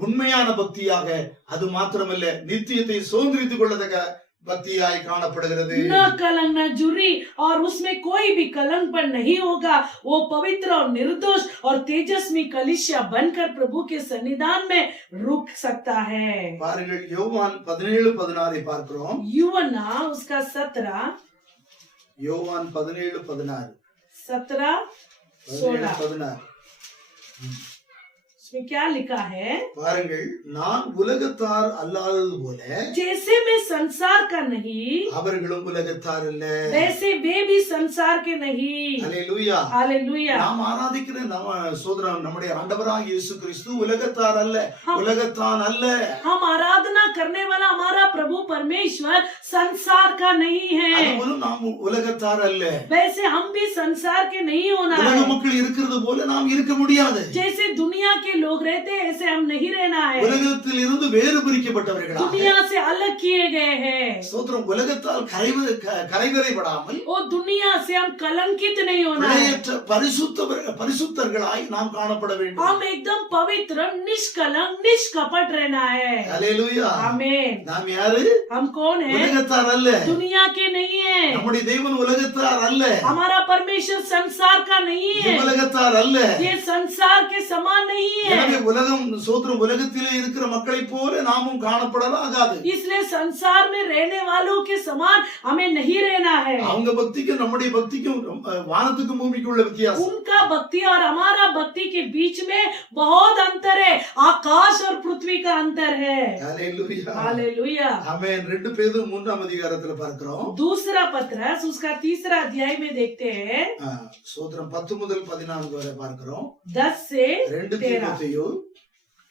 உண்மையான பக்தியாக, அது மாத்திரமல்ல நித்தியத்தை சுதந்திரித்துக் கொள்ளத்தக்க பக்தியாய் காணப்படுகிறது. न कलंक न झुर्री, और उसमें कोई भी कलंक पर नहीं होगा। वो पवित्र और निर्दोष और तेजस्वी कलीसिया बनकर प्रभु के सन्निधान में रुक सकता है। பாருங்கள், யோவான் 17:16 பார்க்கிறோம். युवना उसका 17 யோவான் 17:16 16 उसमें क्या लिखा है? பாருங்கள், நான் உலகத்தார் அல்லாதது போல जैसे मैं संसार का नहीं, அவர்களும் உலகத்தார் அல்ல. वैसे वे भी संसार के नहीं। அல்லேலூயா. हालेलुया। நாம் ஆராதிக்கிற சோதரம் நம்முடைய ஆண்டவராகிய இயேசு கிறிஸ்து உலகத்தார் அல்ல, हाँ। உலகத்தான் அல்ல. हम आराधना करने वाला हमारा प्रभु परमेश्वर संसार का नहीं है, அதுபோல நாம் உலகத்தார் அல்ல. वैसे हम भी संसार के नहीं होना உலக है। மக்கள் இருக்கிறது போல நாம் இருக்க முடியாது. जैसे दुनिया के लोग रहते हैं ऐसे हम नहीं रहना है। உலகத்தில் இருந்து வேறு பிரிக்கப்பட்டவர்களாக दुनिया से अलग किए गए हैं। ஸ்தோத்திரம், உலகத்தால் கரைதரைப்படாமல் वो दुनिया से हम कलंकित नहीं होना है। பிழையற்ற பரிசுத்தர்களாய் நாம் காணப்பட வேண்டும். हम एकदम पवित्र, निष्कलंक, निष्कपट रहना है। அல்லேலூயா. आमीन। நாம் யாரு? हम कौन है? உலகத்தார் அல்ல. दुनिया के नहीं है। நம்முடைய தேவன் உலகத்தார் அல்ல. हमारा परमेश्वर संसार का नहीं है, உலகத்தார் அல்ல. ये संसार के समान नहीं है। எனவே உலகம் சோத்திரம் உலகத்திலே இருக்கிற மக்களை போல நாமும் காணப்படலாகாது. इसलिए संसार में रहने वालों के समान हमें नहीं रहना है। அவங்க பக்திக்கும் நம்முடைய பக்திக்கும் வானத்துக்கும் பூமிக்கும் உள்ள வித்தியாசம். उनका भक्ति और हमारा भक्ति के बीच में बहुत अंतर है, आकाश और पृथ्वी का अंतर है। அல்லேலூயா. हालेलुया। ஆமென். 2 பேதுரு 3ஆம் அதிகாரத்துல பார்க்கிறோம். दूसरा पत्रस उसका 3रा अध्याय में देखते हैं, சோத்திரம் 10 முதல் 14 வரை பார்க்கிறோம். 10 से 2 தீமோத்தேயு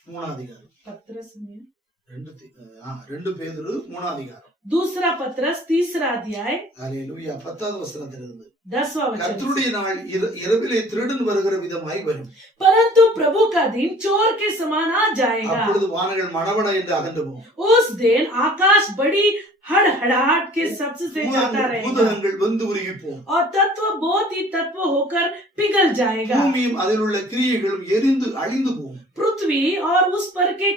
3ஆம் அதிகாரம். पत्रस में 2 பேதுரு 3ஆம் அதிகாரம். दूसरा पत्रस 3रा अध्याय அல்லேலூயா. 10வது வசனத்திலிருந்து 10वां वचन। கர்த்தருடைய நாள் இரவிலே திருடன் வருகிற விதமாய் வரும். परंतु प्रभु का दिन चोर के समान आ जाएगा। அப்பொழுது வானங்கள் மணவன என்று அகன்று போகும். उस दिन आकाश बड़ी हड़हड़ाहट के शब्द से जाता रहेगा பூதகங்கள் வந்து உருகி போகும். और तत्व बहुत ही तत्व होकर पिघल जाएगा। பூமியும் அதில் உள்ள கிரியைகளும் எரிந்து அழிந்து போகும். पृथ्वी और उस पर के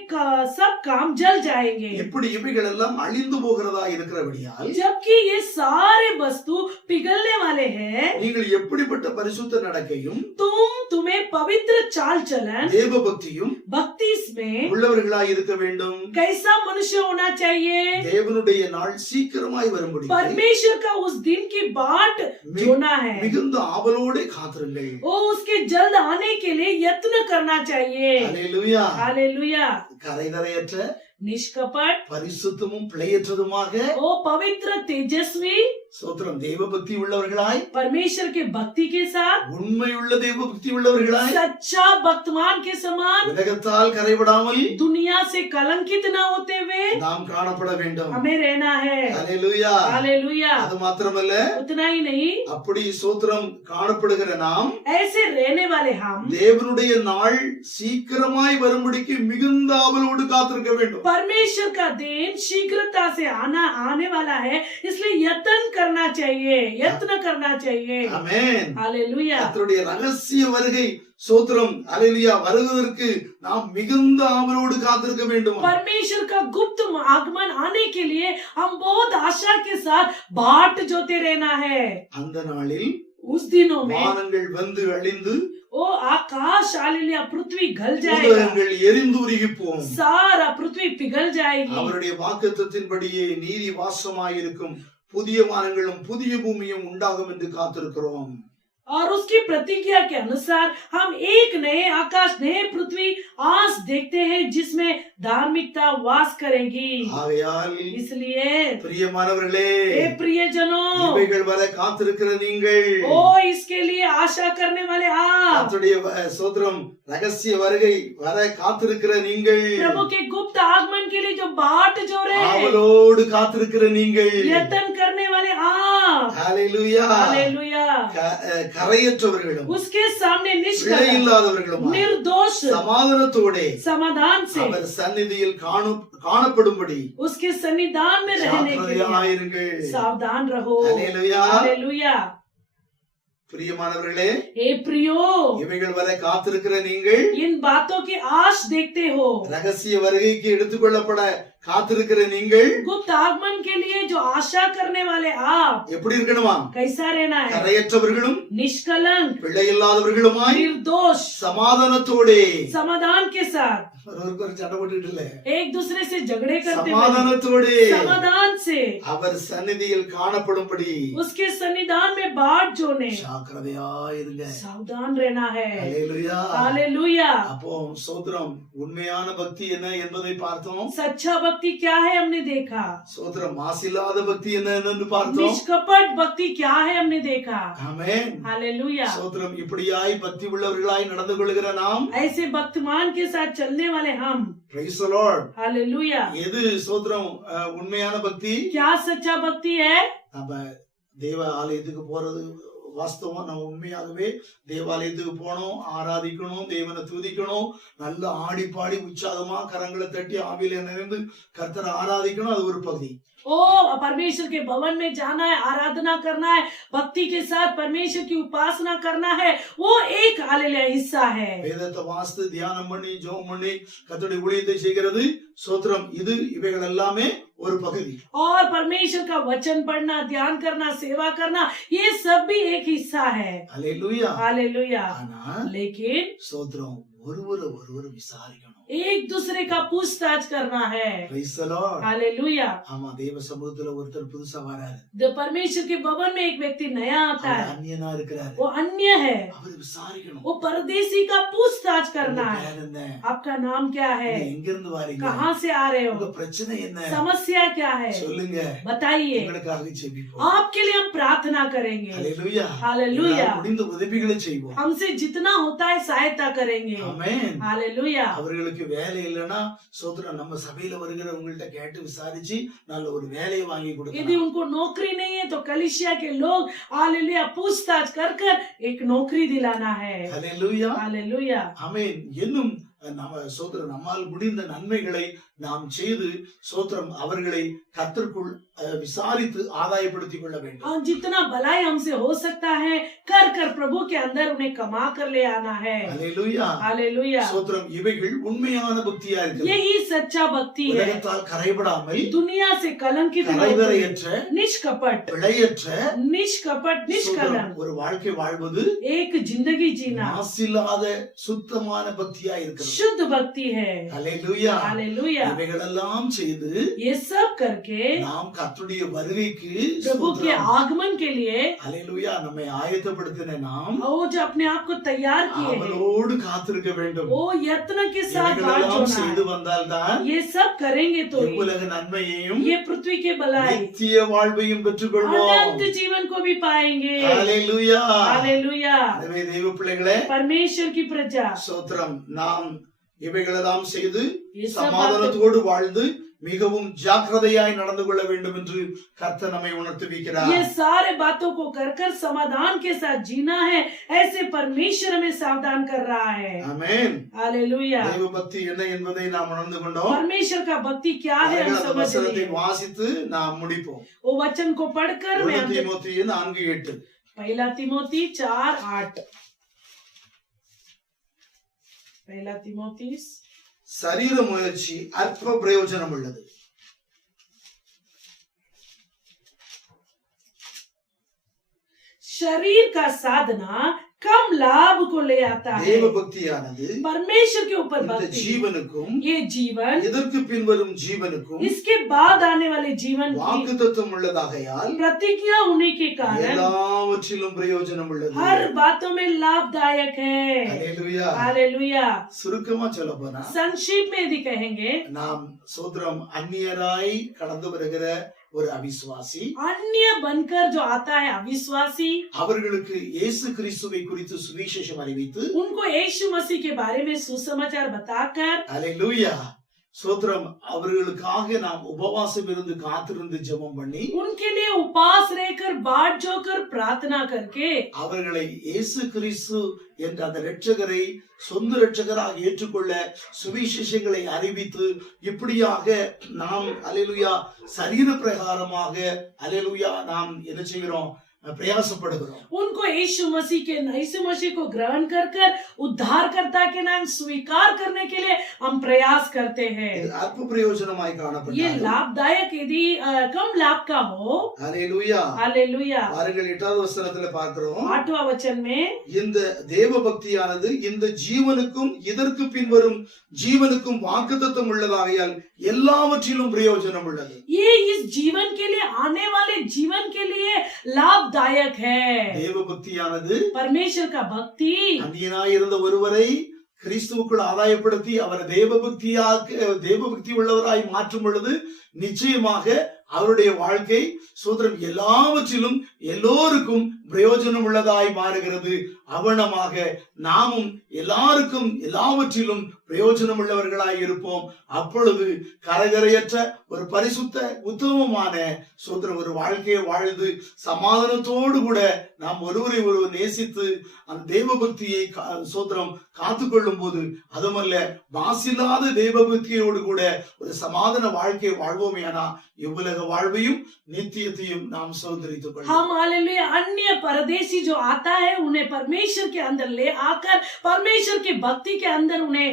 सब काम जल जाएंगे। இப்படி இவைகள் எல்லாம் அழிந்து போகிறதா இருக்கிறபடியால் जबकि ये सारे वस्तु पिघलने वाले हैं, நீங்கள் எப்படிப்பட்ட பரிசுத்த நடக்கையும் तुम्हें पवित्र चाल चलन, தேவ பக்தியும் भक्ति में உள்ளவர்களாய் இருக்க வேண்டும். कैसा मनुष्य होना चाहिए? தேவனுடைய நாள் சீக்கிரமாய் வரும்படி परमेश्वर का उस दिन की बाट जोना है। மிகுந்த ஆவலோടെ காத்திருங்கள். वो उसके जल्द आने के लिए यत्न करना चाहिए। அல்லேலூயா. हालेलुया। கரைதரையற்ற निष्कपट, பரிசுத்தமும் பிழையற்றதுமாக वो पवित्र, तेजस्वी, சோத்திரம் தேவ பக்தி உள்ளவர்களாய், परमेश्वर के भक्ति के साथ, உண்மையுள்ள தேவ பக்தி உள்ளவர்களாய், सच्चा भक्तमान के समान, உலகத்தால் கரைபடாமல் दुनिया से कलंकित न होते हुए நாம் காணப்பட வேண்டும். हमें रहना है। அல்லேலூயா. हालेलुया। அது மாத்திரமல்ல, उतना ही नहीं, அப்படி சோத்திரம் காணப்படுகிற நாம் ऐसे रहने वाले हम தேவனுடைய நாள் சீக்கிரமாய் வரும்படிக்கு மிகுந்த ஆவலோடு காத்திருக்க வேண்டும். परमेश्वर का दिन शीघ्रता से आने वाला है, इसलिए यत्न करना चाहिए। ஆமென். हालेलुया। கர்த்தருடைய ரகசிய வருகை சோத்திரம் அல்லேலூயா வருவதற்கு நாம் மிகுந்த ஆவலோடு காத்திருக்க வேண்டும். परमेश्वर का गुप्त आगमन आने के लिए हम बहुत आशा के साथ बाट जोते रहना है. அந்த நாளில் उस दिनों में வானங்கள் வந்து அழிந்து ओ आकाश हालेलुया पृथ्वी गल जाएगा, பூதகங்கள் எரிந்து உருகி போகும். सारा पृथ्वी पिघल जाएगी. அவருடைய வாக்குத்தத்தின்படியே நீதி வாசமாயிருக்கும் புதிய வானங்களும் புதிய பூமியும் உண்டாகும் என்று காத்திருக்கிறோம். और उसकी प्रतिज्ञा के अनुसार हम एक नए आकाश नए पृथ्वी आस देखते हैं जिसमें धार्मिकता वास करेगी. ஆகையால் इसलिए பிரியமானவர்களே, हे प्रियजनों, இவைகள் வர காத்திருக்கிற நீங்கள், ओ इसके लिए आशा करने वाले आप, கர்த்தருடைய சோத்திரம் ரகசிய வருகை வர காத்திருக்கிற நீங்கள், प्रभु के गुप्त आगमन के लिए जो बाट जो रहे ஆவலோடு காத்திருக்கிற நீங்கள், यत्न करने वाले आप, ஹalleluya, हालेलुया, கரையற்றவர்களும் उसके सामने பிழை निष्कलंक இல்லாதவர்களும் निर्दोष சமாதானத்தோட समाधान से அவர் சந்நிதியில் காணப்படும்படி उसके सन्निधान में रहने के लिए ஜாக்கிரதையாயிருங்கள். सावधान रहो. ஹalleluya. हालेलुया. பிரியமானவர்களே, हे प्रियो, இவைகள் வர காத்திருக்கிற நீங்கள் इन बातों की आश देखते हो, ரகசிய வருகைக்கு எடுத்துக்கொள்ளப்பட காத்திருக்கிற நீங்கள் गुप्त आगमन के लिए जो आशा करने वाले आप, எப்படி இருக்கணுமா? कैसा रहना है? கரையற்றவர்களும் निष्कलंक பிழை இல்லாதவர்களுமாய் निर्दोष சமாதானத்தோடே, समाधान के साथ, ஒருவருக்கு ஒரு சண்டை போட்டுட்டு இல்ல, एक दूसरे से झगड़े करते हुए சமாதானத்தோடே समाधान से அவர் சந்நிதியில் காணப்படும்படி उसके सन्निधान में बाट जोने ஜாக்கிரதையாயிருங்க. सावधान रहना है. ஹalleluya. हालेलुया. அப்போ சோத்திரம் உண்மையான பக்தி என்ன என்பதை பார்த்தோம். सच्चा भक्ति क्या है हमने देखा, சோத்திரம் மாசில்லாத பக்தி என்னன்னு பார்த்தோம். निष्कपट भक्ति क्या है हमने देखा. ஆமென். हालेलुया. சோத்திரம் இப்படியாய் பக்தி உள்ளவர்களாய் நடந்து கொள்கிற நாம், ऐसे भक्तमान के साथ चलने वाले हम, praise the Lord. हालेलुया. எது சோத்திரம் உண்மையான பக்தி? क्या सच्चा भक्ति है? நம்ம தேவ ஆலயத்துக்கு போறது வாஸ்தவம். நம்ம உண்மையாகவே தேவாலயத்துக்கு போனோம், ஆராதிக்கணும், தேவனை துதிக்கணும், நல்ல ஆடி பாடி உற்சாகமா கரங்களை தட்டி ஆவியில நிறைந்து கர்த்தரை ஆராதிக்கணும். அது ஒரு பகுதி. ओ परमेश्वर के भवन में जाना है, आराधना करना है, भक्ति के साथ परमेश्वर की उपासना करना है, वो एक हालेलुया हिस्सा है. வேதத்தை வாசித்து தியானம் பண்ணி ஜெபம் பண்ணி கர்த்தருடைய ஊழியத்தை செய்கிறது சோத்திரம். இவைகள் எல்லாமே ஒரு பகுதி. और परमेश्वर का वचन पढ़ना, ध्यान करना, सेवा करना, ये सब भी एक हिस्सा है. ஹalleluya. हालेलुया. ஆனா लेकिन சோத்திரம் ஒருவர் விசாரிக்கணும். एक दूसरे का पूछताछ करना है. Praise the Lord. हालेलुया. ஆமா, தேவ சமூகத்துல ஒருத்தர் புதுசா வராரு. जो परमेश्वर के भवन में एक व्यक्ति नया आता அவர் है, அந்நியனா இருக்கிறாரு. वो अन्य है, அவர் விசாரிக்கணும். वो परदेसी का पूछताछ करना உங்க है. பேர் என்ன? आपका नाम क्या है, நீங்க எங்க இருந்து வாரீங்க? कहाँ से आ रहे உங்க हो, பிரச்சனை என்ன? समस्या क्या है, சொல்லுங்க. बताइए. உங்களுக்காக ஜெபிப்போம். आपके लिए हम प्रार्थना करेंगे. ஹalleluya. हालेलुया. எங்களால் முடிந்த உதவிகளை செய்வோம். हमसे जितना होता है सहायता करेंगे. ஆமென். हालेलुया. அவர்களுக்கு வேலை இல்லைன்னா சோத்திரம் நம்ம சபையில வருகிற உங்கள்ட்ட கேட்டு விசாரிச்சு நல்ல ஒரு வேலையை வாங்கி यदि கொடுக்கணும். उनको नौकरी नहीं है तो कलिसिया के लोग हालेलुया पूछताछ कर कर एक नौकरी दिलाना है. ஹalleluya. हालेलुया. ஆமென். இன்னும் நம்ம சோத்திரம் நம்மால் முடிந்த நன்மைகளை நாம் செய்து சோத்திரம் அவர்களை கர்த்தருக்குள் விசாரித்து ஆதாயப்படுத்திக் கொள்ள வேண்டும். और जितना भलाई हमसे हो सकता है कर कर प्रभु के अंदर उन्हें कमा कर ले आना है. ஹalleluya. हालेलुया. சோத்திரம் இவைகள் உண்மையான பக்தியா இருக்கு. यही सच्चा भक्ति है. உலகத்தால் கரைபடாமல் दुनिया से कलंकित न होकर, கரைவரையற்ற निष्कपट பிழையற்ற निष्कपट சோத்திரம் निष्कलंक ஒரு வாழ்க்கை வாழ்வது एक जिंदगी जीना மாசில்லாத சுத்தமான பக்தியா இருக்கிறது. शुद्ध भक्ति है. ஹalleluya. हालेलुया. இவைகளெல்லாம் செய்து ये सब करके நாம் கர்த்தருடைய வருகைக்கு प्रभु के ஸ்தோத்திரம். आगमन के लिए ஹalleluya. நம்மை ஆயத்தப்படுத்தின நாம் वो जो अपने आप को तैयार किए हैं, அவளோடு காத்திருக்க வேண்டும். वो यत्न के साथ बाट இவைகளெல்லாம் जोड़ना செய்து है. வந்தால்தான் ये सब करेंगे तो ही உலக நன்மையையும் ये पृथ्वी के भलाई நித்திய வாழ்வையும் பெற்றுக்கொள்வோம். अनंत जीवन को भी पाएंगे. ஹalleluya. हालेलुया. எனவே தேவ பிள்ளைகளே, परमेश्वर की प्रजा ஸ்தோத்திரம். நாம் இவைகளெல்லாம் செய்து ये सब சமாதானத்தோடு வாழ்ந்து மிகவும் ஜாக்கிரதையாய் நடந்து கொள்ள வேண்டும் என்று கர்த்தர் நம்மை உணர்த்துவிக்கிறார். ये सारे बातों को कर कर समाधान के साथ जीना है, ऐसे परमेश्वर हमें सावधान कर रहा है. ஆமென். हालेलुया. தேவ பக்தி என்ன என்பதை நாம் உணர்ந்து கொண்டோம். परमेश्वर का भक्ति क्या है हम அந்த समझ வசனத்தை रहे हैं. வாசித்து நாம் முடிப்போம். वो वचन को पढ़कर मैं 1 தீமோத்தேயு 4:8. पहला तिमोथी 4:8. पहला तिमोथी சரீர முயற்சி அற்ப பிரயோஜனம் உள்ளது. शरीर का साधना कम लाभ को ले आता है. தேவ பக்தியானது परमेश्वर के ऊपर இந்த भक्ति, ஜீவனுக்கும் ये जीवन, இதற்கு பின்வரும் ஜீவனுக்கும் इसके बाद आने वाले जीवन की வாக்குத்தத்தம் உள்ளதாகையால் प्रतिज्ञा होने के कारण எல்லாவற்றிலும் பிரயோஜனம் உள்ளது. हर बातों में लाभदायक है. அல்லேலூயா. हालेलुया. சுருக்கமா சொல்ல போனா संक्षिप्त में यदि कहेंगे, நாம் சோதரம் அந்நியராய் கடந்து வருகிற ஒரு அவிசுவாசி, अन्य बनकर जो आता है अविश्वासी, அவர்களுக்கு இயேசு கிறிஸ்துவை குறித்து சுவிசேஷம் அறிவித்து, उनको यीशु मसीह के बारे में सुसमाचार बताकर, அல்லேலூயா, சோதரம் அவர்களுக்காக நாம் உபவாசம் இருந்து காத்திருந்து ஜெபம் பண்ணி उनके लिए उपवास रहकर बाट जोकर प्रार्थना करके அவர்களை இயேசு கிறிஸ்து என்ற அந்த இரட்சகரை சொந்த இரட்சகராக ஏற்றுக்கொள்ள சுவிசேஷங்களை அறிவித்து இப்படியாக நாம் அல்லேலூயா சரீர பிரகாரமாக அல்லேலூயா நாம் என்ன செய்கிறோம், प्रयासப்படுகிறோம். उनको यीशु मसीह को ग्रहण कर कर उद्धारकर्ता के नाम स्वीकार करने के लिए हम प्रयास करते हैं. இது அற்ப பிரயோஜனமாய் ये காணப்பட்டாலும் लाभदायक यदि कम लाभ का हो. ஹல்லேலூயா. हालेलुया. பாருங்கள் 8வது வசனத்துல பார்க்கிறோம், 8वां वचन में இந்த தேவ பக்தியானது இந்த ஜீவனுக்கும் இதற்கு பின்வரும் ஜீவனுக்கும் வாக்குத்தத்தம் உள்ளதாகையால் எல்லாவற்றிலும் பிரயோஜனம் உள்ளது. ये इस जीवन के लिए आने वाले जीवन के लिए लाभदायक है. தேவ பக்தியானது परमेश्वर का भक्ति அந்நியனாய் இருந்த ஒருவரை கிறிஸ்துவுக்குள் ஆதாயப்படுத்தி அவர் தேவ பக்தி உள்ளவராய் மாற்றும் பொழுது நிச்சயமாக அவருடைய வாழ்க்கை சோதரம் எல்லாவற்றிலும் எல்லோருக்கும் பிரயோஜனம் உள்ளதாய் மாறுகிறது. அவனமாக நாமும் எல்லாருக்கும் எல்லாவற்றிலும் பிரயோஜனம் உள்ளவர்களாய் இருப்போம். அப்பொழுது கரகரையற்ற ஒரு பரிசுத்த உத்தமமான சோதரம் ஒரு வாழ்க்கையை வாழ்ந்து சமாதானத்தோடு கூட நாம் ஒருவரை ஒருவர் நேசித்து அந்த தேவ பக்தியை சோதரம் காத்துக்கொள்ளும் போது, அதுமல்ல மாசில்லாத தேவ பக்தியோடு கூட ஒரு சமாதான வாழ்க்கையை வாழ்வோமே, ஆனா இவ்வுலக வாழ்வையும் நித்தியத்தையும் நாம் சோதரித்துக் கொள்வோம். हम हालेलुया अन्य परदेशी जो आता है उन्हें परमेश्वर के अंदर ले आकर परमेश्वर की भक्ति के अंदर उन्हें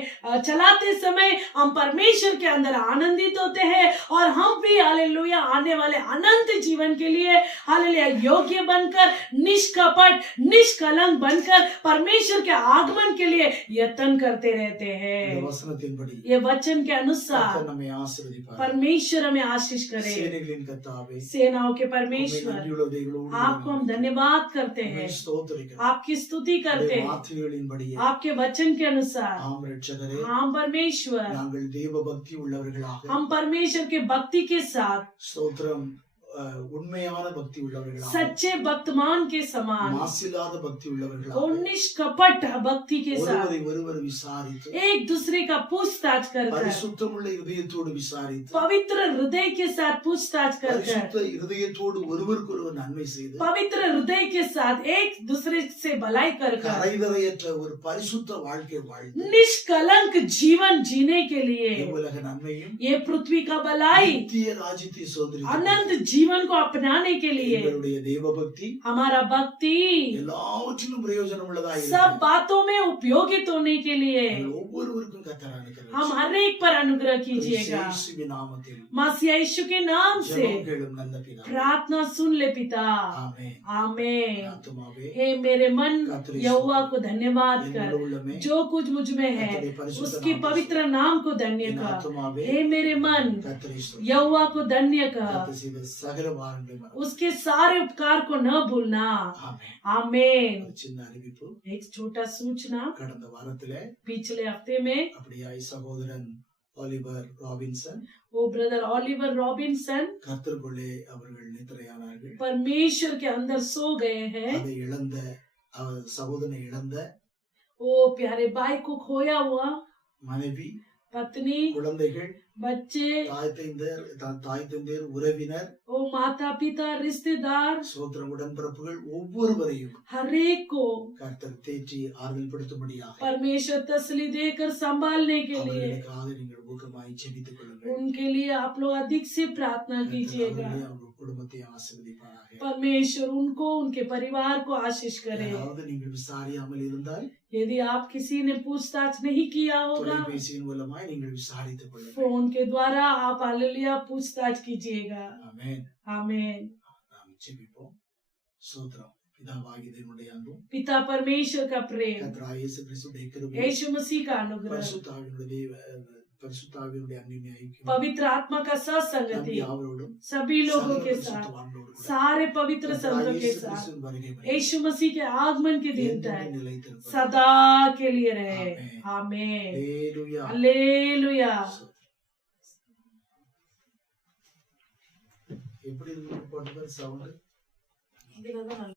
चलाते समय हम परमेश्वर के अंदर आनंदित होते हैं और हम भी हालेलुया आने वाले अनंत जीवन के लिए हालेलुया योग्य बनकर निष्कपट निष्कलंक बनकर परमेश्वर के आगमन के लिए यत्न करते रहते हैं. இந்த வசனத்தின்படி ये वचन के अनुसार கர்த்தர் நம்மை ஆசீர்வதிப்பார். परमेश्वर हमें आशीष करे. சேனைகளின் கர்த்தாவே, सेनाओं के உம்மை परमेश्वर நன்றியுள்ள தெய்வங்களோடு आपको हम धन्यवाद करते உம்மை हैं, ஸ்தோத்திரிக்கிறோம். आपकी स्तुति करते உம்முடைய हैं, வார்த்தைகளின்படியே आपके वचन के अनुसार. ஆம் இரட்சகரே, हम परमेश्वर, நாங்கள் தேவ பக்தி உள்ளவர்களாக हम परमेश्वर के भक्ति के साथ ஸ்தோத்திரம் உண்மையான பக்தி உள்ளவர்களாக सच्चे भक्तमान के समान மாசில்லாத பக்தி और உள்ளவர்களாக निष्कपट भक्ति के साथ ஒருவரை ஒருவர் விசாரித்து एक दूसरे का पूछताछ कर कर பரிசுத்தமுள்ள இதயத்தோடு விசாரித்து पवित्र हृदय के साथ पूछताछ कर कर பரிசுத்த இதயத்தோடு ஒருவருக்கொருவர் நன்மை செய்து पवित्र हृदय के साथ एक दूसरे से भलाई कर कर கரைதரையற்ற ஒரு பரிசுத்த வாழ்க்கை வாழ்ந்து निष्कलंक जीवन जीने के लिए உலக நன்மையும் ये पृथ्वी का भलाई நித்திய ராஜ்யத்தை சோதரி अनंत जीवन को अपनाने के लिए எங்களுடைய தேவ பக்தி हमारा भक्ति எல்லாவற்றிலும் பிரயோஜனம் உள்ளதாக सब बातों में उपयोगित होने के लिए ஒவ்வொருவருக்கும் கர்த்தர் அனுக்கிரகம் हम हर एक पर अनुग्रह कीजिएगा. இயேசுவின் நாமத்தில் मसीह यीशु के नाम से ஜெபம் கேளும் நல்ல பிதாவே. प्रार्थना सुन ले पिता. ஆமென். आमेन. ஆத்துமாவே, हे मेरे मन கர்த்தரை यहोवा को धन्यवाद என் कर, முழு உள்ளமே, जो कुछ मुझ में है கர்த்தருடைய பரிசுத்த उसकी நாமத்தை पवित्र नाम को धन्य என் कर. ஆத்துமாவே, हे मेरे मन கர்த்தரை ஸ்தோத்திரி. यहोवा को धन्य कर, கர்த்தர் செய்த சகல வாரங்களை மறவாதே. उसके सारे उपकार को न भूलना. ஆமென். आमेन. ஒரு சின்ன அறிவிப்பு. एक छोटा सूचना, கடந்த வாரத்திலே पिछले हफ्ते में அப்படியாய் சகோதரன் ஆலிவர் ராபின்சன் वो ब्रदर ऑलिवर रॉबिन्सन கர்த்தருக்குள்ளே அவர்கள் நித்திரையானார்கள். परमेश्वर के अंदर सो गए हैं. அதை இழந்த அவர் சகோதரனை இழந்த वो प्यारे भाई को खोया हुआ மனைவி, पत्नी, குழந்தைகள், बच्चे, தாய் தந்தையர், உறவினர், वो माता पिता, रिश्तेदार, சோதரம் உடன்பிறப்புகள் ஒவ்வொருவரையும் हर एक को கர்த்தர் தேற்றி ஆறுதல் படுத்தும்படியாக परमेश्वर तसल्ली देकर संभालने के लिए அவர்களுக்காக நீங்கள் ஊக்கமாய் ஜெபித்துக் கொள்ளுங்கள். उनके लिए आप लोग अधिक से प्रार्थना கர்த்தர் कीजिएगा. அவர்களை அவங்க குடும்பத்தையும் ஆசீர்வதிப்பாராக. परमेश्वर उनको उनके परिवार को आशीष करे। யாராவது நீங்கள் விசாரியாமல் இருந்தால் यदि आप किसी ने पूछताछ नहीं किया होगा, தொலைபேசியின் மூலமாய் நீங்கள் விசாரித்துக் கொள்ளுங்கள். फोन के द्वारा आप हालेलुया पूछताछ कीजिएगा। ஆமென். आमीन। நாம் ஜெபிப்போம். ஸ்தோத்திரம். பிதாவாகிய தேவனுடைய அன்பும் पिता परमेश्वर का प्रेम, கர்த்தராகிய இயேசு கிறிஸ்துவின் கிருபையும் यीशु मसीह का अनुग्रह, பரிசுத்த ஆவியினுடைய அன்பின் ஐக்கியம் पवित्र आत्मा का सत्संगति நம் யாவரோடும் सभी लोगों के साथ, பரிசுத்தவான்களோடு கூட सारे पवित्र संतों के இயேசு साथ, கிறிஸ்துவின் வருகை வரை यीशु मसीह के आगमन के दिन तक என்றென்றும் நிலைத்திருப்பதாக. सदा के लिए रहे। आमीन। அல்லேலூயா. हालेलुया। எப்படி இருக்கு போட்டு சவுண்ட்? இதுல தான் நல்லா